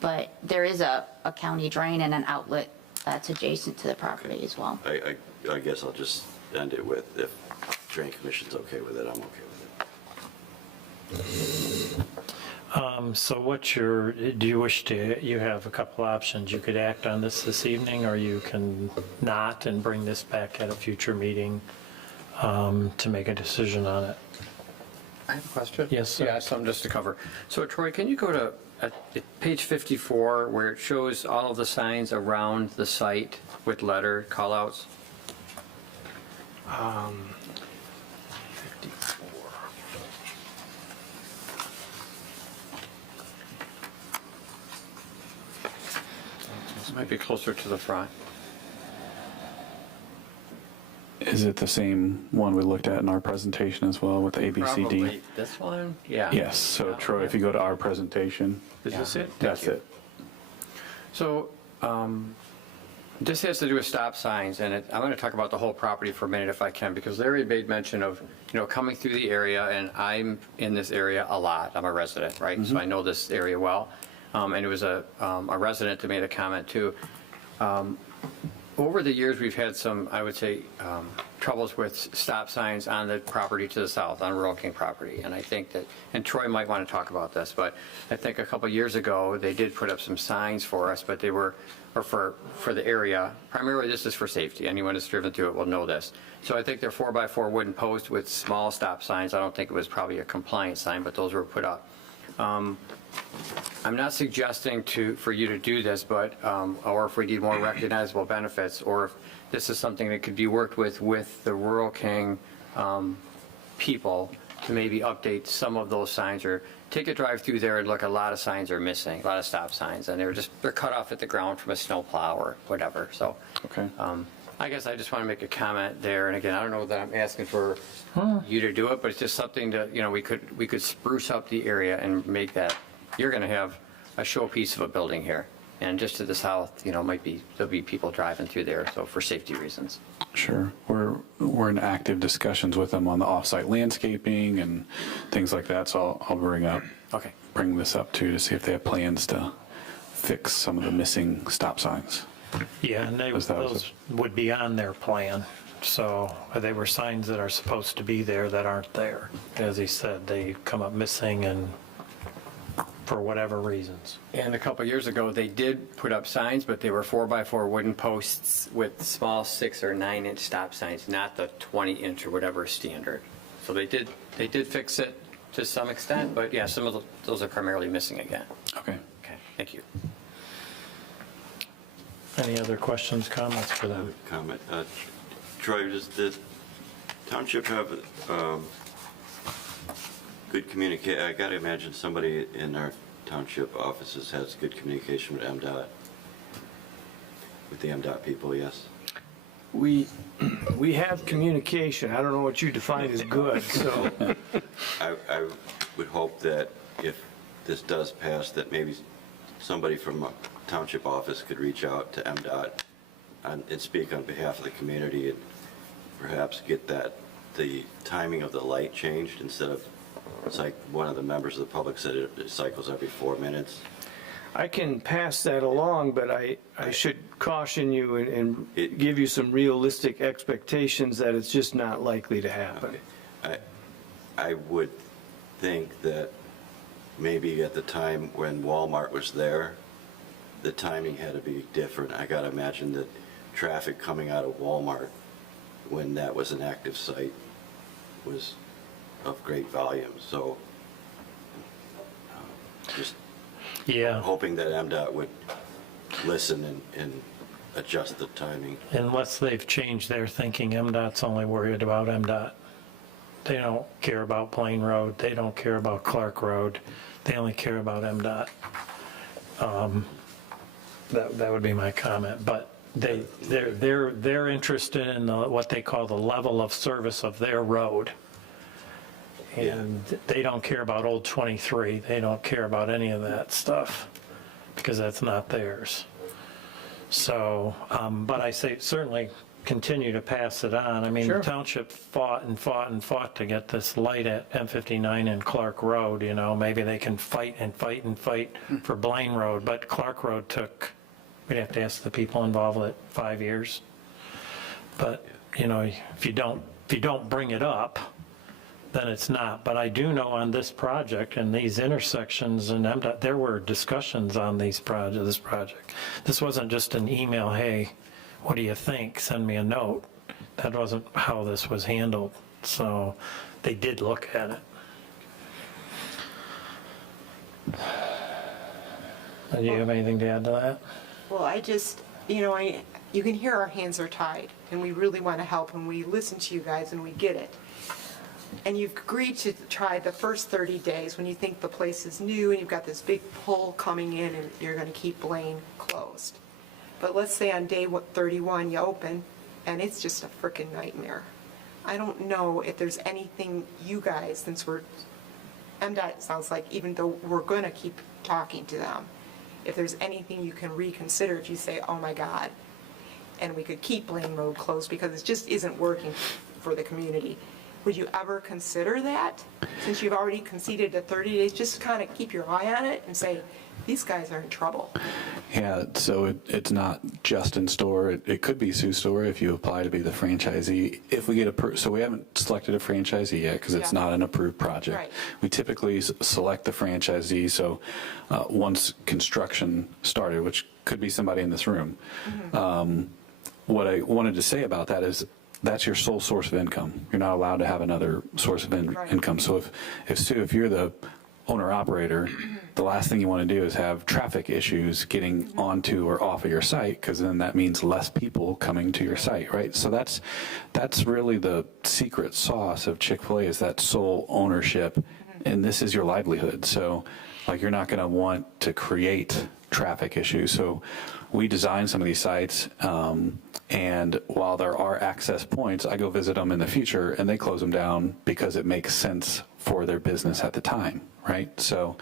but there is a county drain and an outlet that's adjacent to the property as well. I guess I'll just end it with, if Drain Commission's okay with it, I'm okay with it. So do you wish to, you have a couple options. You could act on this evening, or you can not and bring this back at a future meeting to make a decision on it. I have a question. Yes, sir. Yeah, something just to cover. So Troy, can you go to page 54 where it shows all of the signs around the site with letter callouts? 54. This might be closer to the front. Is it the same one we looked at in our presentation as well with ABCD? Probably this one? Yeah. Yes, so Troy, if you go to our presentation. Is this it? Thank That's you. it. So, This has to do with stop signs, and I'm going to talk about the whole property for a minute if I can, because Larry made mention of, coming through the area, and I'm in this area a lot. I'm a resident, right? So I know this area well. And it was a resident that made a comment too. Over the years, we've had some, I would say, troubles with stop signs on the property to the south, on Rural King property. And I think that, and Troy might want to talk about this, but I think a couple years ago, they did put up some signs for us, but they were, or for the area. Primarily, this is for safety. Anyone that's driven through it will know this. So I think they're 4x4 wooden posts with small stop signs. I don't think it was probably a compliant sign, but those were put up. I'm not suggesting for you to do this, but, or if we need more recognizable benefits, or if this is something that could be worked with the Rural King people to maybe update some of those signs, or take a drive through there and look, a lot of signs are missing, a lot of stop signs, and they're cut off at the ground from a snowplow or whatever. So, Okay. I guess I just want to make a comment there. And again, I don't know that I'm asking for you to do it, but it's just something that, we could spruce up the area and make that, you're going to have a showpiece of a building here. And just to the south, there'll be people driving through there, so for safety reasons. Sure. We're in active discussions with them on the off-site landscaping and things like that, so I'll bring this up too, to see if they have plans to fix some of the missing stop signs. Yeah, and those would be on their plan. So they were signs that are supposed to be there that aren't there. As he said, they come up missing and for whatever reasons. And a couple of years ago, they did put up signs, but they were 4x4 wooden posts with small 6 or 9 inch stop signs, not the 20 inch or whatever standard. So they did fix it to some extent, but yeah, some of those are primarily missing again. Okay. Okay, thank you. Any other questions, comments for them? Comment. Troy, does the township have good communication? I got to imagine somebody in our township offices has good communication with MDOT, with the MDOT people, yes? We have communication. I don't know what you define as good, so. I would hope that if this does pass, that maybe somebody from a township office could reach out to MDOT and speak on behalf of the community, and perhaps get the timing of the light changed, instead of, it's like one of the members of the public said, it cycles every 4 minutes. I can pass that along, but I should caution you and give you some realistic expectations that it's just not likely to happen. Okay. I would think that maybe at the time when Walmart was there, the timing had to be different. I got to imagine that traffic coming out of Walmart when that was an active site was of great volume. So just hoping that MDOT would listen and adjust the timing. Unless they've changed their thinking, MDOT's only worried about MDOT. They don't care about Blaine Road. They don't care about Clark Road. They only care about MDOT. That would be my comment. But they're interested in what they call the level of service of their road. And they don't care about Old 23. They don't care about any of that stuff because that's not theirs. So, but I say certainly continue to pass it on. I mean, the township fought and fought and fought to get this light at M59 and Clark Road. Maybe they can fight and fight and fight for Blaine Road, but Clark Road took, we'd have to ask the people involved with it, 5 years. But, if you don't bring it up, then it's not. But I do know on this project and these intersections, and there were discussions on this project. This wasn't just an email, hey, what do you think? Send me a note. That wasn't how this was handled. So they did look at it. Do you have anything to add to that? Well, I just, you can hear our hands are tied, and we really want to help, and we listen to you guys, and we get it. And you've agreed to try the first 30 days when you think the place is new, and you've got this big pull coming in, and you're going to keep Blaine closed. But let's say on day 31 you open, and it's just a frickin' nightmare. I don't know if there's anything you guys, since MDOT sounds like, even though we're going to keep talking to them, if there's anything you can reconsider if you say, oh my God. and we could keep Blaine Road closed because it just isn't working for the community. Would you ever consider that? Since you've already conceded the 30 days, just kind of keep your eye on it and say, these guys are in trouble. Yeah, so it's not just in store. It could be Sioux Store if you apply to be the franchisee. If we get approved, so we haven't selected a franchisee yet because it's not an approved project. Right. We typically select the franchisee. So once construction started, which could be somebody in this room, what I wanted to say about that is that's your sole source of income. You're not allowed to have another source of income. So if Sue, if you're the owner operator, the last thing you want to do is have traffic issues getting onto or off of your site, because then that means less people coming to your site, right? So that's really the secret sauce of Chick-fil-A, is that sole ownership, and this is your livelihood. So like, you're not going to want to create traffic issues. So we design some of these sites, and while there are access points, I go visit them in the future and they close them down because it makes sense for their business at the time, right? So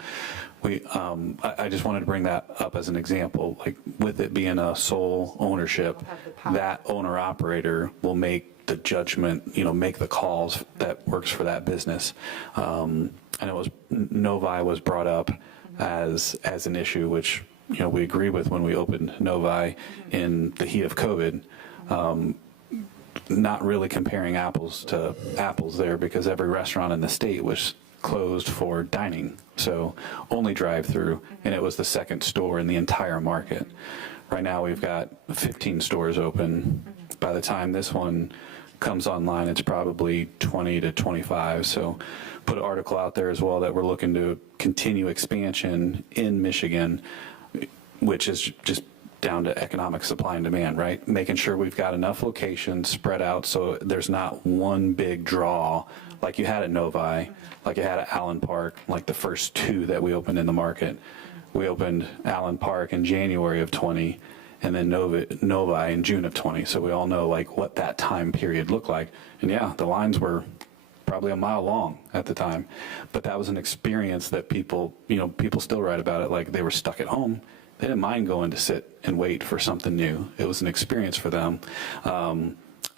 I just wanted to bring that up as an example. Like, with it being a sole ownership, that owner operator will make the judgment, make the calls that works for that business. And it was Novi was brought up as an issue, which we agree with when we opened Novi in the heat of COVID. Not really comparing apples to apples there, because every restaurant in the state was closed for dining, so only drive-through, and it was the second store in the entire market. Right now we've got 15 stores open. By the time this one comes online, it's probably 20 to 25. So put an article out there as well that we're looking to continue expansion in Michigan, which is just down to economic supply and demand, right? Making sure we've got enough locations spread out so there's not one big draw like you had at Novi, like you had at Allen Park, like the first two that we opened in the market. We opened Allen Park in January of 20, and then Novi in June of 20. So we all know like what that time period looked like. And yeah, the lines were probably a mile long at the time, but that was an experience that people still write about it. Like, they were stuck at home. They didn't mind going to sit and wait for something new. It was an experience for them.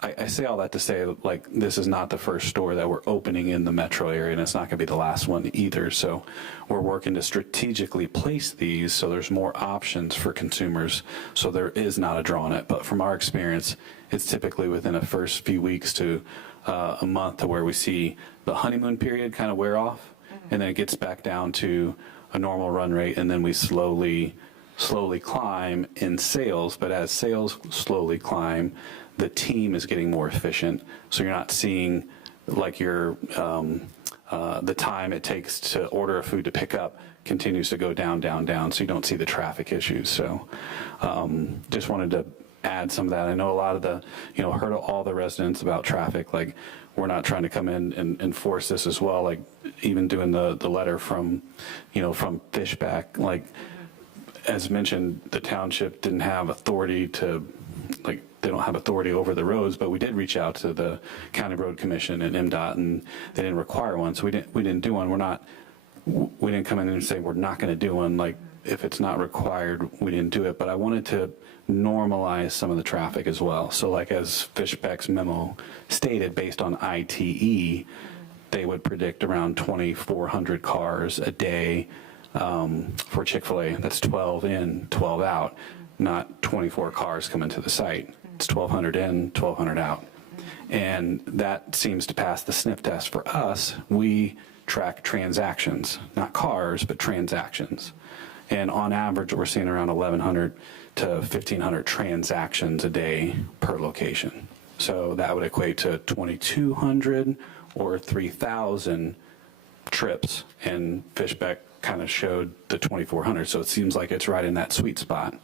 I say all that to say, like, this is not the first store that we're opening in the metro area, and it's not going to be the last one either. So we're working to strategically place these so there's more options for consumers, so there is not a draw on it. But from our experience, it's typically within the first few weeks to a month to where we see the honeymoon period kind of wear off, and then it gets back down to a normal run rate, and then we slowly climb in sales. But as sales slowly climb, the team is getting more efficient, so you're not seeing like the time it takes to order a food to pick up continues to go down, so you don't see the traffic issues. So just wanted to add some of that. I know a lot of the, heard all the residents about traffic. Like, we're not trying to come in and enforce this as well. Like, even doing the letter from Fishback, like, as mentioned, the township didn't have authority to, like, they don't have authority over the roads, but we did reach out to the County Road Commission and MDOT, and they didn't require one, so we didn't do one. We didn't come in and say we're not going to do one. Like, if it's not required, we didn't do it. But I wanted to normalize some of the traffic as well. So, like, as Fishback's memo stated, based on ITE, they would predict around 2,400 cars a day for Chick-fil-A. That's 12 in, 12 out, not 24 cars coming to the site. It's 1,200 in, 1,200 out. And that seems to pass the sniff test for us. We track transactions, not cars, but transactions. And on average, we're seeing around 1,100 to 1,500 transactions a day per location. So that would equate to 2,200 or 3,000 trips. And Fishback kind of showed the 2,400. So it seems like it's right in that sweet spot.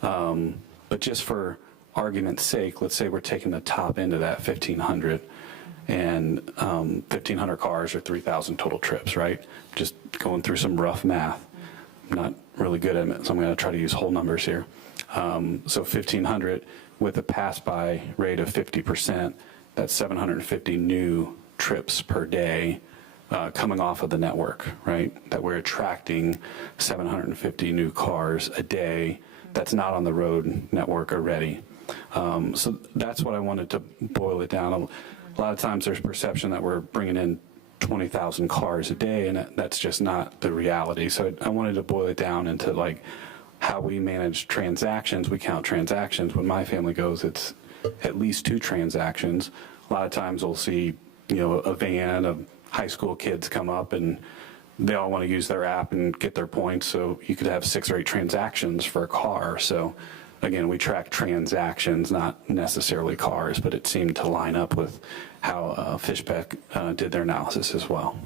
But just for argument's sake, let's say we're taking the top end of that 1,500, and 1,500 cars or 3,000 total trips, right? Just going through some rough math. I'm not really good at it, so I'm going to try to use whole numbers here. So 1,500 with a pass-by rate of 50%, that's 750 new trips per day coming off of the network, right? That we're attracting 750 new cars a day that's not on the road network already. So that's what I wanted to boil it down. A lot of times there's perception that we're bringing in 20,000 cars a day, and that's just not the reality. So I wanted to boil it down into like how we manage transactions. We count transactions. When my family goes, it's at least 2 transactions. A lot of times we'll see, a van of high school kids come up and they all want to use their app and get their points. So you could have 6 or 8 transactions for a car. So again, we track transactions, not necessarily cars, but it seemed to line up with how Fishbeck did their analysis as well.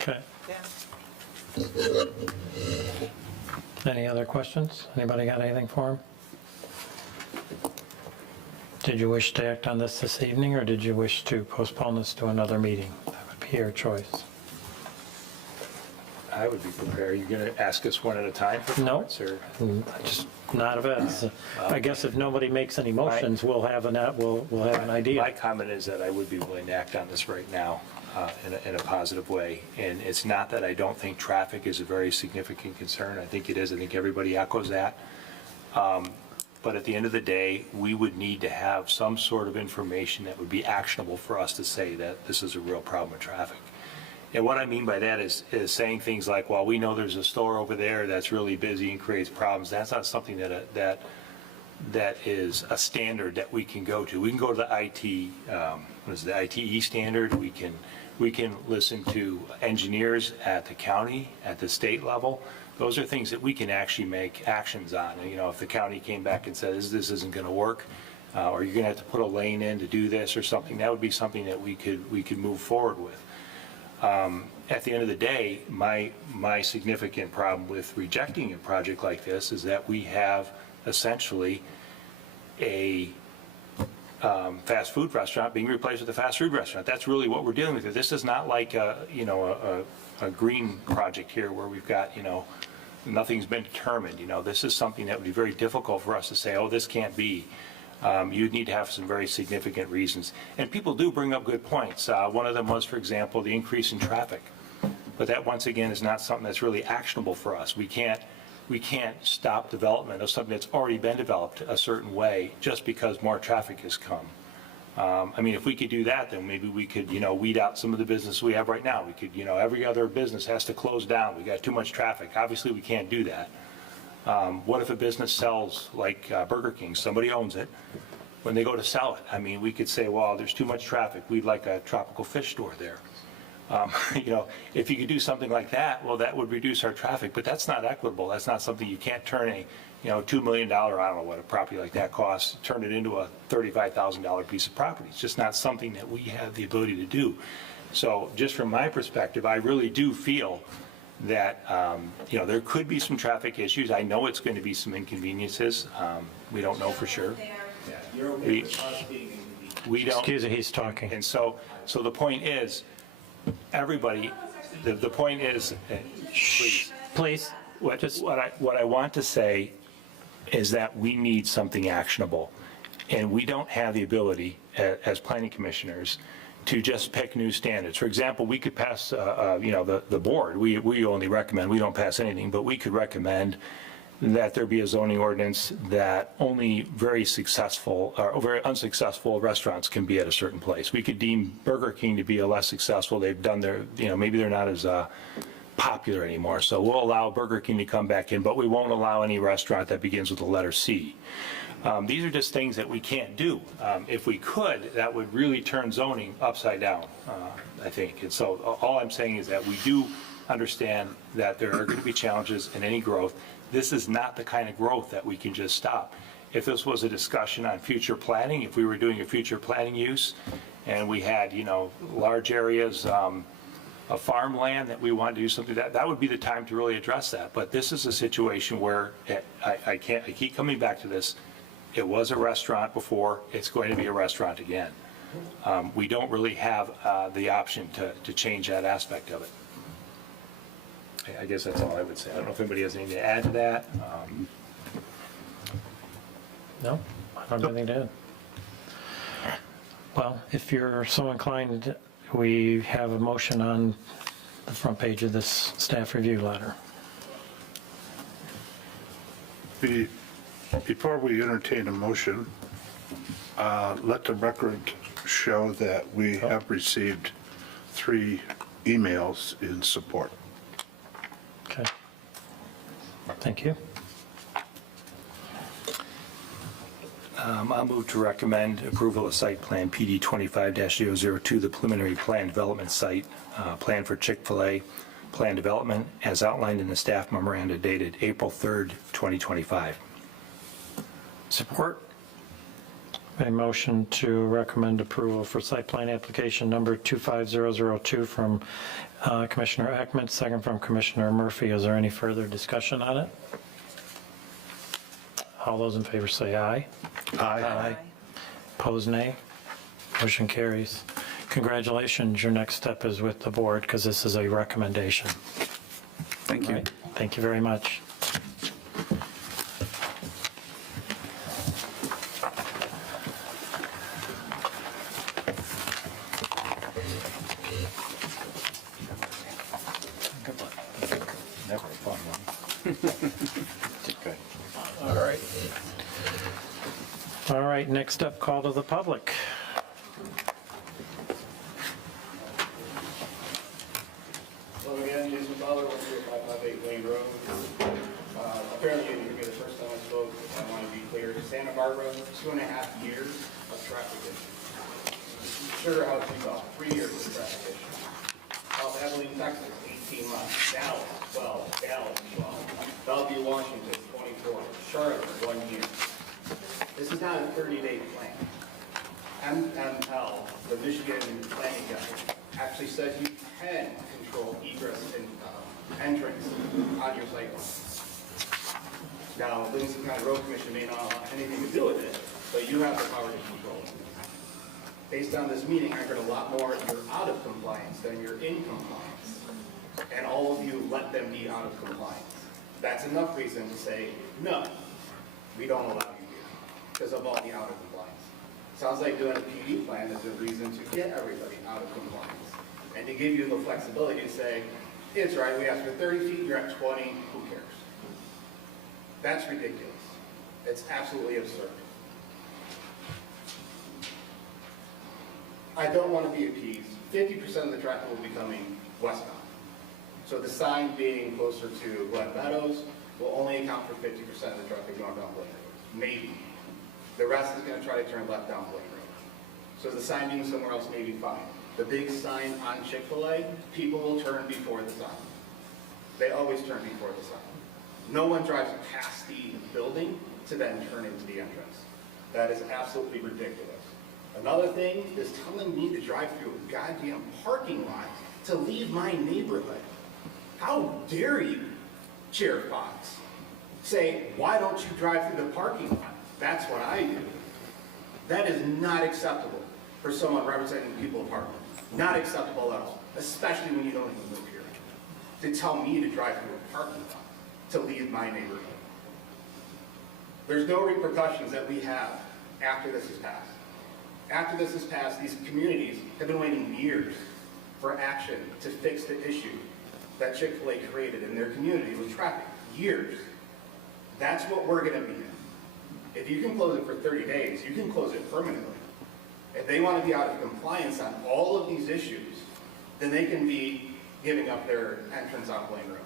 Okay. Any other questions? Anybody got anything for him? Did you wish to act on this evening, or did you wish to postpone this to another meeting? That would be your choice. I would be prepared. You're going to ask us one at a time for comments, or? Just not of it. I guess if nobody makes any motions, we'll have an idea. My comment is that I would be willing to act on this right now in a positive way. And it's not that I don't think traffic is a very significant concern. I think it is. I think everybody echoes that. But at the end of the day, we would need to have some sort of information that would be actionable for us to say that this is a real problem with traffic. And what I mean by that is saying things like, well, we know there's a store over there that's really busy and creates problems. That's not something that is a standard that we can go to. We can go to the the ITE standard. We can listen to engineers at the county, at the state level. Those are things that we can actually make actions on. And, if the county came back and says this isn't going to work, or you're going to have to put a lane in to do this or something, that would be something that we could move forward with. At the end of the day, my significant problem with rejecting a project like this is that we have essentially a fast food restaurant being replaced with a fast food restaurant. That's really what we're dealing with. This is not like a green project here where we've got, nothing's been determined. This is something that would be very difficult for us to say, oh, this can't be. You'd need to have some very significant reasons. And people do bring up good points. One of them was, for example, the increase in traffic. But that, once again, is not something that's really actionable for us. We can't stop development of something that's already been developed a certain way just because more traffic has come. If we could do that, then maybe we could, weed out some of the business we have right now. We could, every other business has to close down. We got too much traffic. Obviously, we can't do that. What if a business sells, like Burger King, somebody owns it, when they go to sell it? We could say, well, there's too much traffic, we'd like a tropical fish store there. If you could do something like that, well, that would reduce our traffic, but that's not equitable. That's not something you can't turn a, $2 million, I don't know what a property like that costs, turn it into a $35,000 piece of property. It's just not something that we have the ability to do. So just from my perspective, I really do feel that, there could be some traffic issues. I know it's going to be some inconveniences. We don't know for sure. We don't. Excuse me, he's talking. And so the point is, everybody, the point is, please. What I want to say is that we need something actionable. And we don't have the ability, as planning commissioners, to just pick new standards. For example, we could pass, the board, we only recommend, we don't pass anything, but we could recommend that there be a zoning ordinance that only very successful or very unsuccessful restaurants can be at a certain place. We could deem Burger King to be a less successful. They've done their, maybe they're not as popular anymore. So we'll allow Burger King to come back in, but we won't allow any restaurant that begins with the letter C. These are just things that we can't do. If we could, that would really turn zoning upside down, I think. And so all I'm saying is that we do understand that there are going to be challenges in any growth. This is not the kind of growth that we can just stop. If this was a discussion on future planning, if we were doing a future planning use and we had, large areas of farmland that we wanted to do something, that would be the time to really address that. But this is a situation where I keep coming back to this. It was a restaurant before, it's going to be a restaurant again. We don't really have the option to change that aspect of it. I guess that's all I would say. I don't know if anybody has anything to add to that. No, I don't have anything to add. Well, if you're so inclined, we have a motion on the front page of this staff review letter. Before we entertain a motion, let the record show that we have received 3 emails in support. Okay. Thank you. I'll move to recommend approval of site plan PD 25-002, the preliminary plan development site, plan for Chick-fil-A, plan development as outlined in the staff memoranda dated April 3rd, 2025. Support? A motion to recommend approval for site plan application number 25002 from Commissioner Ekman, second from Commissioner Murphy. Is there any further discussion on it? All those in favor say aye. Aye. Opposed, nay. Motion carries. Congratulations. Your next step is with the board because this is a recommendation. Thank you. Right. Thank you very much. Never a fun one. All right. All right, next up, call to the public. Hello again, Jason Fowler, 10558 Wayne Road. Apparently, you're the first time I spoke. I want to be clear. Santa Barbara, 2.5 years of traffic issue. Sugar House, Utah, 3 years of traffic issue. South Abilene, Texas, 18 months. Dallas, 12. Dallas, 12. Bellevue, Washington, 24. Charlotte, 1 year. This is not a 30-day plan. MML, the Michigan Planning Guide, actually says you can control egress and entrance on your site plan. Now, Livingston County Road Commission may not have anything to do with it, but you have the power to control it. Based on this meeting, I heard a lot more you're out of compliance than you're in compliance. And all of you let them be out of compliance. That's enough reason to say, no, we don't allow you here because of all the out of compliance. Sounds like doing a PD plan is a reason to get everybody out of compliance and to give you the flexibility to say, it's right, we asked for 30 feet, you're at 20, who cares? That's ridiculous. It's absolutely absurd. I don't want to be appeased. 50% of the traffic will be coming westbound. So the sign being closer to Glen Meadows will only account for 50% of the traffic going down Blaine Road. Maybe. The rest is going to try to turn left down Blaine Road. So the sign being somewhere else may be fine. The big sign on Chick-fil-A, people will turn before the sign. They always turn before the sign. No one drives past the building to then turn into the entrance. That is absolutely ridiculous. Another thing is telling me to drive through a goddamn parking lot to leave my neighborhood. How dare you, Chair Fox, say, why don't you drive through the parking lot? That's what I do. That is not acceptable for someone representing the people of Hartland. Not acceptable at all, especially when you don't even live here. To tell me to drive through a parking lot to leave my neighborhood. There's no repercussions that we have after this is passed. After this is passed, these communities have been waiting years for action to fix the issue that Chick-fil-A created in their community with traffic. Years. That's what we're going to be in. If you can close it for 30 days, you can close it permanently. If they want to be out of compliance on all of these issues, then they can be giving up their entrance on Blaine Road.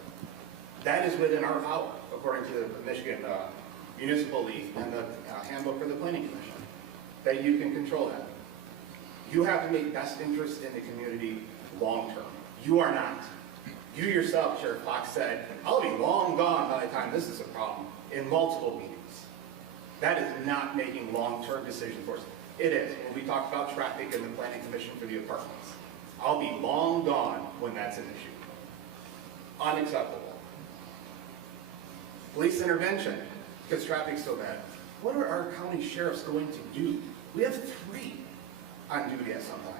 That is within our power, according to the Michigan Municipal League and the Handbook for the Planning Commission, that you can control that. You have to make best interest in the community long-term. You are not. You yourself, Chair Fox, said, I'll be long gone by the time this is a problem, in multiple meetings. That is not making long-term decisions for us. It is. When we talk about traffic in the Planning Commission for the apartments, I'll be long gone when that's an issue. Unacceptable. Police intervention, because traffic's so bad. What are our county sheriffs going to do? We have 3 on duty at some times.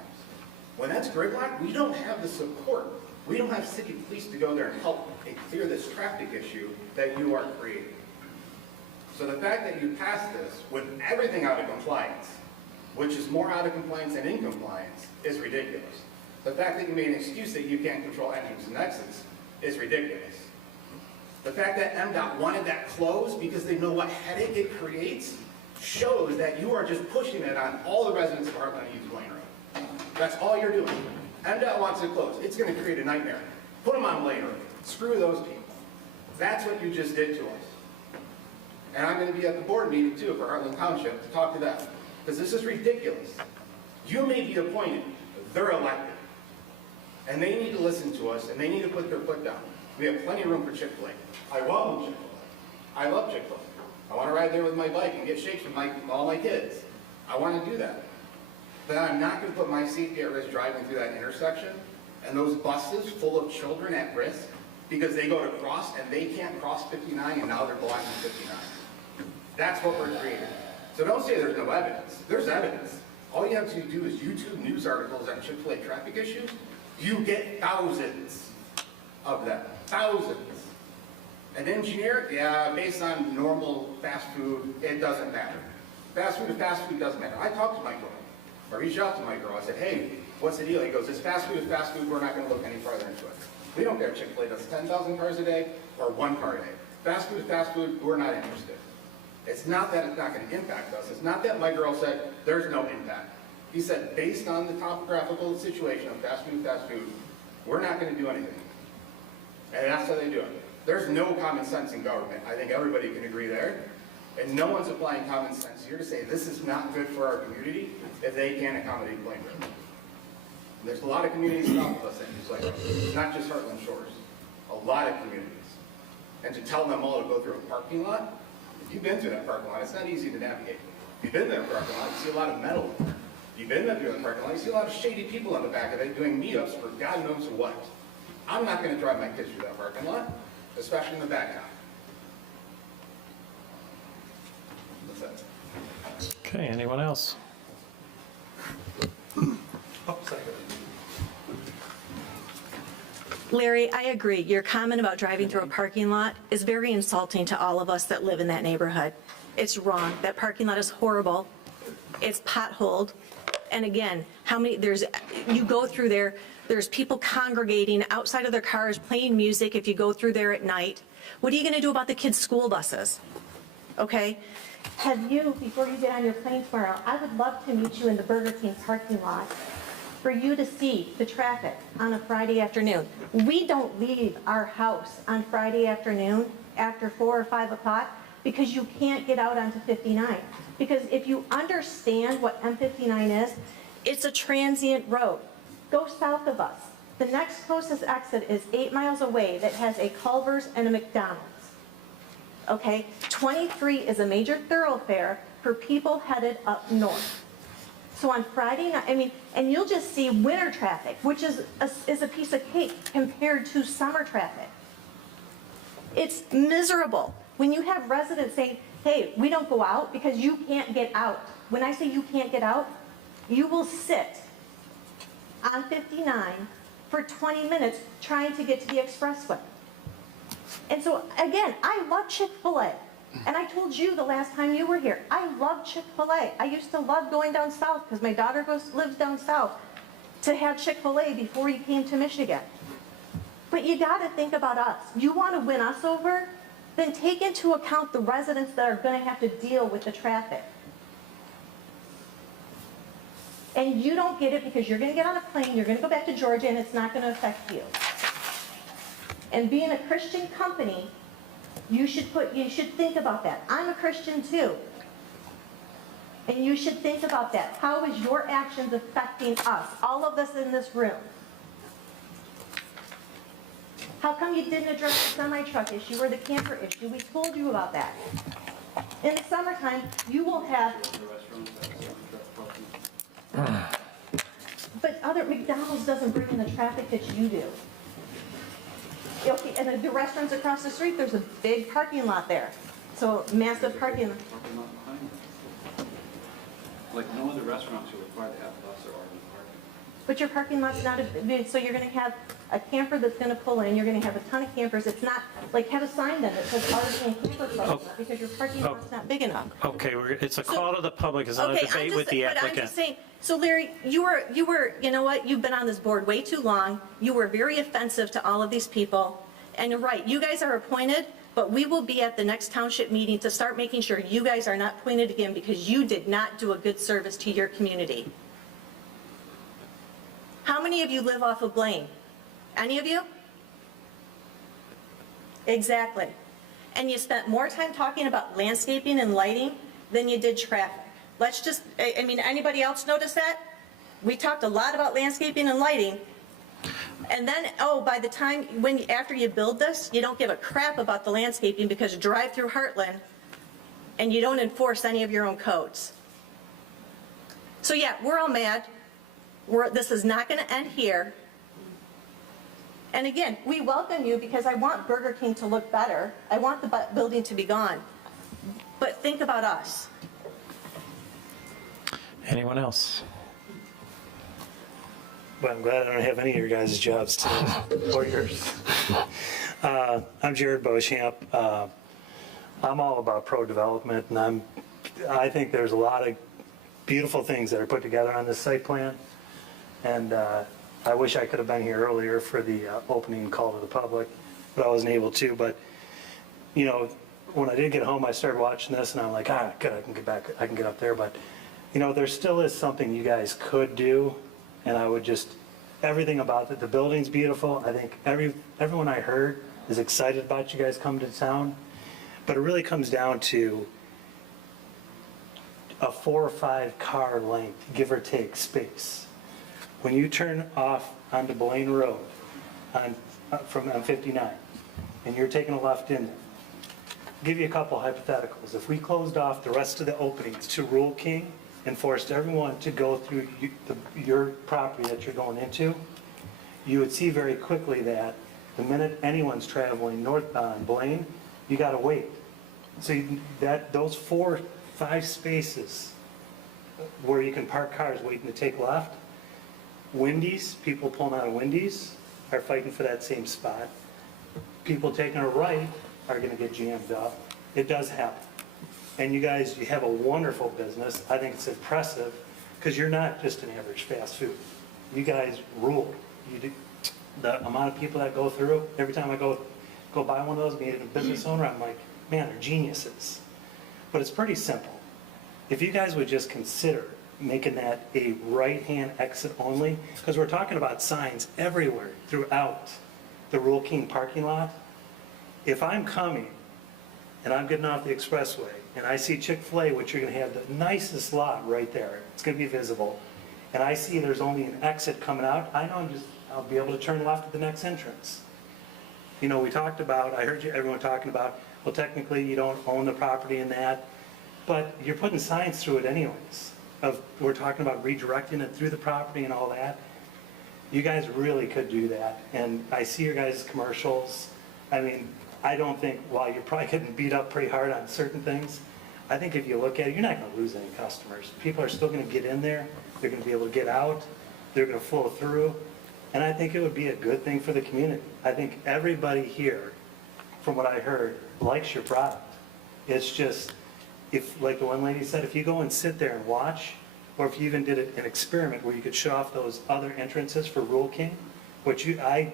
When that's gridlocked, we don't have the support. We don't have city police to go there and help and clear this traffic issue that you are creating. So the fact that you passed this with everything out of compliance, which is more out of compliance than in compliance, is ridiculous. The fact that you made an excuse that you can't control entrance and exits is ridiculous. The fact that MDOT wanted that closed because they know what headache it creates shows that you are just pushing it on all the residents of Heartland to use Blaine Road. That's all you're doing. MDOT wants it closed. It's going to create a nightmare. Put them on Blaine Road. Screw those people. That's what you just did to us. And I'm going to be at the board meeting too for Heartland Township to talk to them. Because this is ridiculous. You may be appointed. They're elected. And they need to listen to us and they need to put their foot down. We have plenty of room for Chick-fil-A. I welcome Chick-fil-A. I love Chick-fil-A. I want to ride there with my bike and get shakes with all my kids. I want to do that. But I'm not going to put my safety at risk driving through that intersection and those buses full of children at risk because they go to cross and they can't cross 59 and now they're blocking 59. That's what we're creating. So don't say there's no evidence. There's evidence. All you have to do is YouTube news articles on Chick-fil-A traffic issues. You get thousands of them. Thousands. An engineer, yeah, based on normal fast food, it doesn't matter. Fast food to fast food doesn't matter. I talked to my girl. I reached out to my girl. I said, hey, what's the deal? He goes, it's fast food to fast food. We're not going to look any farther into it. We don't care if Chick-fil-A does 10,000 cars a day or 1 car a day. Fast food to fast food, we're not interested. It's not that it's not going to impact us. It's not that my girl said there's no impact. He said, based on the topographical situation of fast food, we're not going to do anything. And that's how they do it. There's no common sense in government. I think everybody can agree there. And no one's applying common sense here to say this is not good for our community if they can't accommodate Blaine Road. There's a lot of communities south of us that use Blaine Road. It's not just Heartland Shores. A lot of communities. And to tell them all to go through a parking lot, if you've been through that parking lot, it's not easy to navigate. If you've been there parking lot, you see a lot of metal. If you've been through the parking lot, you see a lot of shady people in the back of it doing meetups for God knows what. I'm not going to drive my kids through that parking lot, especially in the back half. That's it. Okay, anyone else? Larry, I agree. Your comment about driving through a parking lot is very insulting to all of us that live in that neighborhood. It's wrong. That parking lot is horrible. It's potholed. And again, you go through there, there's people congregating outside of their cars playing music if you go through there at night. What are you going to do about the kids' school buses? Okay? Before you get on your plane tomorrow, I would love to meet you in the Burger King parking lot for you to see the traffic on a Friday afternoon. We don't leave our house on Friday afternoon after 4 or 5 o'clock because you can't get out onto 59. Because if you understand what M59 is, it's a transient road. Go south of us. The next closest exit is 8 miles away that has a Culver's and a McDonald's. Okay? 23 is a major thoroughfare for people headed up north. So on Friday night, and you'll just see winter traffic, which is a piece of cake compared to summer traffic. It's miserable. When you have residents saying, hey, we don't go out because you can't get out. When I say you can't get out, you will sit on 59 for 20 minutes trying to get to the expressway. And so, again, I love Chick-fil-A. And I told you the last time you were here, I love Chick-fil-A. I used to love going down south because my daughter lives down south to have Chick-fil-A before you came to Michigan. But you got to think about us. You want to win us over? Then take into account the residents that are going to have to deal with the traffic. And you don't get it because you're going to get on a plane, you're going to go back to Georgia, and it's not going to affect you. And being a Christian company, you should think about that. I'm a Christian too. And you should think about that. How is your actions affecting us, all of us in this room? How come you didn't address the semi-truck issue or the camper issue? We told you about that. In the summertime, you will have... But McDonald's doesn't bring in the traffic that you do. Okay, and the restaurants across the street, there's a big parking lot there. So massive parking lot. Like no other restaurants are required to have bus or RV parking. But your parking lot's not so you're going to have a camper that's going to pull in. You're going to have a ton of campers. It's not like have a sign then that says RV and camper parking lot because your parking lot's not big enough. Okay, it's a call to the public. It's not a debate with the applicant. But I'm just saying. So Larry, you were. You know what? You've been on this board way too long. You were very offensive to all of these people. And you're right, you guys are appointed, but we will be at the next township meeting to start making sure you guys are not appointed again because you did not do a good service to your community. How many of you live off of Blaine? Any of you? Exactly. And you spent more time talking about landscaping and lighting than you did traffic. Let's just, I mean, anybody else notice that? We talked a lot about landscaping and lighting. And then, oh, by the time, after you build this, you don't give a crap about the landscaping because you drive through Heartland and you don't enforce any of your own codes. So yeah, we're all mad. This is not going to end here. And again, we welcome you because I want Burger King to look better. I want the building to be gone. But think about us. Anyone else? Well, I'm glad I don't have any of your guys' jobs today, or yours. I'm Jared Beauchamp. I'm all about pro-development, and I think there's a lot of beautiful things that are put together on this site plan. And I wish I could have been here earlier for the opening call to the public, but I wasn't able to. But, you know, when I did get home, I started watching this, and I'm like, good, I can get back, I can get up there. But, you know, there still is something you guys could do. And I would just, everything about it, the building's beautiful. I think everyone I heard is excited about you guys coming to town. But it really comes down to a 4 or 5 car length, give or take, space. When you turn off onto Blaine Road on 59, and you're taking a left in there, I'll give you a couple hypotheticals. If we closed off the rest of the openings to Rural King, and forced everyone to go through your property that you're going into, you would see very quickly that the minute anyone's traveling northbound Blaine, you got to wait. So those 4, 5 spaces where you can park cars waiting to take left, Wendy's, people pulling out of Wendy's are fighting for that same spot. People taking a right are going to get jammed up. It does happen. And you guys, you have a wonderful business. I think it's impressive because you're not just an average fast food. You guys rule. The amount of people that go through, every time I go buy one of those, being a business owner, I'm like, man, they're geniuses. But it's pretty simple. If you guys would just consider making that a right-hand exit only, because we're talking about signs everywhere throughout the Rural King parking lot. If I'm coming and I'm getting off the expressway, and I see Chick-fil-A, which you're going to have the nicest lot right there. It's going to be visible. And I see there's only an exit coming out. I know I'll be able to turn left at the next entrance. You know, we talked about, I heard everyone talking about, well, technically you don't own the property in that, but you're putting signs through it anyways. We're talking about redirecting it through the property and all that. You guys really could do that. And I see your guys' commercials. I mean, I don't think, while you're probably getting beat up pretty hard on certain things, I think if you look at it, you're not going to lose any customers. People are still going to get in there. They're going to be able to get out. They're going to flow through. And I think it would be a good thing for the community. I think everybody here, from what I heard, likes your product. It's just, if, like the one lady said, if you go and sit there and watch, or if you even did an experiment where you could show off those other entrances for Rural King, which I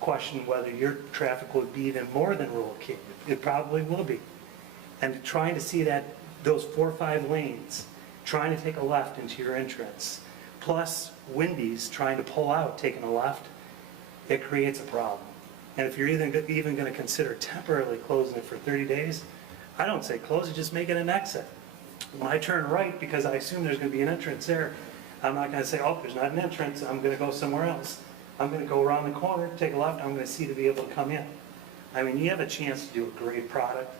question whether your traffic would be even more than Rural King. It probably will be. And trying to see that, those 4 or 5 lanes, trying to take a left into your entrance, plus Wendy's trying to pull out, taking a left, it creates a problem. And if you're even going to consider temporarily closing it for 30 days, I don't say close it, just make it an exit. When I turn right, because I assume there's going to be an entrance there, I'm not going to say, oh, there's not an entrance, I'm going to go somewhere else. I'm going to go around the corner, take a left, I'm going to see to be able to come in. I mean, you have a chance to do a great product.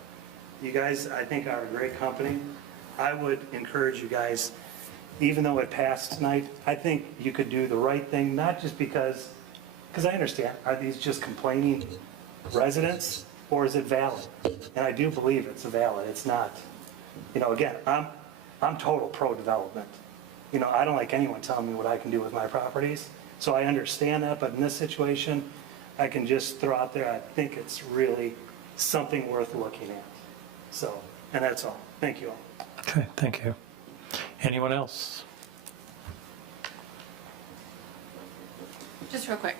You guys, I think, are a great company. I would encourage you guys, even though it passed tonight, I think you could do the right thing, not just because I understand, are these just complaining residents, or is it valid? And I do believe it's valid. It's not, you know, again, I'm total pro-development. You know, I don't like anyone telling me what I can do with my properties. So I understand that, but in this situation, I can just throw out there, I think it's really something worth looking at. So, and that's all. Thank you all. Okay, thank you. Anyone else? Just real quick.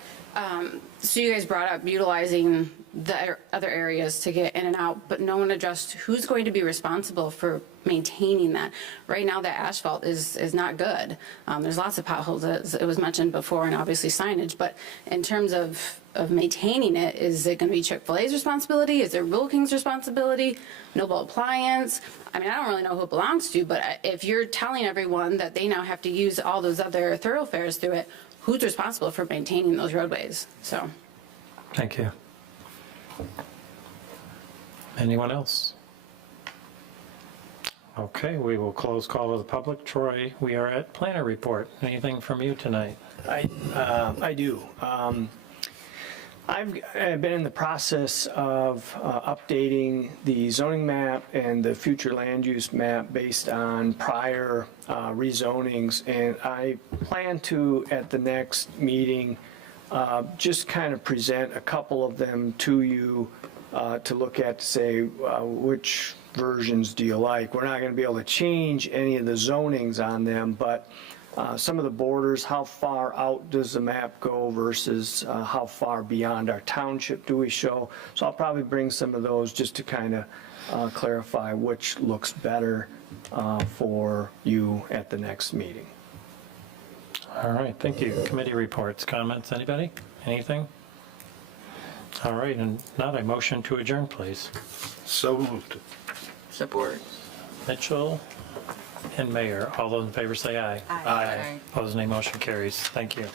So you guys brought up utilizing the other areas to get in and out, but no one addressed who's going to be responsible for maintaining that. Right now, the asphalt is not good. There's lots of potholes, as it was mentioned before, and obviously signage, but in terms of maintaining it, is it going to be Chick-fil-A's responsibility? Is it Rural King's responsibility? Noble Appliance? I mean, I don't really know who it belongs to, but if you're telling everyone that they now have to use all those other thoroughfares through it, who's responsible for maintaining those roadways? So. Thank you. Anyone else? Okay, we will close call to the public. Troy, we are at planner report. Anything from you tonight? I do. I've been in the process of updating the zoning map and the future land use map based on prior rezonings, and I plan to, at the next meeting, just kind of present a couple of them to you to look at, to say which versions do you like. We're not going to be able to change any of the zonings on them, but some of the borders, how far out does the map go versus how far beyond our township do we show? So I'll probably bring some of those just to kind of clarify which looks better for you at the next meeting. All right, thank you. Committee reports, comments, anybody? Anything? All right, and now a motion to adjourn, please. So moved. Support. Mitchell and Mayor, all those in favor say aye. Aye. Opposed, nay. Motion carries. Thank you.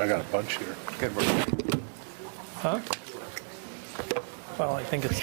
I got a bunch here. Good work. Huh? Well, I think it's...